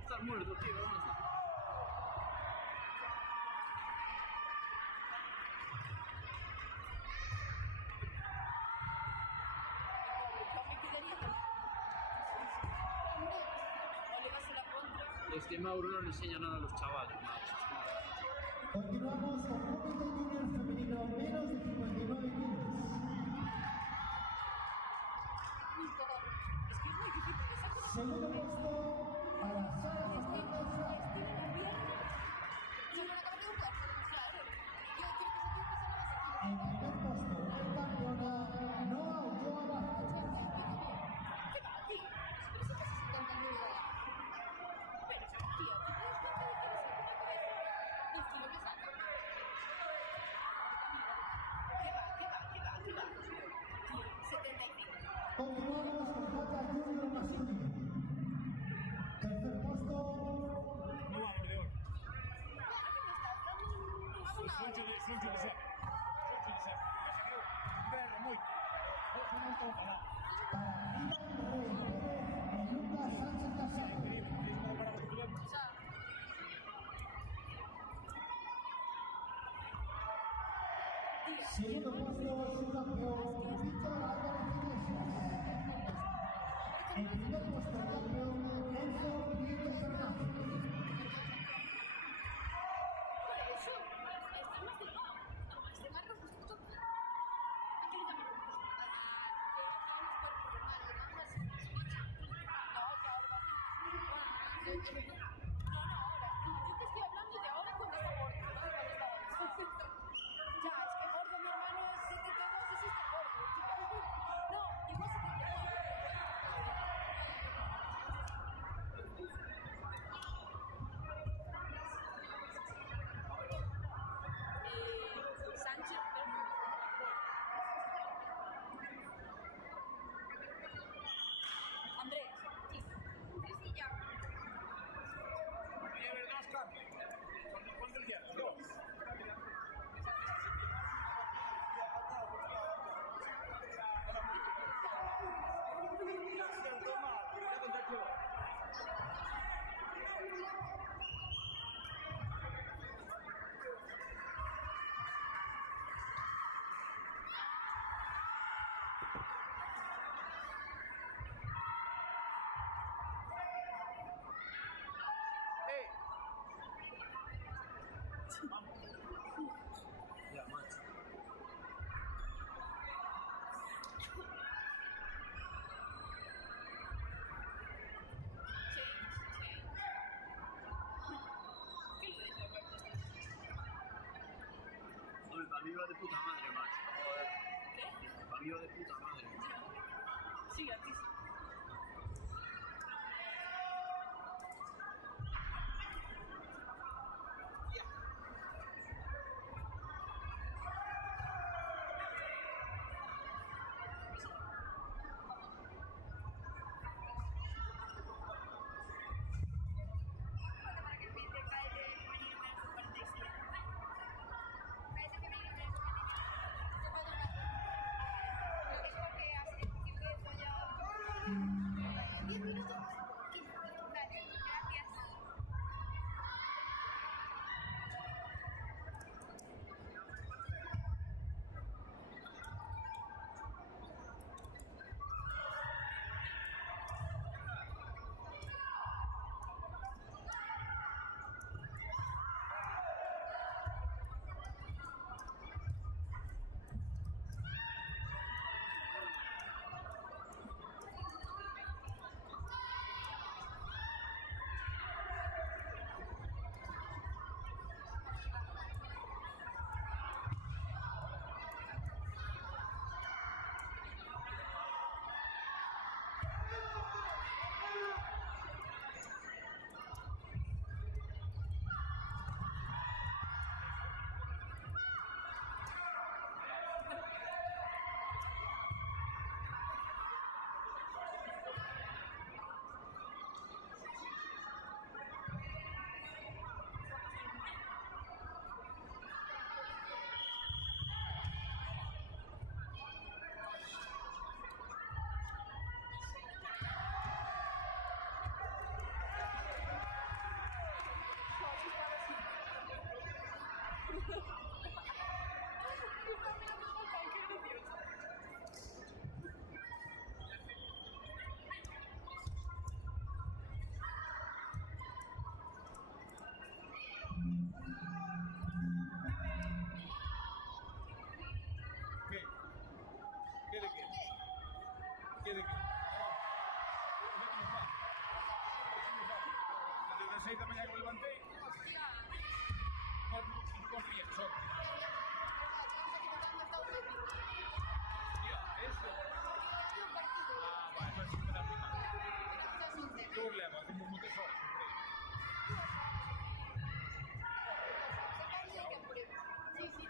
Estás muerto, tío, vamos. Es que Mauro no le enseña nada a los chavales, macho. Continuamos con Comité Junior Femenino, menos de 59 kilos. Segundo puesto para Sara Fernández Frank. En primer puesto, el campeona Noa Ulloa Vázquez. Continuamos con Jota Junior masculino. Tercer puesto. No va, por Dios. Son Jules Isaac. Segundo puesto, subcampeón Víctor Álvarez Iglesias. En primer puesto, campeón Enzo Prieto Fernández. Ya, macho. Hombre, para mí va de puta madre, macho. Joder. Para mí va de puta madre. Sí, a ti sí. ¿Qué de qué? ¿Qué de qué? Desde las 6 de la mañana que me levanté, confía, solo. Tía, eso. Ah, vale, entonces sí me da prima. ¿Qué problema? Como un montesor. Sí, sí,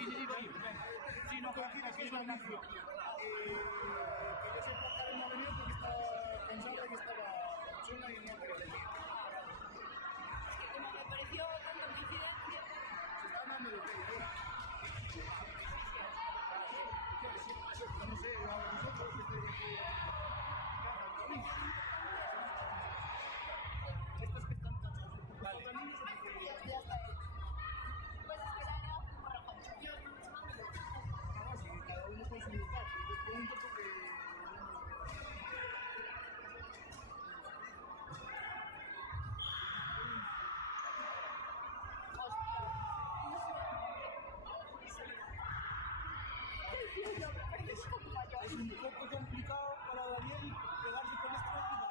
sí, voy. Sí, no, tranquila, que yo inicio. Que yo sepa que Karen no ha venido porque estaba cansada y estaba chula y no quería venir. Como me pareció tanta coincidencia. Se está dando el hotel, no sé, a vosotros que estáis aquí. Estos que están cansados. Vale. Ya está hecho. Pues esperar a un borrajón. Ah, sí, cada uno con su lugar. Yo pregunto porque... Es un poco complicado para Daniel pegarse con esta vida.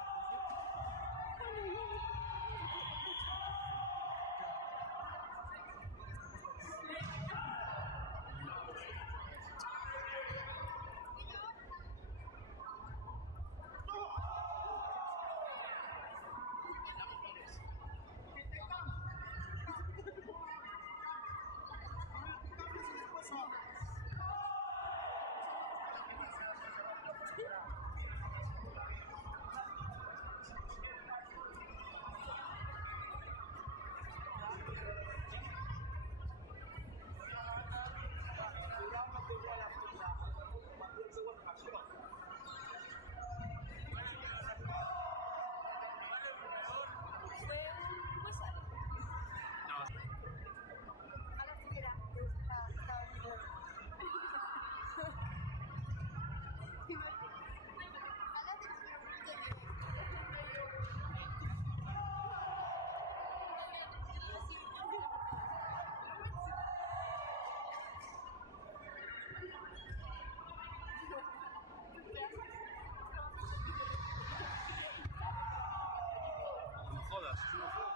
No jodas, es una flor.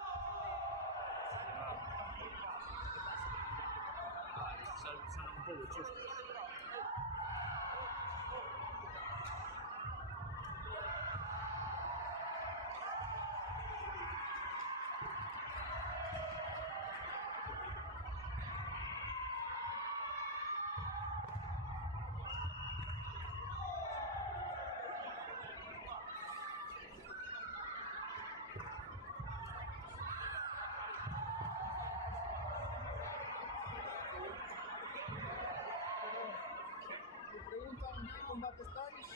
Suena un poco chusco. Me preguntan en qué combate estáis.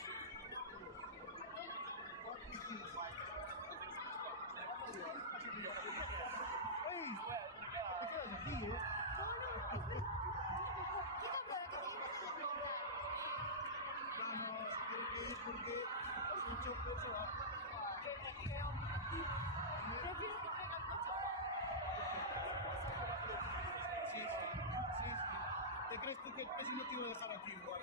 ¡Ey! ¿Qué quedas aquí, Vamos, quiero que ir porque es un choque eso. Sí. ¿Te crees tú que el Pesi no te iba a dejar aquí igual?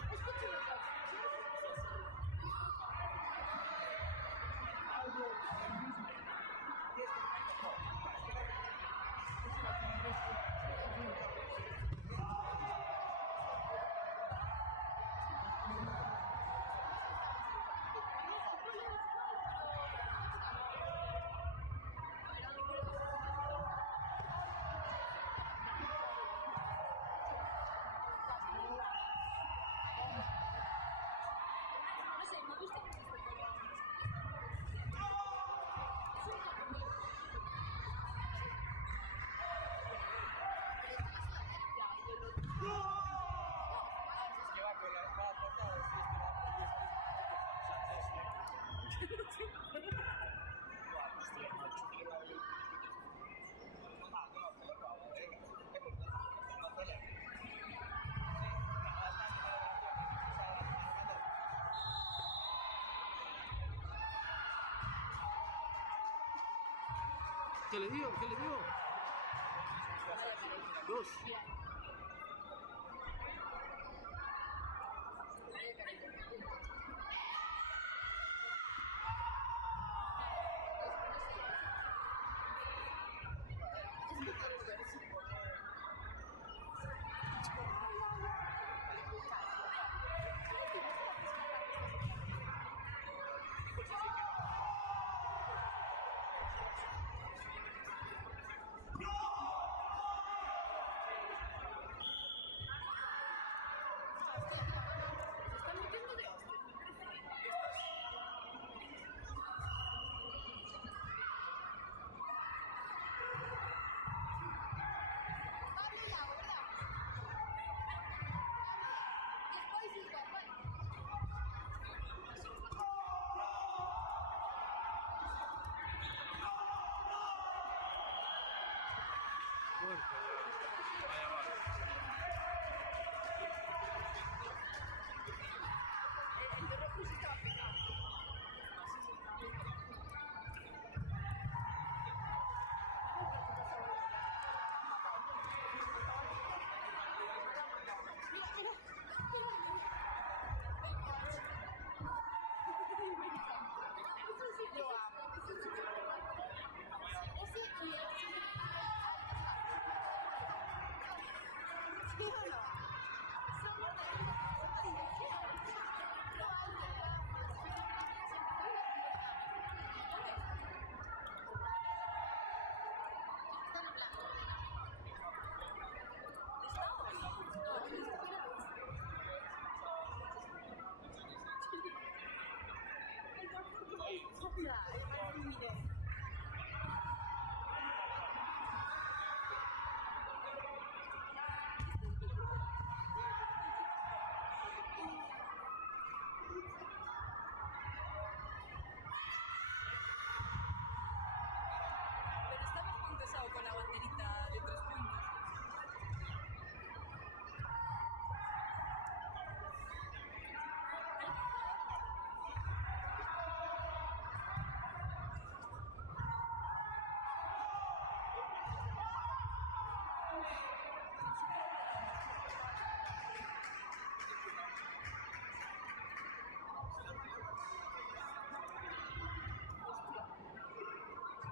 ¿Qué le dio? ¿Qué le dio? Dos. Pero está bastante pesado con la banderita de 3 puntos.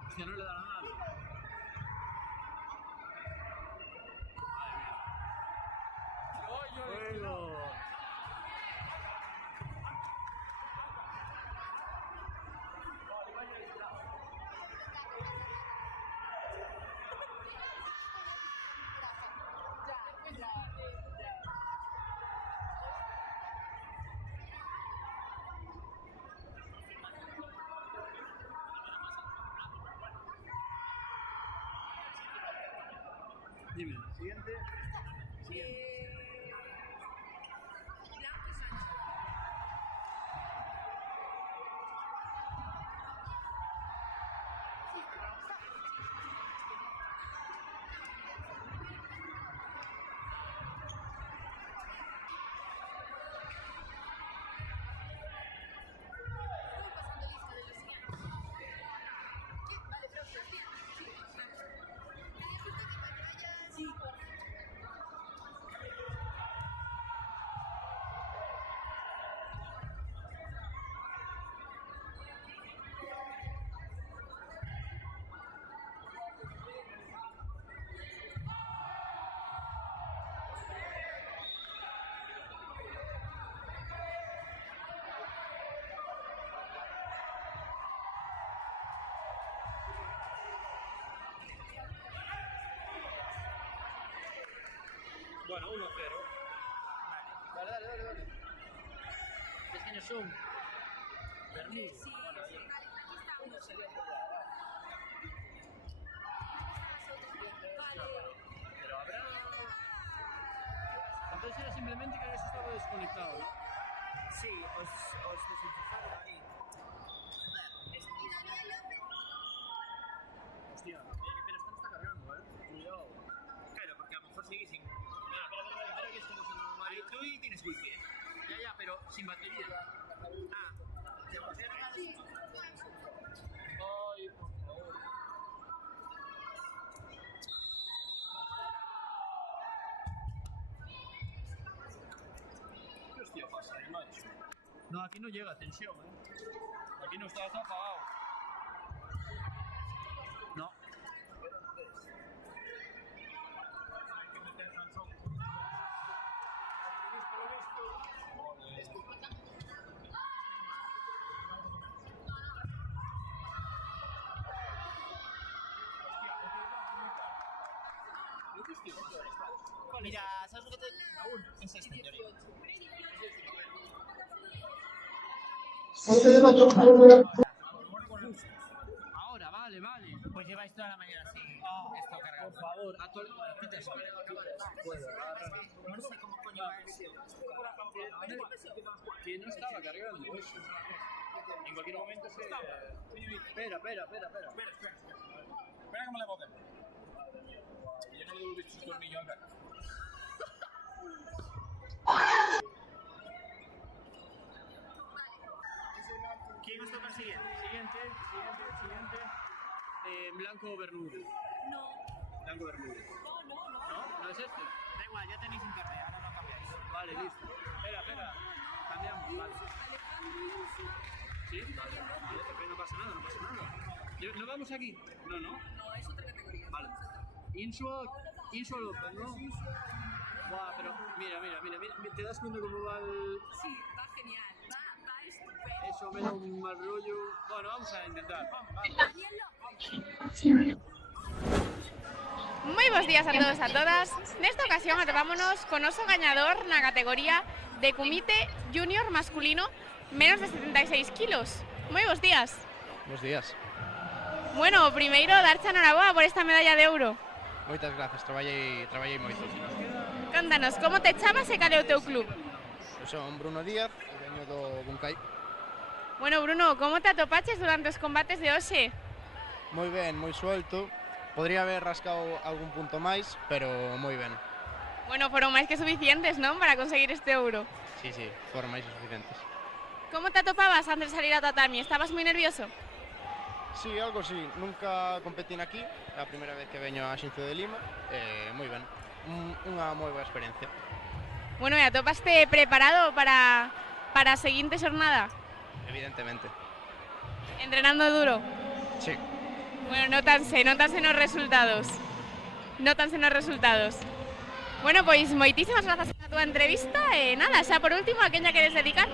Hostia, no le da nada. Juego. Dime, siguiente. Blanco y Sánchez. Estoy pasando lista de los siguientes. ¿Qué? Vale, pero sí, sí, por Bueno, 1-0. Vale, dale. ¿Ves quiénes son? Bermudo. sí, Bueno, sí. ahí. Aquí está uno. Vale. Pero habrá... Entonces era simplemente que habías estado desconectado, ¿no? Sí, os desenchufaron ahí. Hostia, pero esto no está cargando, Cuidado. Claro, porque a lo mejor seguís sin... Espera, que estamos en un Ahí tú y tienes wifi, ¿eh? Ya, pero sin batería. Ah, Ay, por favor. ¿Qué hostia pasa ahí, macho? No, aquí no llega tensión, Aquí no está apagado. No. mira, ¿sabes lo que te...? Aún es este, en teoría. Ahora, vale. Pues lleváis toda la mañana así, esto cargado. Por favor, No sé cómo coño va eso. que no estaba cargando eso. En cualquier momento se... Espera. Espera que me le bote. Yo no le he visto su tornillo acá. ¿Quién os toca siguiente? Siguiente. Blanco Bermúdez. No. Blanco Bermúdez. ¿No? ¿No es este? Da igual, ya tenéis internet, ahora no cambiáis. Vale, listo. Espera. Cambiamos, vale. Alejandro Insu. ¿Sí? Vale, no pasa nada. ¿No vamos aquí? No. No, es otra categoría. Vale. Insua López, ¿no? Buah, pero mira, ¿te das cuenta cómo va el...? Sí, va genial. Va estupendo. Eso me da un mal rollo. Bueno, vamos a intentar. Daniel López. Moi bons días a todos e a todas. Nesta ocasión atopámonos con oso gañador na categoría de Kumite Junior masculino menos de 76 kilos. Moi bons días. Bos días. Bueno, primeiro, darche a noraboa por esta medalla de ouro. Moitas grazas, traballei moito. Contanos, como te chamas e cal é o teu club? Eu son Bruno Díaz, veño do Buncai. Bueno, Bruno, como te atopaches durante os combates de hoxe? Moi ben, moi suelto. Podría haber rascado algún punto máis, pero moi ben. Bueno, foron máis que suficientes, non, para conseguir este ouro? Sí, foron máis que suficientes. Como te atopabas antes de salir ao tatami? Estabas moi nervioso? Sí, algo sí. Nunca competín aquí, é a primeira vez que veño a Xinzo de Lima, moi ben. Unha moi boa experiencia. Bueno, e atopaste preparado para a seguinte xornada? Evidentemente. Entrenando duro? Sí. Bueno, nótanse nos resultados. Bueno, pois moitísimas grazas a túa entrevista e nada, xa por último, a quen lla queres dedicar?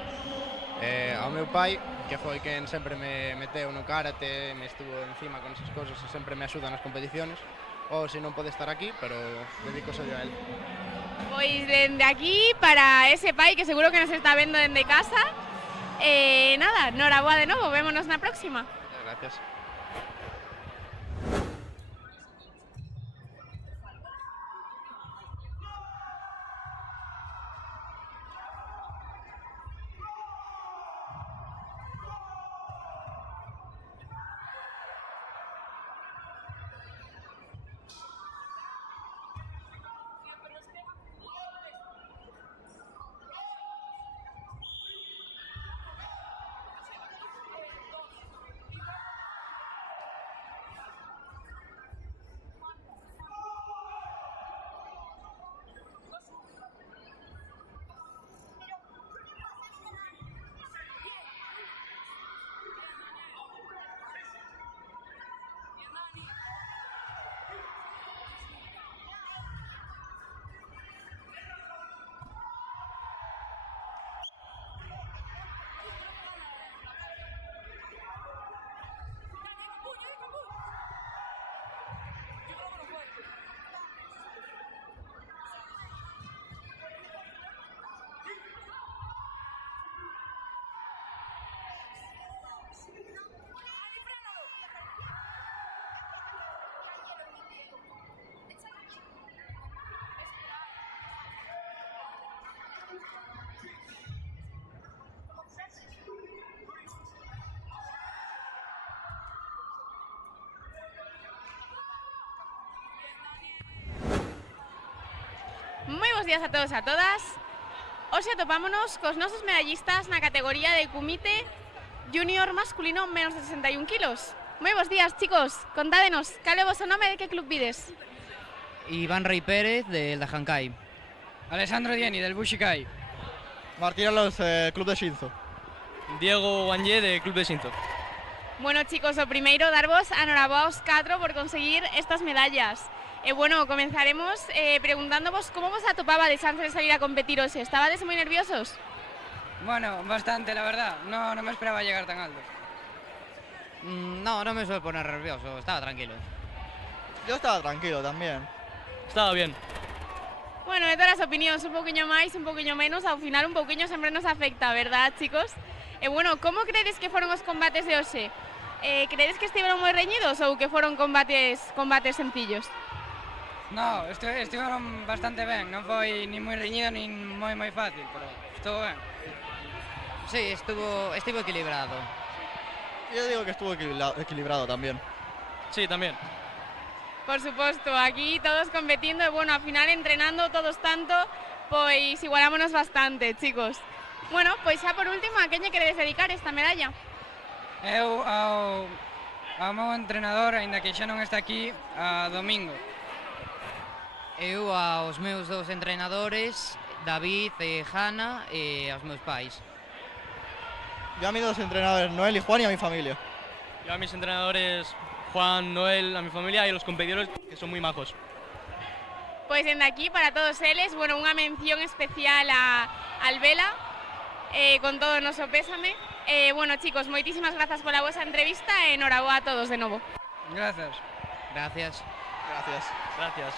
Ao meu pai, que foi quen sempre me meteu no karate, me estuvo encima con esas cosas e sempre me axuda nas competiciones. Ou se non pode estar aquí, pero dedico só a él. Pois dende aquí para ese pai que seguro que nos está vendo dende casa. Nada, noraboa de novo, vémonos na próxima. Muchas gracias. Moi bons días a todos e a todas. Hoxe atopámonos cos nosos medallistas na categoría de Kumite Junior masculino menos de 61 kilos. Moi bons días, chicos. Contádenos, cal é o vosso nome e de que club vides? Iván Rey Pérez, del Dajancay. Alessandro Dieni, del Bushikai. Martín Alonso, Club de Xinzo. Diego Guanyé, de Club de Xinzo. Bueno, chicos, o primeiro darvos a noraboa aos 4 por conseguir estas medallas. E bueno, comenzaremos preguntándovos como vos atopabades antes de salir a competir hoxe. ¿Estabades moi nerviosos? Bueno, bastante, la verdad. No me esperaba llegar tan alto. No me suele poner nervioso, estaba tranquilo. Yo estaba tranquilo también. Estaba bien. Bueno, de todas as opinións, un pouquiño máis, un pouquiño menos, ao final un pouquiño sempre nos afecta, verdad, chicos? E bueno, como credes que foron os combates de hoxe? Credes que estiveron moi reñidos ou que foron combates sencillos? No, estiveron bastante ben, non foi ni moi reñido ni moi fácil, pero estuvo ben. Sí, estuvo equilibrado. Yo digo que estuvo equilibrado también. Sí, también. Por suposto, aquí todos competindo e, bueno, ao final entrenando todos tanto, pois igualámonos bastante, chicos. Bueno, pois xa por último, a quen lle queredes dedicar esta medalla? Eu ao meu entrenador, aínda que xa non está aquí, a Domingo. Eu aos meus dous entrenadores, David e Hanna, e aos meus pais. Yo a mis dos entrenadores, Noel y Juan, y a mi familia. Yo a mis entrenadores, Juan, Noel, a mi familia y a los competidores, que son muy majos. Pois dende aquí, para todos eles, bueno, unha mención especial a Albela, con todo o noso pésame. Bueno, chicos, moitísimas grazas pola vosa entrevista e noraboa a todos de novo. Gracias. Gracias. Gracias. Gracias.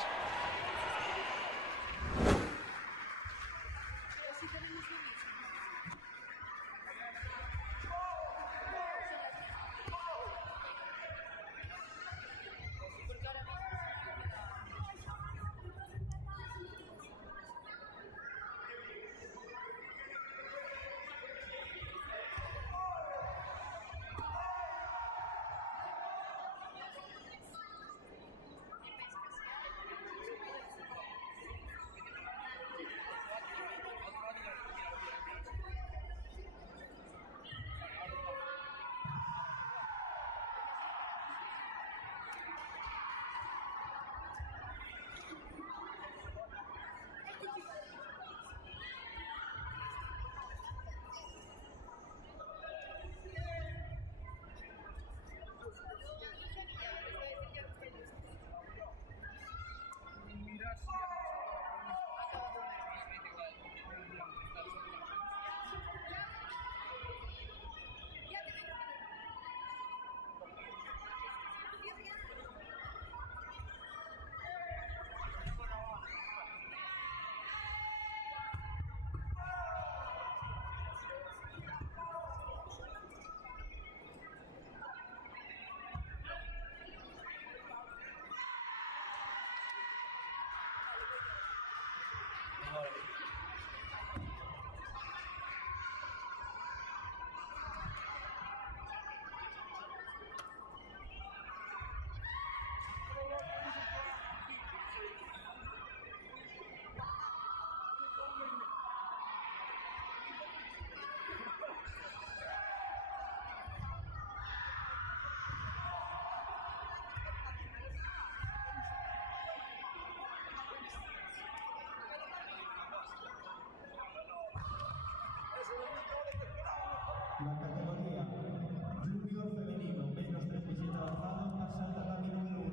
La categoría junior femenino menos 37 avanzado pasa al tatami número 1.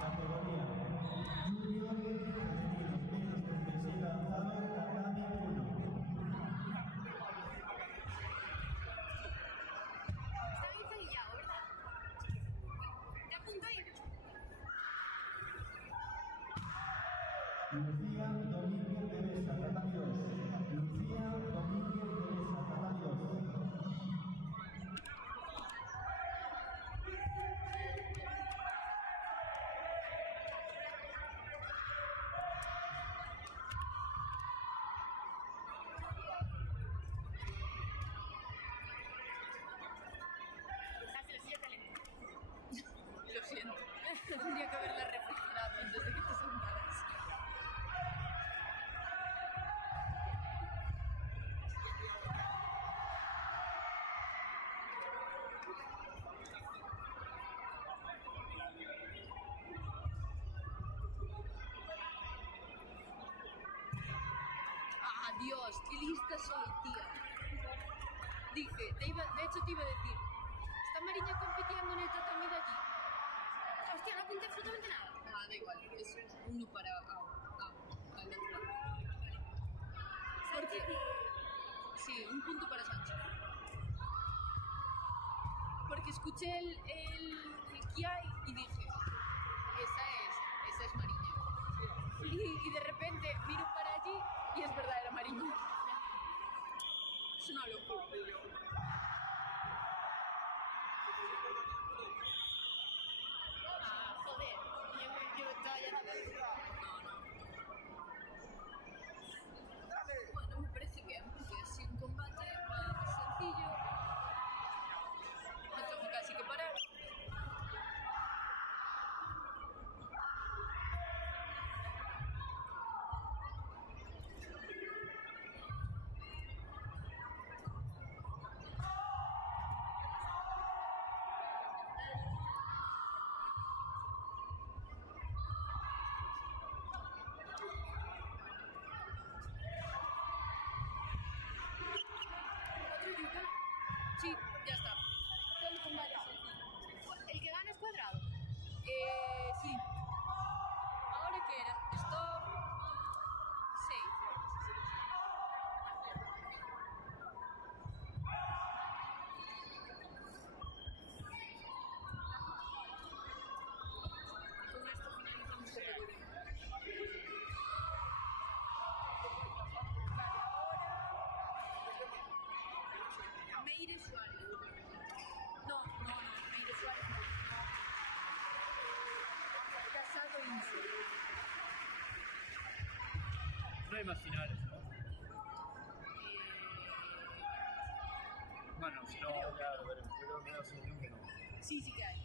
Categoría junior femenino menos 37 avanzado, tatami 1. Está bien ensaillado, ¿verdad? ¿Te apuntáis? Lucía Domínguez de Besa, tatami 2. Lucía Domínguez de Besa, tatami 2. Casi la silla caliente. Lo siento. Tendría que haberla refrigerado antes de que te sentaras. Ah, Dios, qué lista soy, tía. Dije, de hecho te iba a decir, ¿está Mariña compitiendo en el tatami de allí? Hostia, no apunté absolutamente nada. Ah, da igual, es uno para al otro lado. Porque, sí, un punto para Sánchez. Porque escuché el Kiai y dije, esa es Mariña. Y de repente miro para allí y es verdad, era Mariña. Es una locura. Ah, joder. Yo todavía no veo. No. Bueno, me parece bien, porque es un combate más sencillo. No tengo casi que parar. Sí, ya está. Solo combate sencillo. ¿El que gana es cuadrado? Sí. ¿Ahora qué era? Stop. Save. Con esto finalizamos categoría. Meire Suárez. No, Meire Suárez no. Casado Inso. No hay más finales, ¿no? Bueno, si no, ya lo veremos. Yo creo que me da la sensación que no. Sí, sí que hay.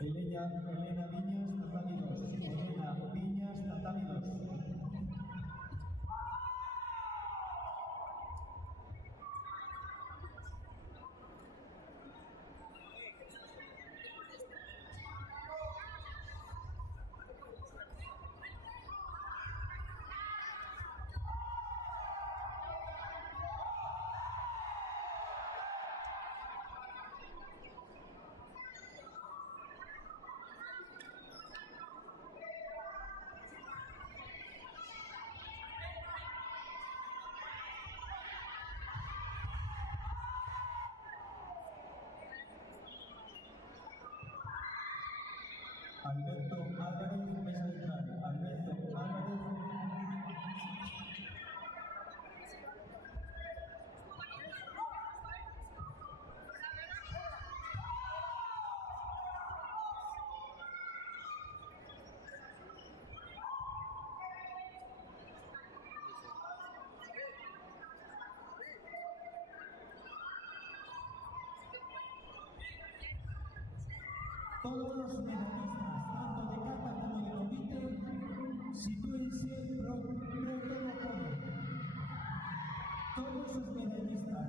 Elena Viñas, tatami 2. Elena Viñas, tatami 2. Alberto Álvarez, mesa central. Alberto Álvarez. Todos los medallistas, tanto de kata como de convite, sitúense protocolo. Todos los medallistas,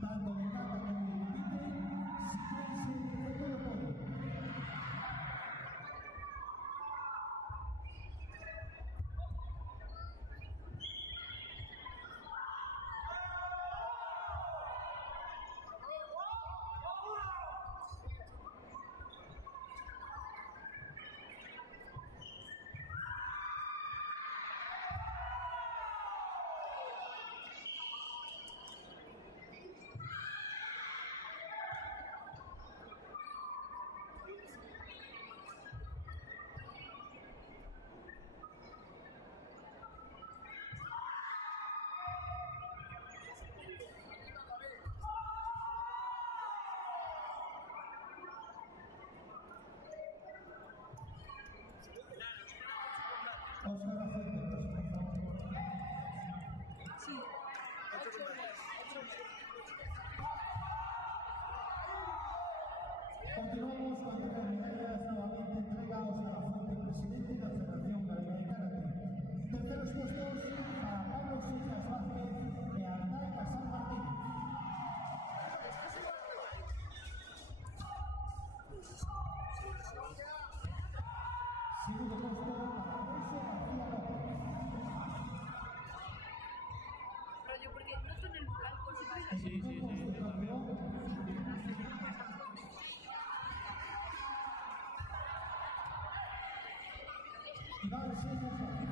tanto de kata como de convite, sitúense protocolo. Continuamos con las medallas nuevamente entregados a la fuente presidente de la Federación Galega de Karate. Terceros puestos para Pablo Sillas Vázquez y Arnay Casal Martínez. Segundo puesto para Alfonso García López. Rollo, porque no está en el local, por si pasa. Sí, Iván Sillas Vázquez.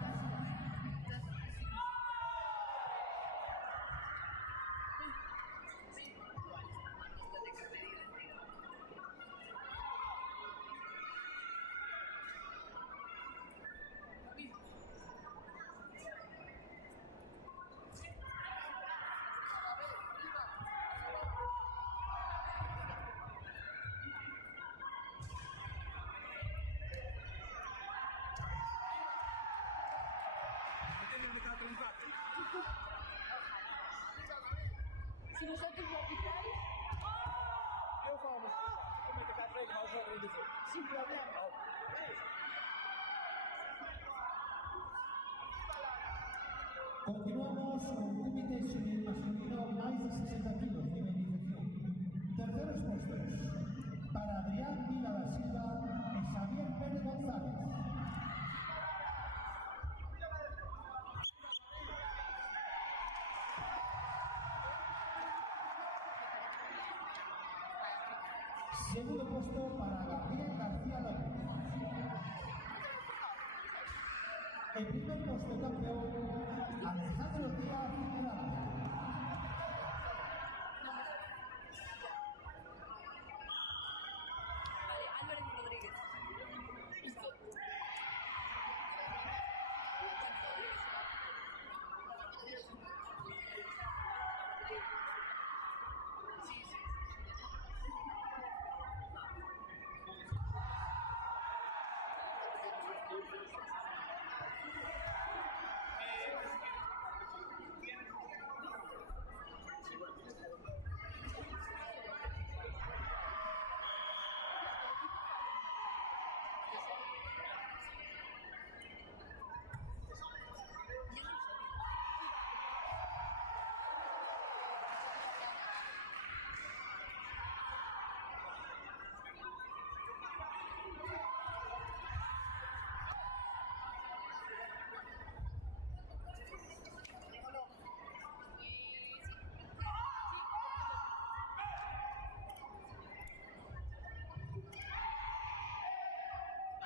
Si nosotros lo aplicáis, sin problema. Continuamos con límite masculino más de 60 kilos de iniciación. Terceros puestos para Adrián Vila da Silva y Xavier Pérez González. Segundo puesto para Gabriel García López. El primer puesto campeón, Alejandro Díaz Figueroa. Vale, Álvarez Rodríguez. Listo.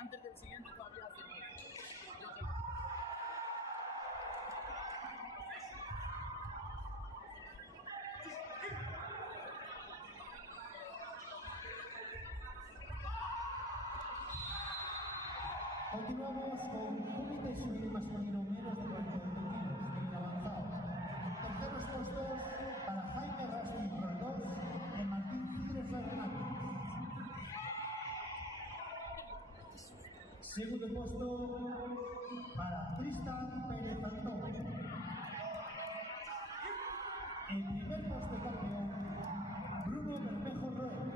antes del siguiente todavía hacemos. Continuamos con Comité Juvenil masculino menos de 48 kilos, bien avanzado. Terceros puestos para Jaime Raskin Roldós y Martín Tigre Fernández. Segundo puesto para Tristan Pérez Antón. El primer puesto campeón, Bruno Bermejo Roel.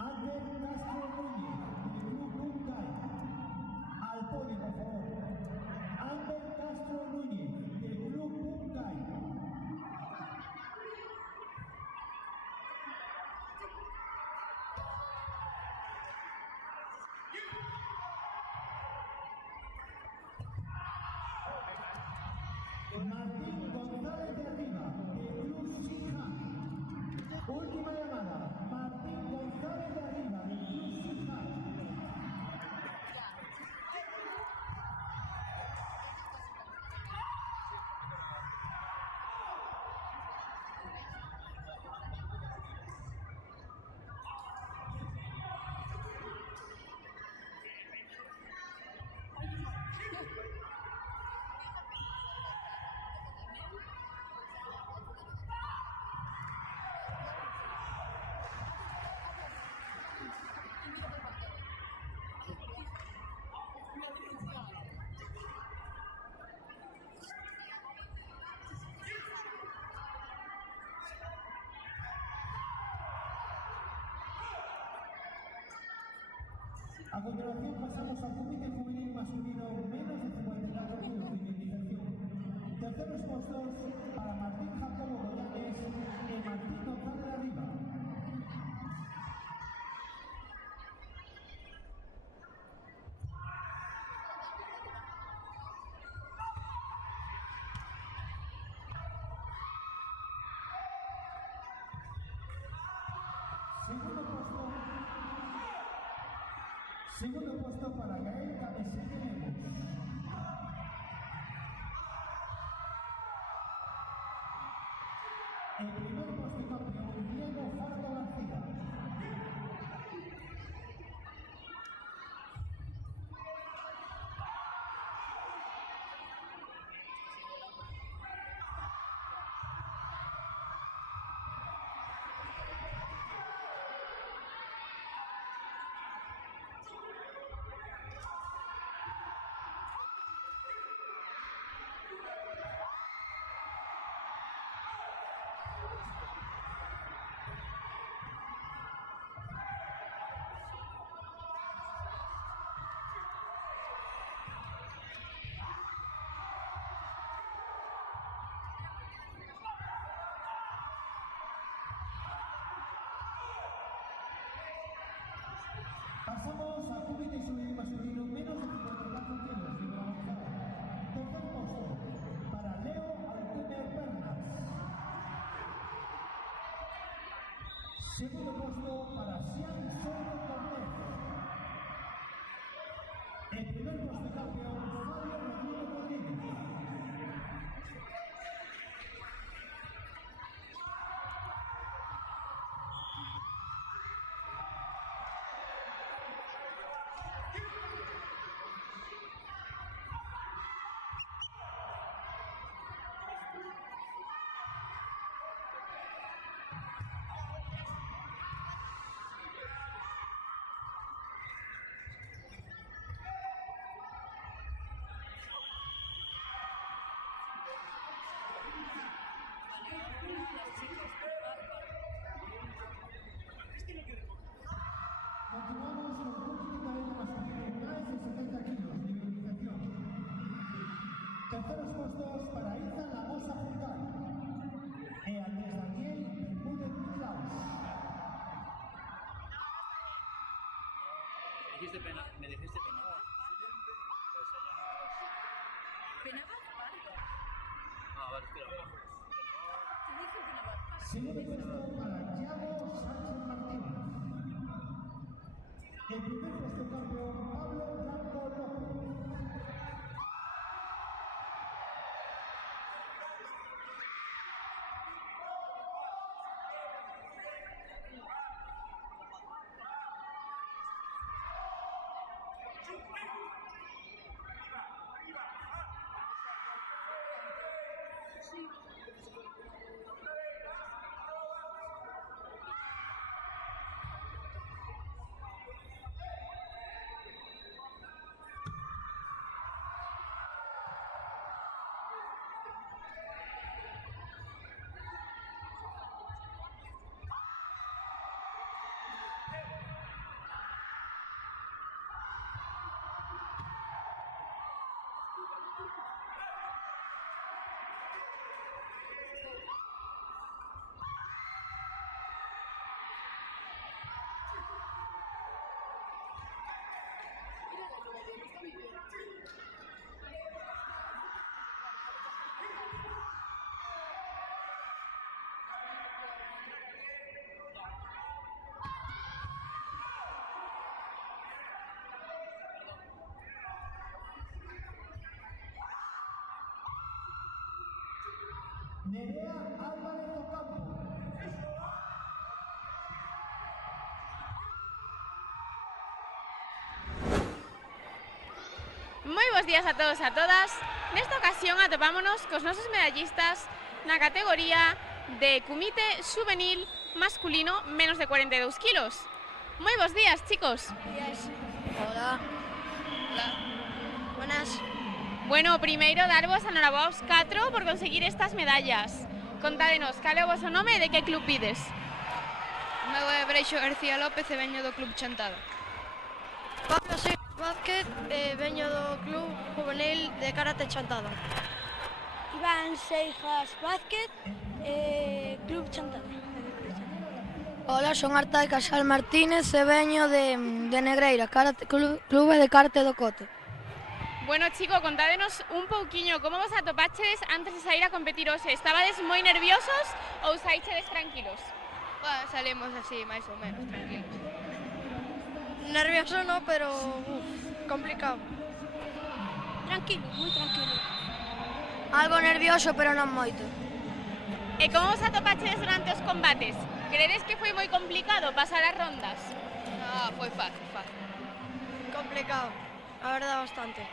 Albert Castro Núñez, del Club Buncay. Al podio, por favor. Albert Castro Núñez, del Club Buncay. Martín González de Arriba, del Club Sinja. Última llamada. Martín González de Arriba, del Club Sinja. A continuación pasamos al Comité Juvenil masculino menos de 54 kilos de indemnización. Terceros puestos para Martín Jacobo Goyanes y Martín González de Arriba. Segundo puesto para Gael Cabecete Lemos. El primer puesto campeón, Diego Fardo García. Pasamos al Comité Juvenil masculino menos de 54 kilos de bronce. Tercer puesto para Leo Altuner Pernas. Segundo puesto para Sian Solo Cornet. El primer puesto campeón, Fabio Rodrigo Rodríguez. dijiste me dijiste Penabas. Penabas Pardo. Ah, vale, espera. Te dije Penabas Pardo. Segundo puesto para Thiago Sánchez Martínez. El primer puesto campeón Pablo Blanco López. Nerea Álvarez Ocampo. Moi bons días a todos e a todas. Nesta ocasión atopámonos cos nosos medallistas na categoría de Kumite Juvenil masculino menos de 42 kilos. Moi bons días, chicos. Días. Hola. Hola. Buenas. Bueno, primeiro darvos a noraboa aos 4 por conseguir estas medallas. Contádenos, cal é o vosso nome e de que club pides? O meu é Breixo García López e veño do Club Chantada. Pablo Seixas Vázquez, veño do Club Juvenil de Karate Chantada. Iván Seixas Vázquez, Club Chantada. Hola, son Artai Casal Martínez e veño de Negreira, Clube de Karate do Cote. Bueno, chico, contádenos un pouquiño como vos atopachedes antes de sair a competir hoxe. Estabades moi nerviosos ou saíchedes tranquilos? Bueno, salimos así, máis ou menos, tranquilos. Nervioso no, pero complicado. Tranquilo, moi tranquilo. Algo nervioso, pero non moito. E como vos atopachedes durante os combates? Credes que foi moi complicado pasar as rondas? Ah, foi fácil. Complicado, la verdad bastante.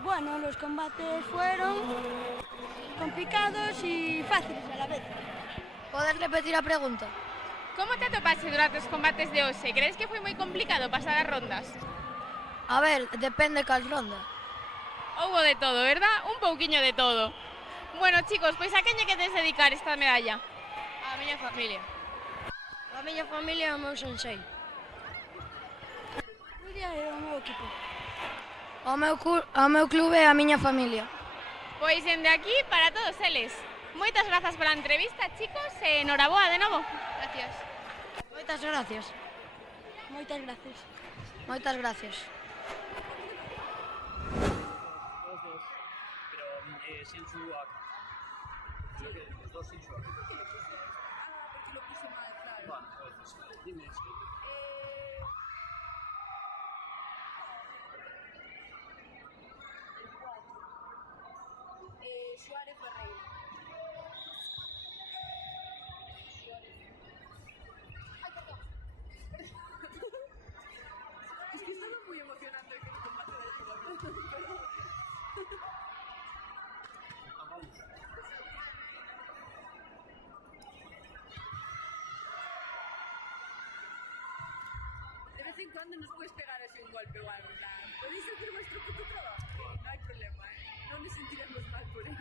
Bueno, los combates fueron complicados y fáciles a la vez. Podes repetir a pregunta? Como te atopaste durante os combates de hoxe? Crees que foi moi complicado pasar as rondas? A ver, depende cal ronda. Houbo de todo, verdad? Un pouquiño de todo. Bueno, chicos, pois a quen lle queres dedicar esta medalla? A miña familia. A miña familia e o meu sensei. E o meu equipo. O meu clube e a miña familia. Pois dende aquí para todos eles. Moitas grazas pola entrevista, chicos, e noraboa de novo. Gracias. Moitas gracias. Moitas gracias. Moitas gracias. Pero sin su creo que los dos sin su Porque lo puse mal, claro. Bueno, pues dime. Suárez Ferreira. Ay, perdón. Es que estaba muy emocionante el combate del jugador. De vez en cuando nos puedes pegar así un golpe o algo, en plan, ¿podéis hacer vuestro puto trabajo? No hay problema, no nos sentiremos mal por ello.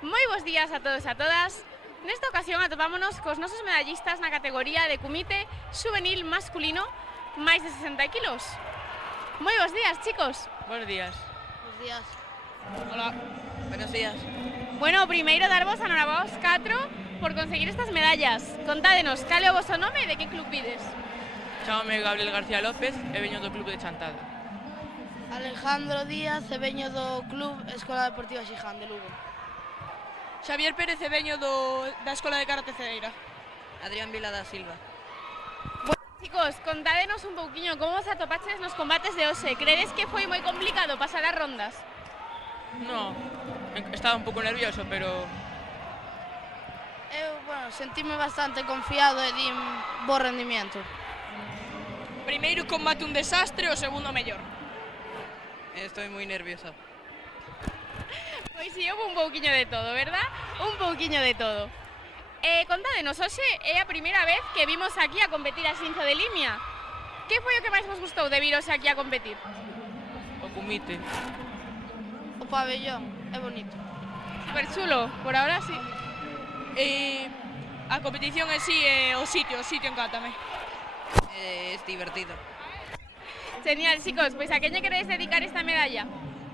Moi bons días a todos e a todas. Nesta ocasión atopámonos cos nosos medallistas na categoría de comité juvenil masculino máis de 60 kilos. Moi bons días, chicos. Buenos días. Buenos días. Hola. Buenos días. Bueno, primeiro darvos a Norabá aos 4 por conseguir estas medallas. Contádenos, cal é o vosso nome e de que club vides? Chámame Gabriel García López e veño do club de Chantada. Alejandro Díaz e veño do Club Escola Deportiva Xiján de Lugo. Xavier Pérez e veño da Escola de Karate Cedeira. Adrián Vila da Silva. Bueno, chicos, contádenos un pouquiño como vos atopaches nos combates de hoxe. Credes que foi moi complicado pasar as rondas? No, estaba un pouco nervioso, pero... Sentime bastante confiado e din bo rendimiento. Primeiro combate un desastre, o segundo mellor. Estoy moi nerviosa. Pois si, houve un pouquiño de todo, verdad? Un pouquiño de todo. Contádenos, hoxe é a primeira vez que vimos aquí a competir a Xinzo de Limia. Que foi o que máis vos gustou de vir hoxe aquí a competir? O comité. O pabellón, é bonito. Super chulo, por ahora sí. A competición en sí é o sitio encántame. Es divertido. Genial, chicos, pois a quen lle queredes dedicar esta medalla?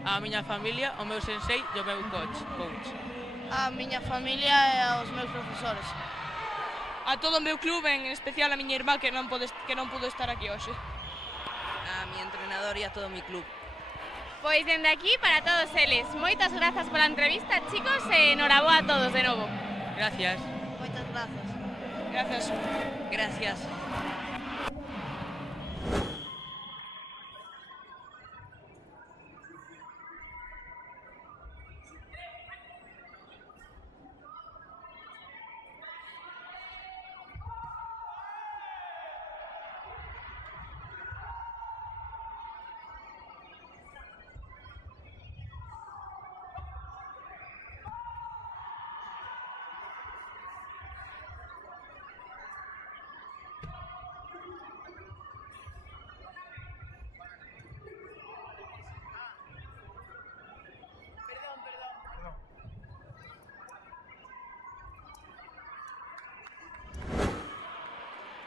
A miña familia, ao meu sensei e ao meu coach. A miña familia e aos meus profesores. A todo o meu club, en especial a miña irmá que non pudo estar aquí hoxe. A mi entrenador e a todo o mi club. Pois dende aquí para todos eles. Moitas grazas pola entrevista, chicos, e enhoraboa a todos de novo. Gracias. Moitas grazas. Gracias. Gracias.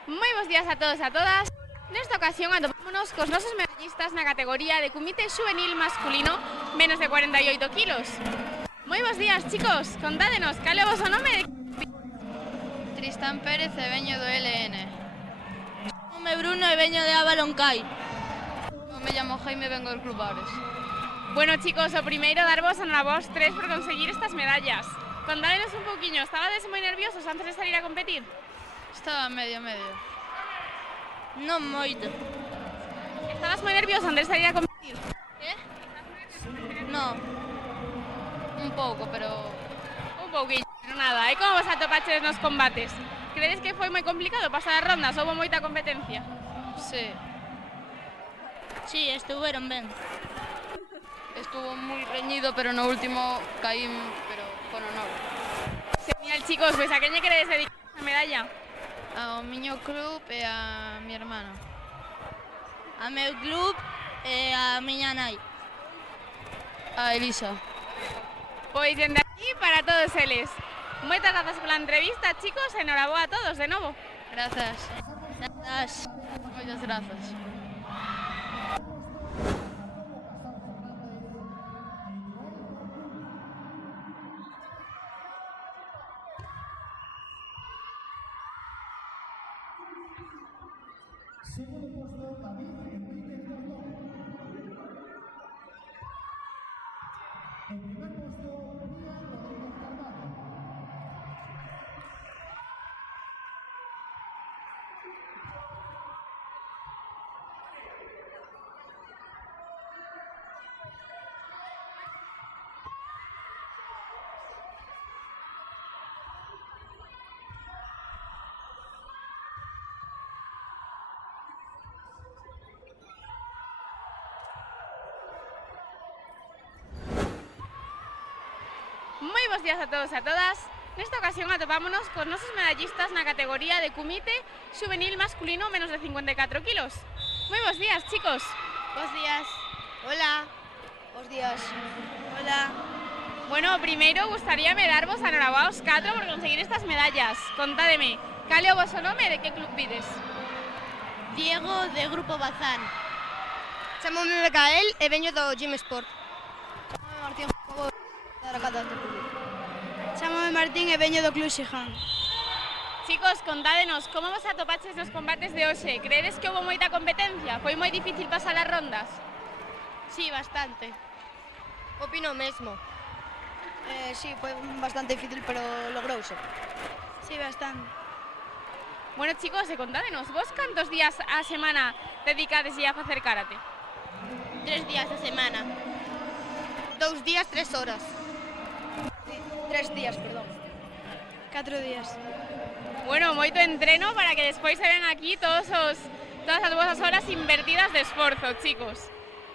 Moi bons días a todos e a todas. Nesta ocasión atopámonos cos nosos medallistas na categoría de comité juvenil masculino menos de 48 kilos. Moi bons días, chicos. Contádenos, cal é o vosso nome? Tristán Pérez e veño do LN. Nome Bruno e veño de Avalon Kai. Me llamo Jaime e vengo do Club Ares. Bueno, chicos, o primeiro darvos a vos tres por conseguir estas medallas. Contádenos un pouquiño, estabades moi nerviosos antes de salir a competir? Estaba medio. Non moito. Estabas moi nervioso antes de salir a competir? No. Un pouco, pero... Un pouquiño, pero nada. E como vos atopaches nos combates? Credes que foi moi complicado pasar as rondas? Houve moita competencia? Sí. Sí, estuveron ben. Estuvo moi reñido, pero no último caí, pero con honor. Genial, chicos, pois a quen lle queredes dedicar esta medalla? Ao miño club e a mi hermano. A meu club e a miña nai. A Elisa. Pois dende aquí para todos eles. Moitas grazas pola entrevista, chicos, e enhoraboa a todos de novo. Grazas. Grazas. Moitas grazas. Segundo puesto, David Enrique Cordón. En primer puesto, Ría Rodríguez Carvalho. Moi bons días a todos e a todas. Nesta ocasión atopámonos cos nosos medallistas na categoría de comité juvenil masculino menos de 54 kilos. Moi bons días, chicos. Bos días. Hola. Bos días. Hola. Bueno, primeiro gustaríame darvos a noraboa aos 4 por conseguir estas medallas. Contádeme, cal é o vosso nome e de que club vides? Diego, de Grupo Bazán. Chamome Micael e veño do Gym Sport. Chamome Martín, Chamome Martín e veño do Club Xiján. Chicos, contádenos, como vos atopaches nos combates de hoxe? Creedes que houve moita competencia? Foi moi difícil pasar as rondas? Sí, bastante. Opino o mesmo. Sí, foi bastante difícil, pero logrouse. Sí, bastante. Bueno, chicos, contádenos, vos cantos días a semana dedicades a facer karate? 3 días a semana. 2 días, 3 horas. 3 días, perdón. 4 días. Bueno, moito entreno para que despois se ven aquí todas as vosas horas invertidas de esforzo, chicos.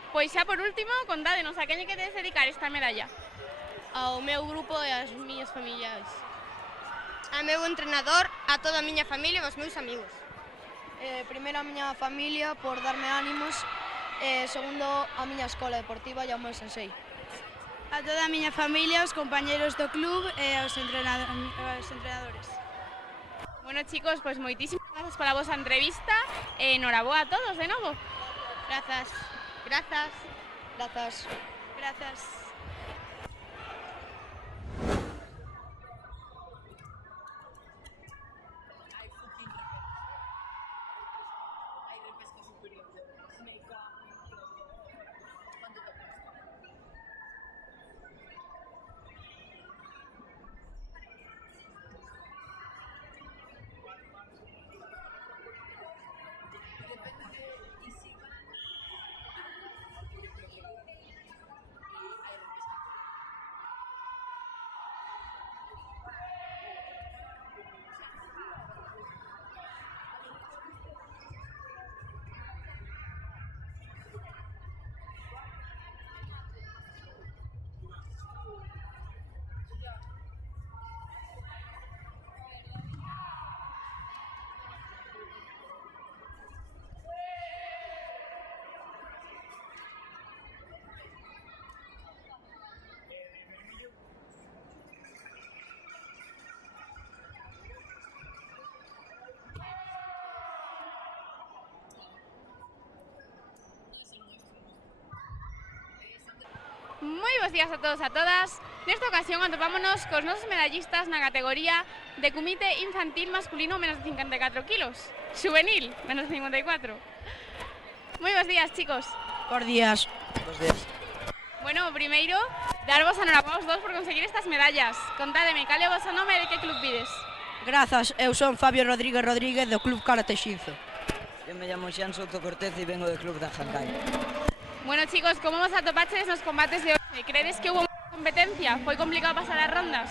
Pois xa por último, contádenos a quen lle queredes dedicar esta medalla. Ao meu grupo e ás miñas familiares. Ao meu entrenador, a toda a miña familia e aos meus amigos. Primeiro a miña familia por darme ánimos, segundo a miña escola deportiva e ao meu sensei. A toda a miña familia, os compañeros do club e aos entrenadores. Bueno, chicos, pues moitísimas grazas pola vosa entrevista e enhoraboa a todos de novo. Grazas. Grazas. Grazas. Grazas. Moi bons días a todos e a todas. Nesta ocasión atopámonos cos nosos medallistas na categoría de comité infantil masculino menos de 54 kilos, juvenil menos de 54. Moi bons días, chicos. Bos días. Bos días. Bueno, primeiro, darvos a noraboa aos dos por conseguir estas medallas. Contádeme, cal é o voso nome e de que club vides? Grazas, eu son Fabio Rodríguez Rodríguez do Club Karate Shinzo. Eu me llamo Xan Souto Cortez e vengo do Club da Hankai. Bueno, chicos, como vos atopaches nos combates de hoxe? Credes que houve competencia? Foi complicado pasar as rondas?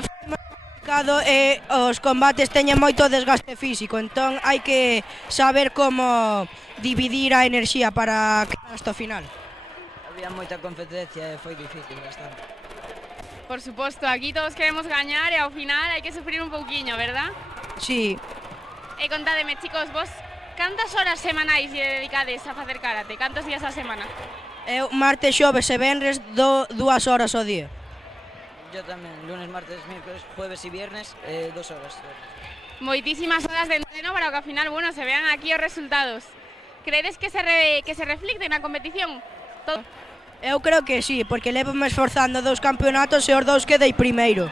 Foi moi complicado e os combates teñen moito desgaste físico, entón hai que saber como dividir a enerxía para que hasta o final. Había moita competencia e foi difícil bastante. Por suposto, aquí todos queremos gañar e ao final hai que sufrir un pouquiño, verdad? Sí. E contádeme, chicos, vos cantas horas semanais lle dedicades a facer karate? Cantos días a semana? Eu martes, xoves e venres 2 horas ao día. Yo tamén, lunes, martes, miércoles, jueves e viernes, 2 horas. Moitísimas horas de entreno para que ao final, bueno, se vean aquí os resultados. Credes que se reflicte na competición? Todo. Eu creo que sí, porque levo-me esforzando 2 campeonatos e os 2 quedei primeiro.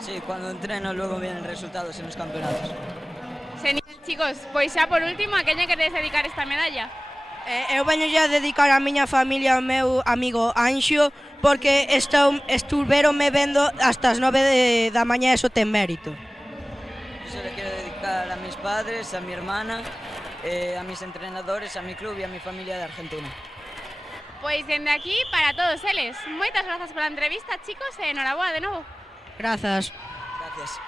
Sí, cuando entreno luego vienen resultados en los campeonatos. Genial, chicos. Pois xa por último, a quen lle queredes dedicar esta medalla? Eu veño a dedicar a miña familia ao meu amigo Anxo, porque estuveronme vendo hasta as 9 da mañá, eso ten mérito. Yo se le quiero dedicar a mis padres, a mi hermana, a mis entrenadores, a mi club y a mi familia de Argentina. Pois dende aquí para todos eles. Moitas grazas pola entrevista, chicos, e enhoraboa de novo. Grazas. Gracias.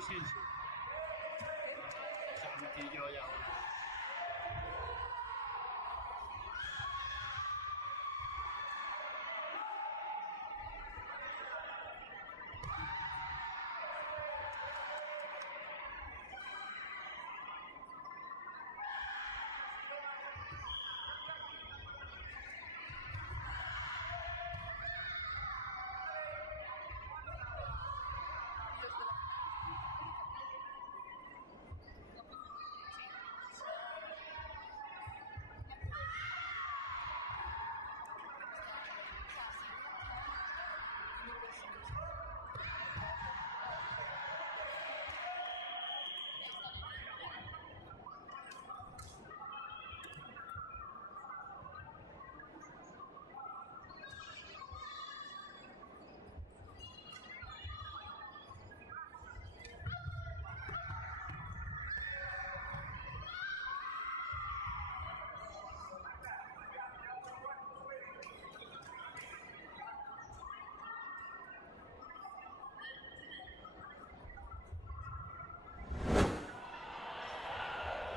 consenso. O sea, metí yo ya.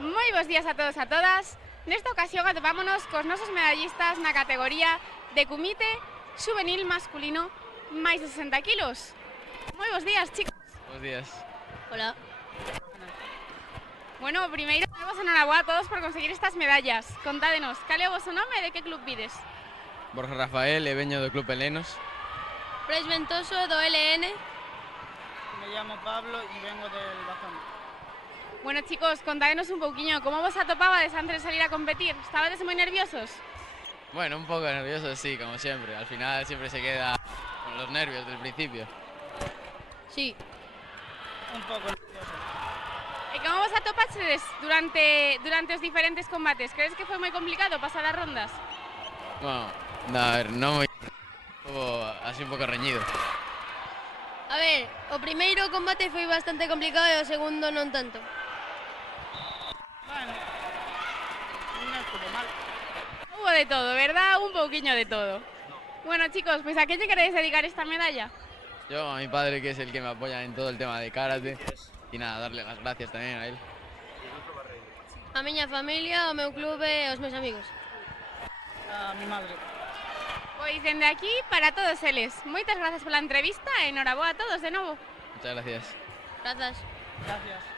Moi bons días a todos e a todas. Nesta ocasión atopámonos cos nosos medallistas na categoría de comité juvenil masculino máis de 60 kilos. Moi bons días, chicos. Bos días. Hola. Bueno, primeiro, vos enhorabuá a todos por conseguir estas medallas. Contádenos, cal é o vosso nome e de que club vides? Borja Rafael e veño do Club Helenos. Preis Ventoso do LN. Me llamo Pablo y vengo del Bazán. Bueno, chicos, contádenos un pouquiño, como vos atopabades antes de salir a competir? Estabades moi nerviosos? Bueno, un poco nervioso, sí, como siempre. Al final siempre se queda con los nervios del principio. Sí. Un poco nervioso. E como vos atopaxedes durante os diferentes combates? Crees que foi moi complicado pasar as rondas? Bueno, a ver, non moi... así un pouco reñido. A ver, o primeiro combate foi bastante complicado e o segundo non tanto. Bueno, non estuvo mal. Hubo de todo, ¿verdad? Un pouquiño de todo. Bueno, chicos, pues ¿a qué te queréis dedicar esta medalla? Yo a mi padre, que es el que me apoya en todo el tema de karate. Y nada, darle las gracias también a él. A miña familia, ao meu clube e aos meus amigos. A mi madre. Pois dende aquí para todos eles. Moitas gracias pola entrevista e enhoraboa a todos de novo. Muchas gracias. Grazas. Gracias.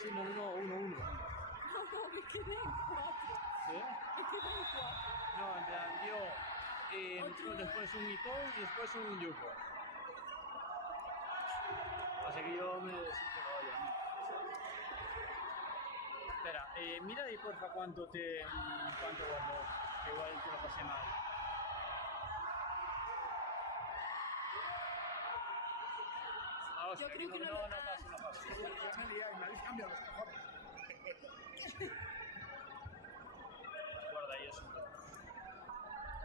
Sí, no, 1-1. No, me quedé en 4. ¿Sí? Me quedé en 4. No, en plan, dio después un Ipon y después un Yuko. Así que yo me desintegro ya. Espera, mira ahí porfa cuánto guardó, que igual te lo pasé mal. hostia, Yo creo que no, no no, lo no pasa, no pasa. Yo me he liado y me habéis cambiado los cojones. Guarda ahí eso.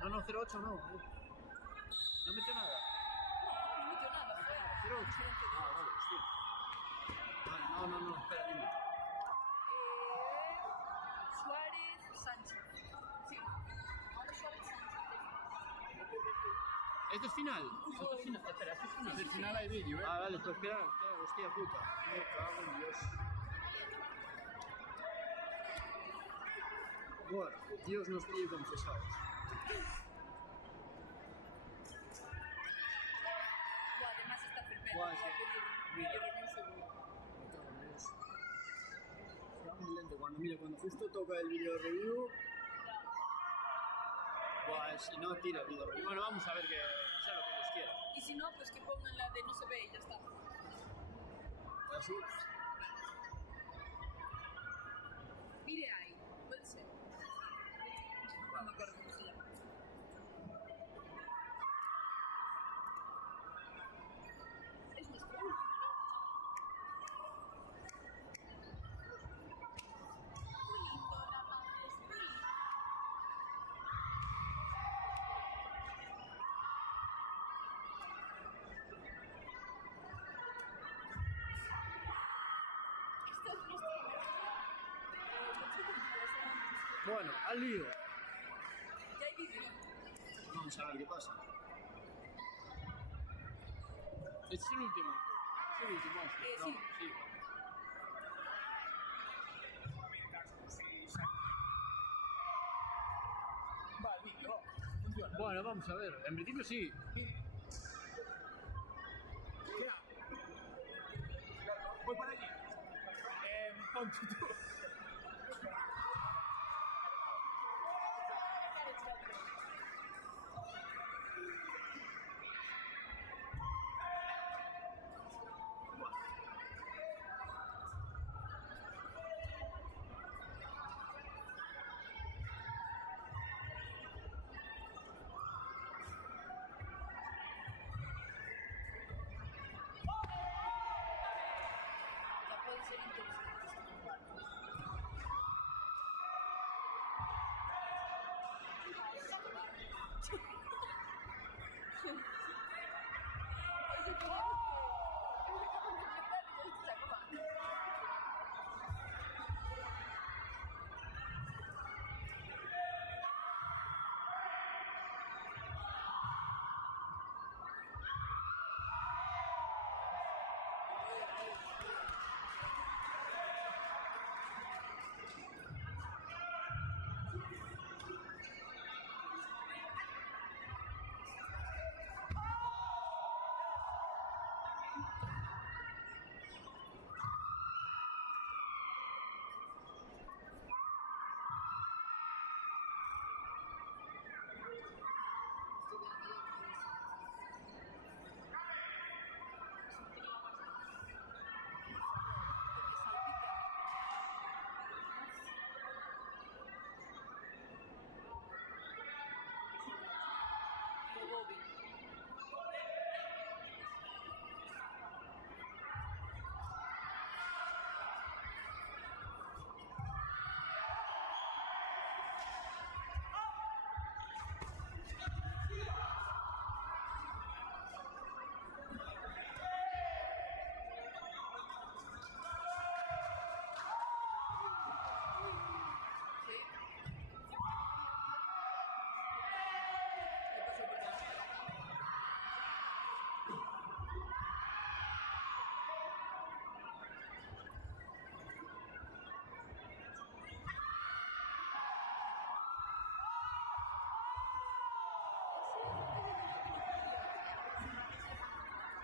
No, 08 no. No metió nada. No metió nada, fue 08. diferente de Ah, vale, hostia. No, espera, dime. Suárez Sánchez. Sí. Ahora Suárez Sánchez. ¿Esto es final? Esto es final. Espera, esto es final. Al final hay vídeo, Ah, vale, pues espera, hostia puta. Me cago en Dios. Bueno, Dios nos pide confesados. Además está perfecto. Guau, sí. Mira. Mira. Está muy lento cuando justo toca el video review. Buah, si no tira el video review. Bueno, vamos a ver que sea lo que Dios quiera. Y si no, pues que pongan la de no se ve y ya está. Así. Mire ahí, puede ser. No me acuerdo cómo se llama. Es nuestro último. Bueno, al lío. Ya hay vídeo. Vamos a ver qué pasa. Este es el último. Es el último. No, sí. sí. Va, el vídeo. Funciona. Bueno, vamos a ver. En principio sí. Mira. Voy para allí. Ponte tú. Ya puede ser interesante.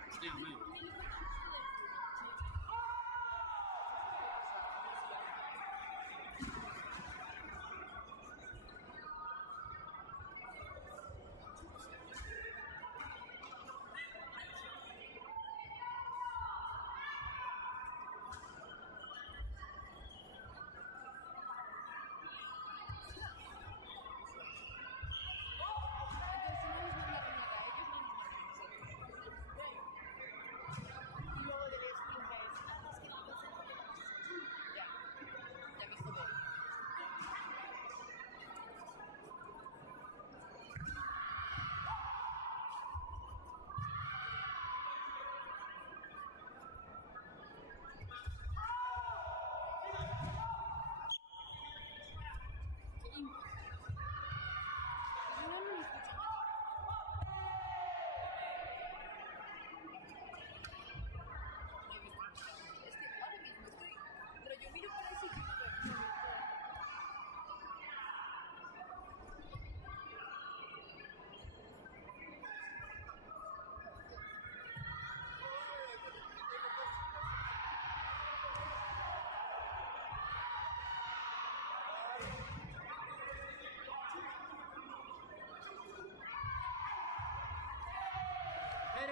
Hostia, man. Entonces no les manda nada, ellos no nos mandan.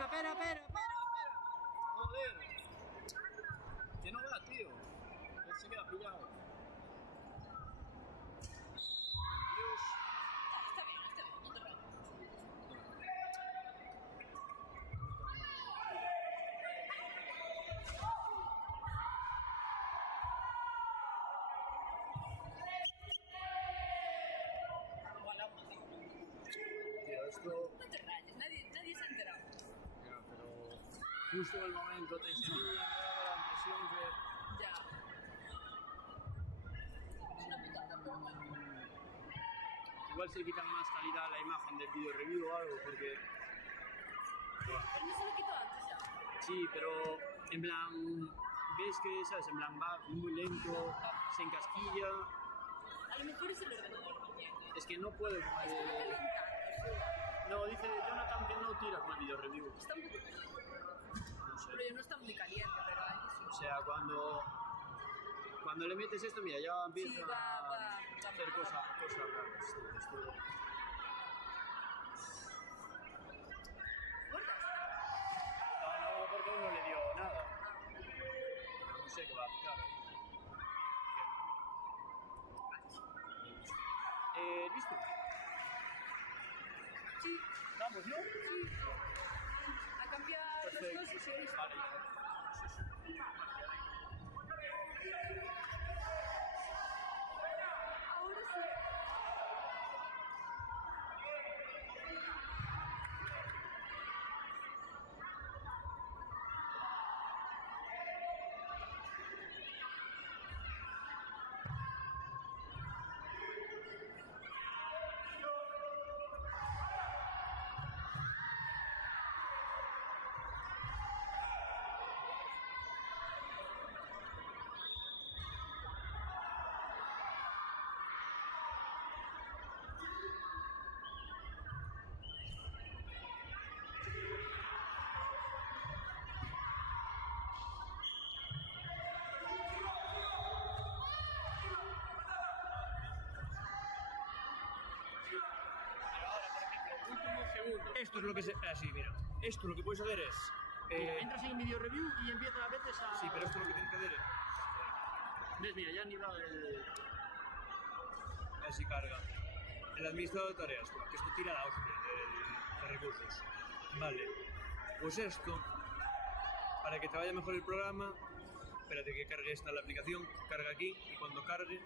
espera. Joder. Que no va, tío. Él se queda pillado. Dios. Está bien, no te rayes. Tío, esto... No te rayes, nadie se ha enterado. Ya, pero justo en el momento te enseñé, me daba la impresión que... Ya. Es una putada, pero bueno. Igual se le quitan más calidad a la imagen del video review o algo, porque... Pero no se lo quitó antes ya. Sí, pero en plan... ¿Ves que, sabes? En plan va muy lento, se encasquilla... A lo mejor es el ordenador. Es que no puedo con el... No, dice Jonathan que no tira con el video review. Está un poco caliente. No sé. Pero no está muy caliente, pero ahí sí. O sea, cuando le metes esto, mira, ya empieza Sí, va a hacer cosas raras. Esto... No, porque uno le dio nada. No sé qué va a picar ahí. ¿Listo? Sí. ¿Vamos, no? Sí. A cambiar los dos y se listo. Vale. Ahora sí. Esto es lo que se... Así, mira. Esto lo que puedes hacer es... entras en video review y empieza a veces a... Sí, pero esto lo que tienes que hacer es... ¿Ves? Mira, ya han ido el... Así carga. El administrador de tareas, que esto tira la hostia de recursos. Vale. Pues esto, para que te vaya mejor el programa, espérate que cargue esta la aplicación, carga aquí y cuando cargue...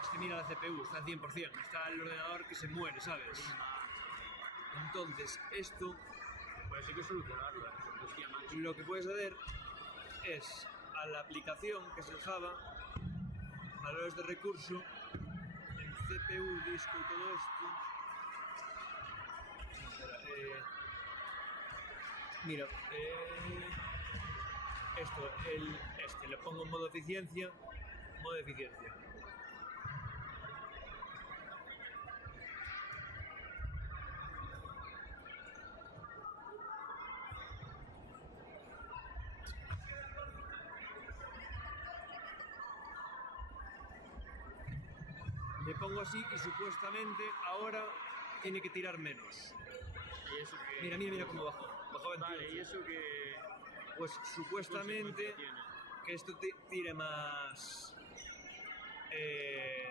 Es que mira la CPU, está al 100%, está el ordenador que se muere, ¿sabes? Entonces, esto... Pues hay que solucionarlo, lo que puedes hacer es a la aplicación, que es el Java, valores de recurso, en CPU, disco y todo esto... Mira, esto, le pongo en modo eficiencia, Le pongo así y supuestamente ahora tiene que tirar menos. ¿Y eso que... Mira cómo bajó 28. Vale, y eso que... Pues supuestamente que esto tire más...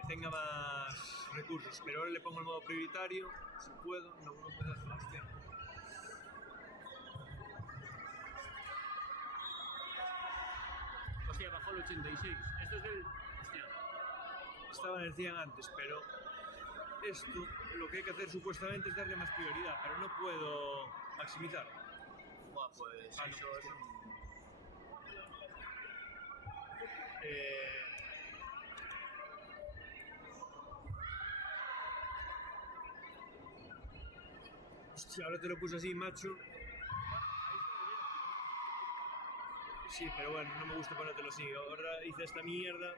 tenga más recursos, pero ahora le pongo el modo prioritario, si puedo, no puedo hacer la opción. Hostia, bajó el 86. Esto es del... Hostia. Estaba en el 100 antes, pero esto lo que hay que hacer supuestamente es darle más prioridad, pero no puedo maximizar. Buah, pues eso es Hostia, ahora te lo puse así, macho. Sí, pero bueno, no me gusta ponértelo así. Ahora hice esta mierda.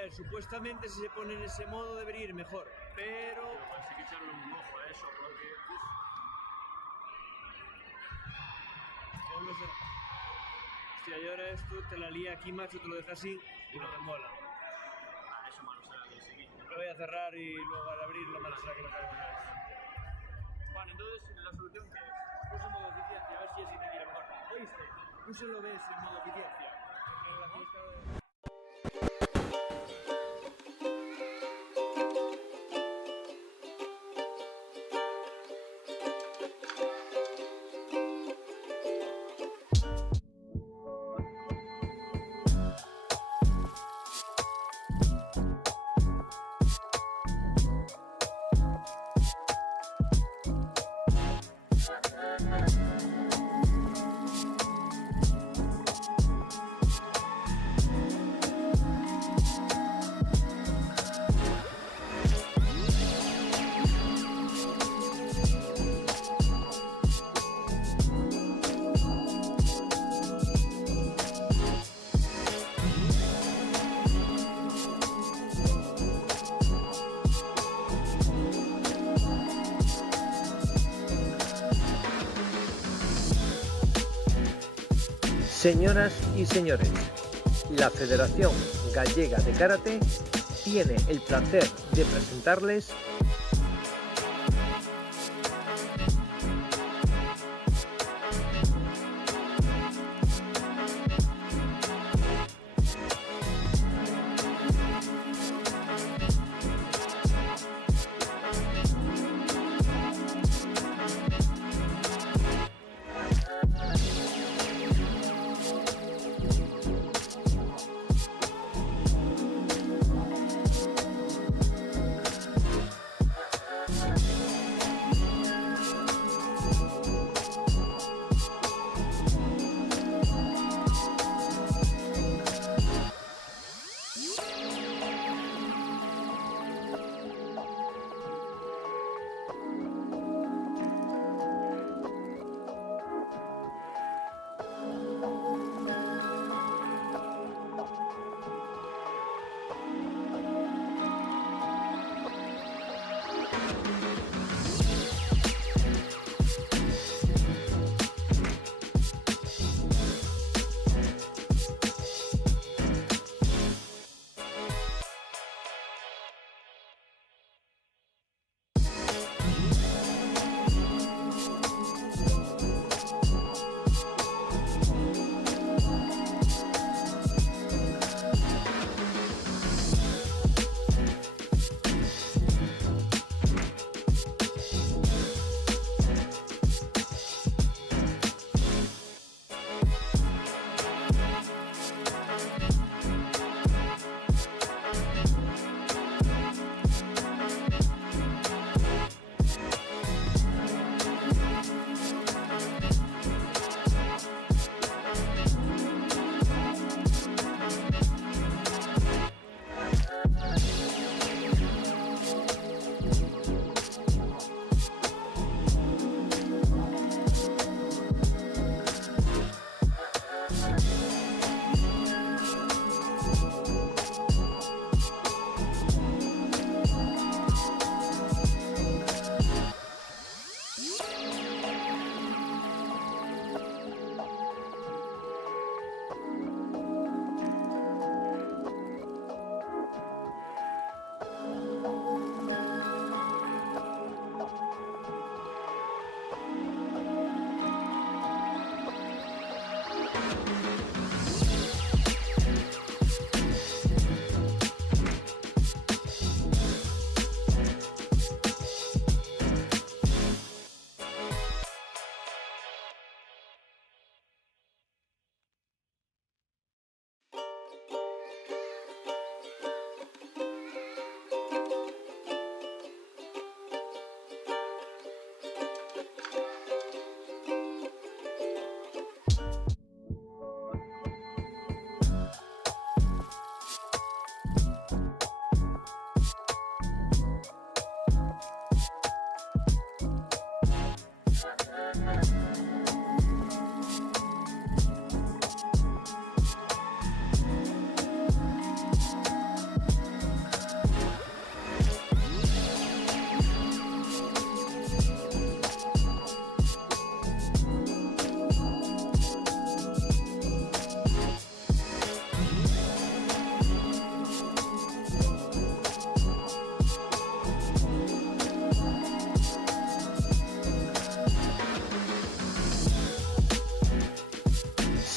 ver, supuestamente si se pone en ese modo debería ir mejor, pero... Pues hay que echarle un ojo a eso, porque... Hostia, y ahora esto te la lía aquí, macho, te lo dejas así y no te mola. Ah, eso malo será el siguiente. Lo voy a cerrar y luego al abrirlo malo será que no caiga nada. Bueno, entonces, ¿la solución qué es? Puse en modo eficiencia, a ver si así te quiere mejor. ¿Oíste? Puse el OBS en modo eficiencia. En la fiesta de... Señoras y señores, la Federación Gallega de Karate tiene el placer de presentarles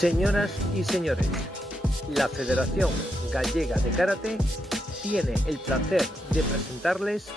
Señoras y señores, la Federación Gallega de Karate tiene el placer de presentarles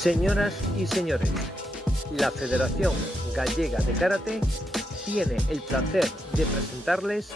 Señoras y señores, la Federación Gallega de Karate tiene el placer de presentarles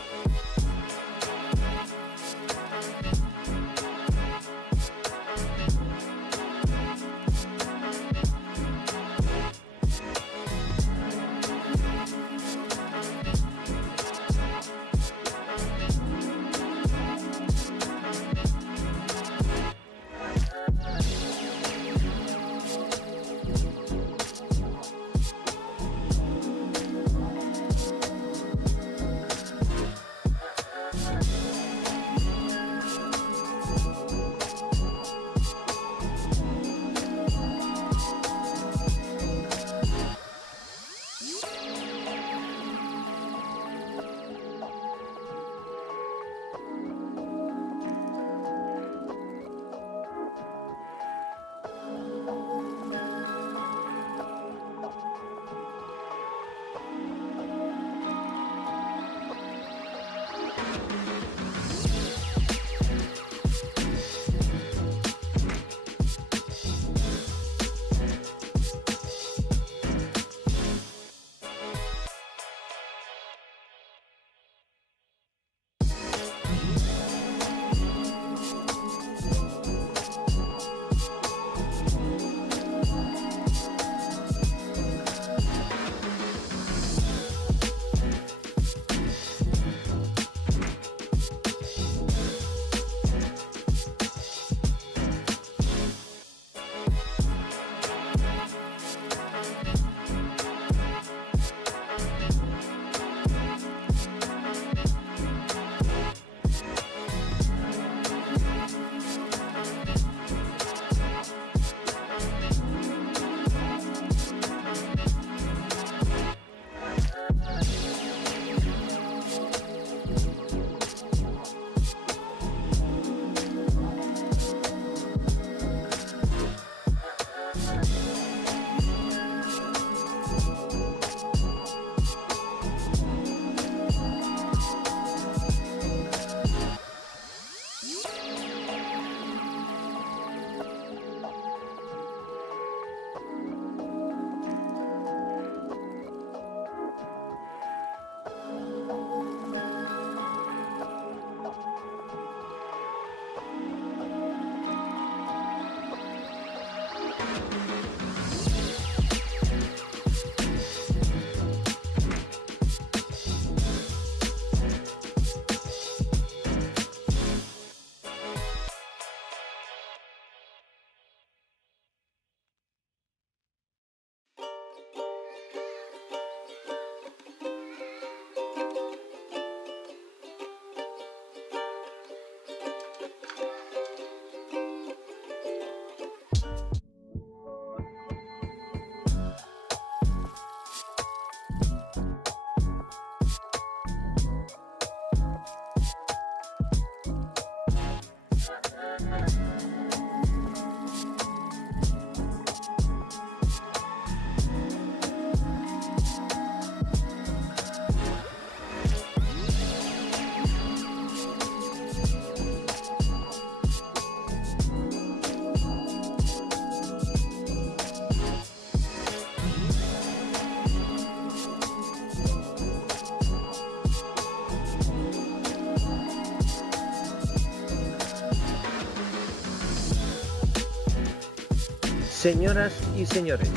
Señoras y señores,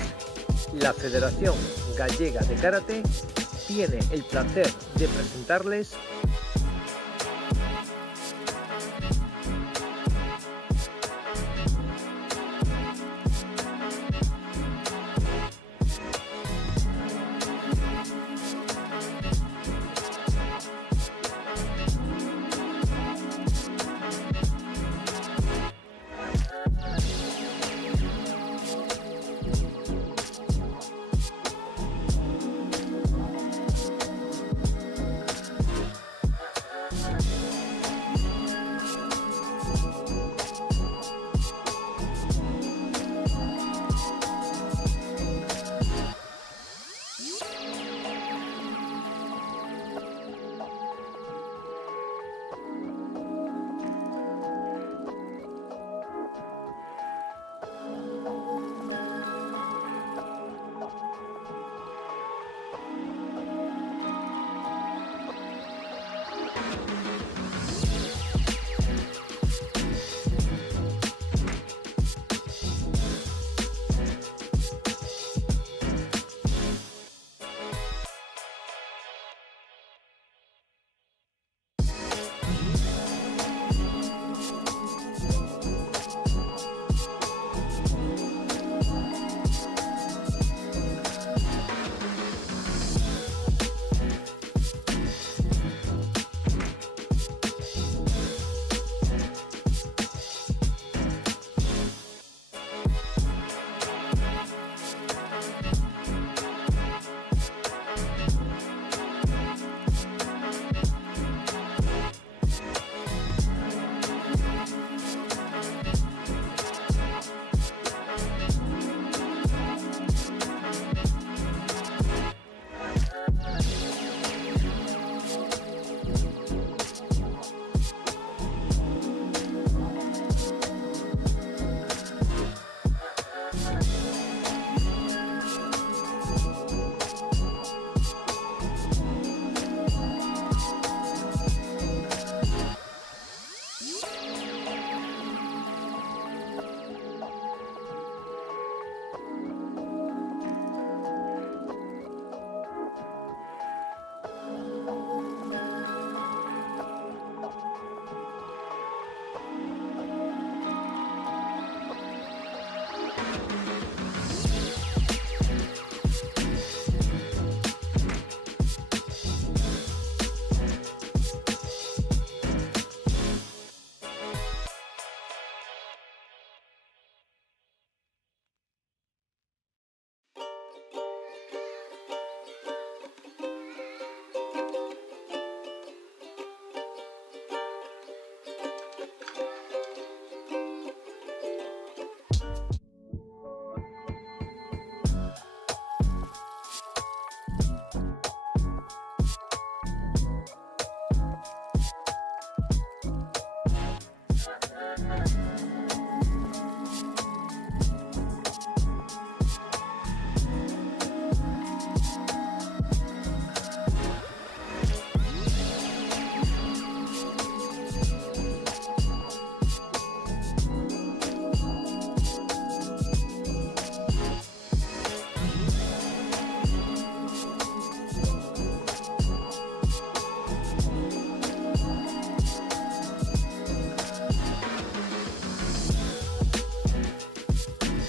la Federación Gallega de Karate tiene el placer de presentarles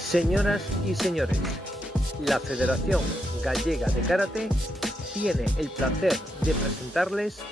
Señoras y señores, la Federación Gallega de Karate tiene el placer de presentarles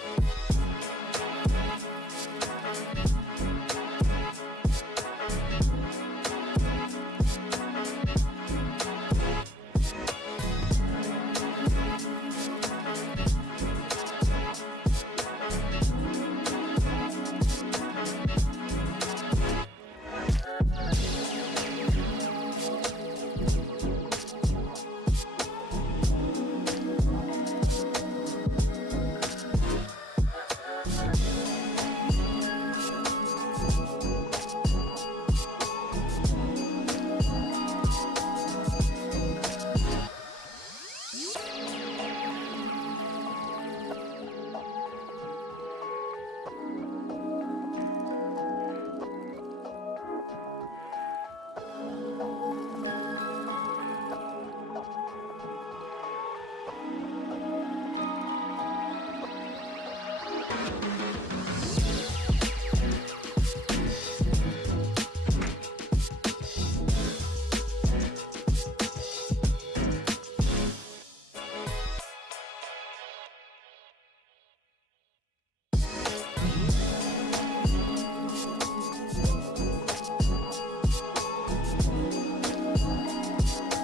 Gracias.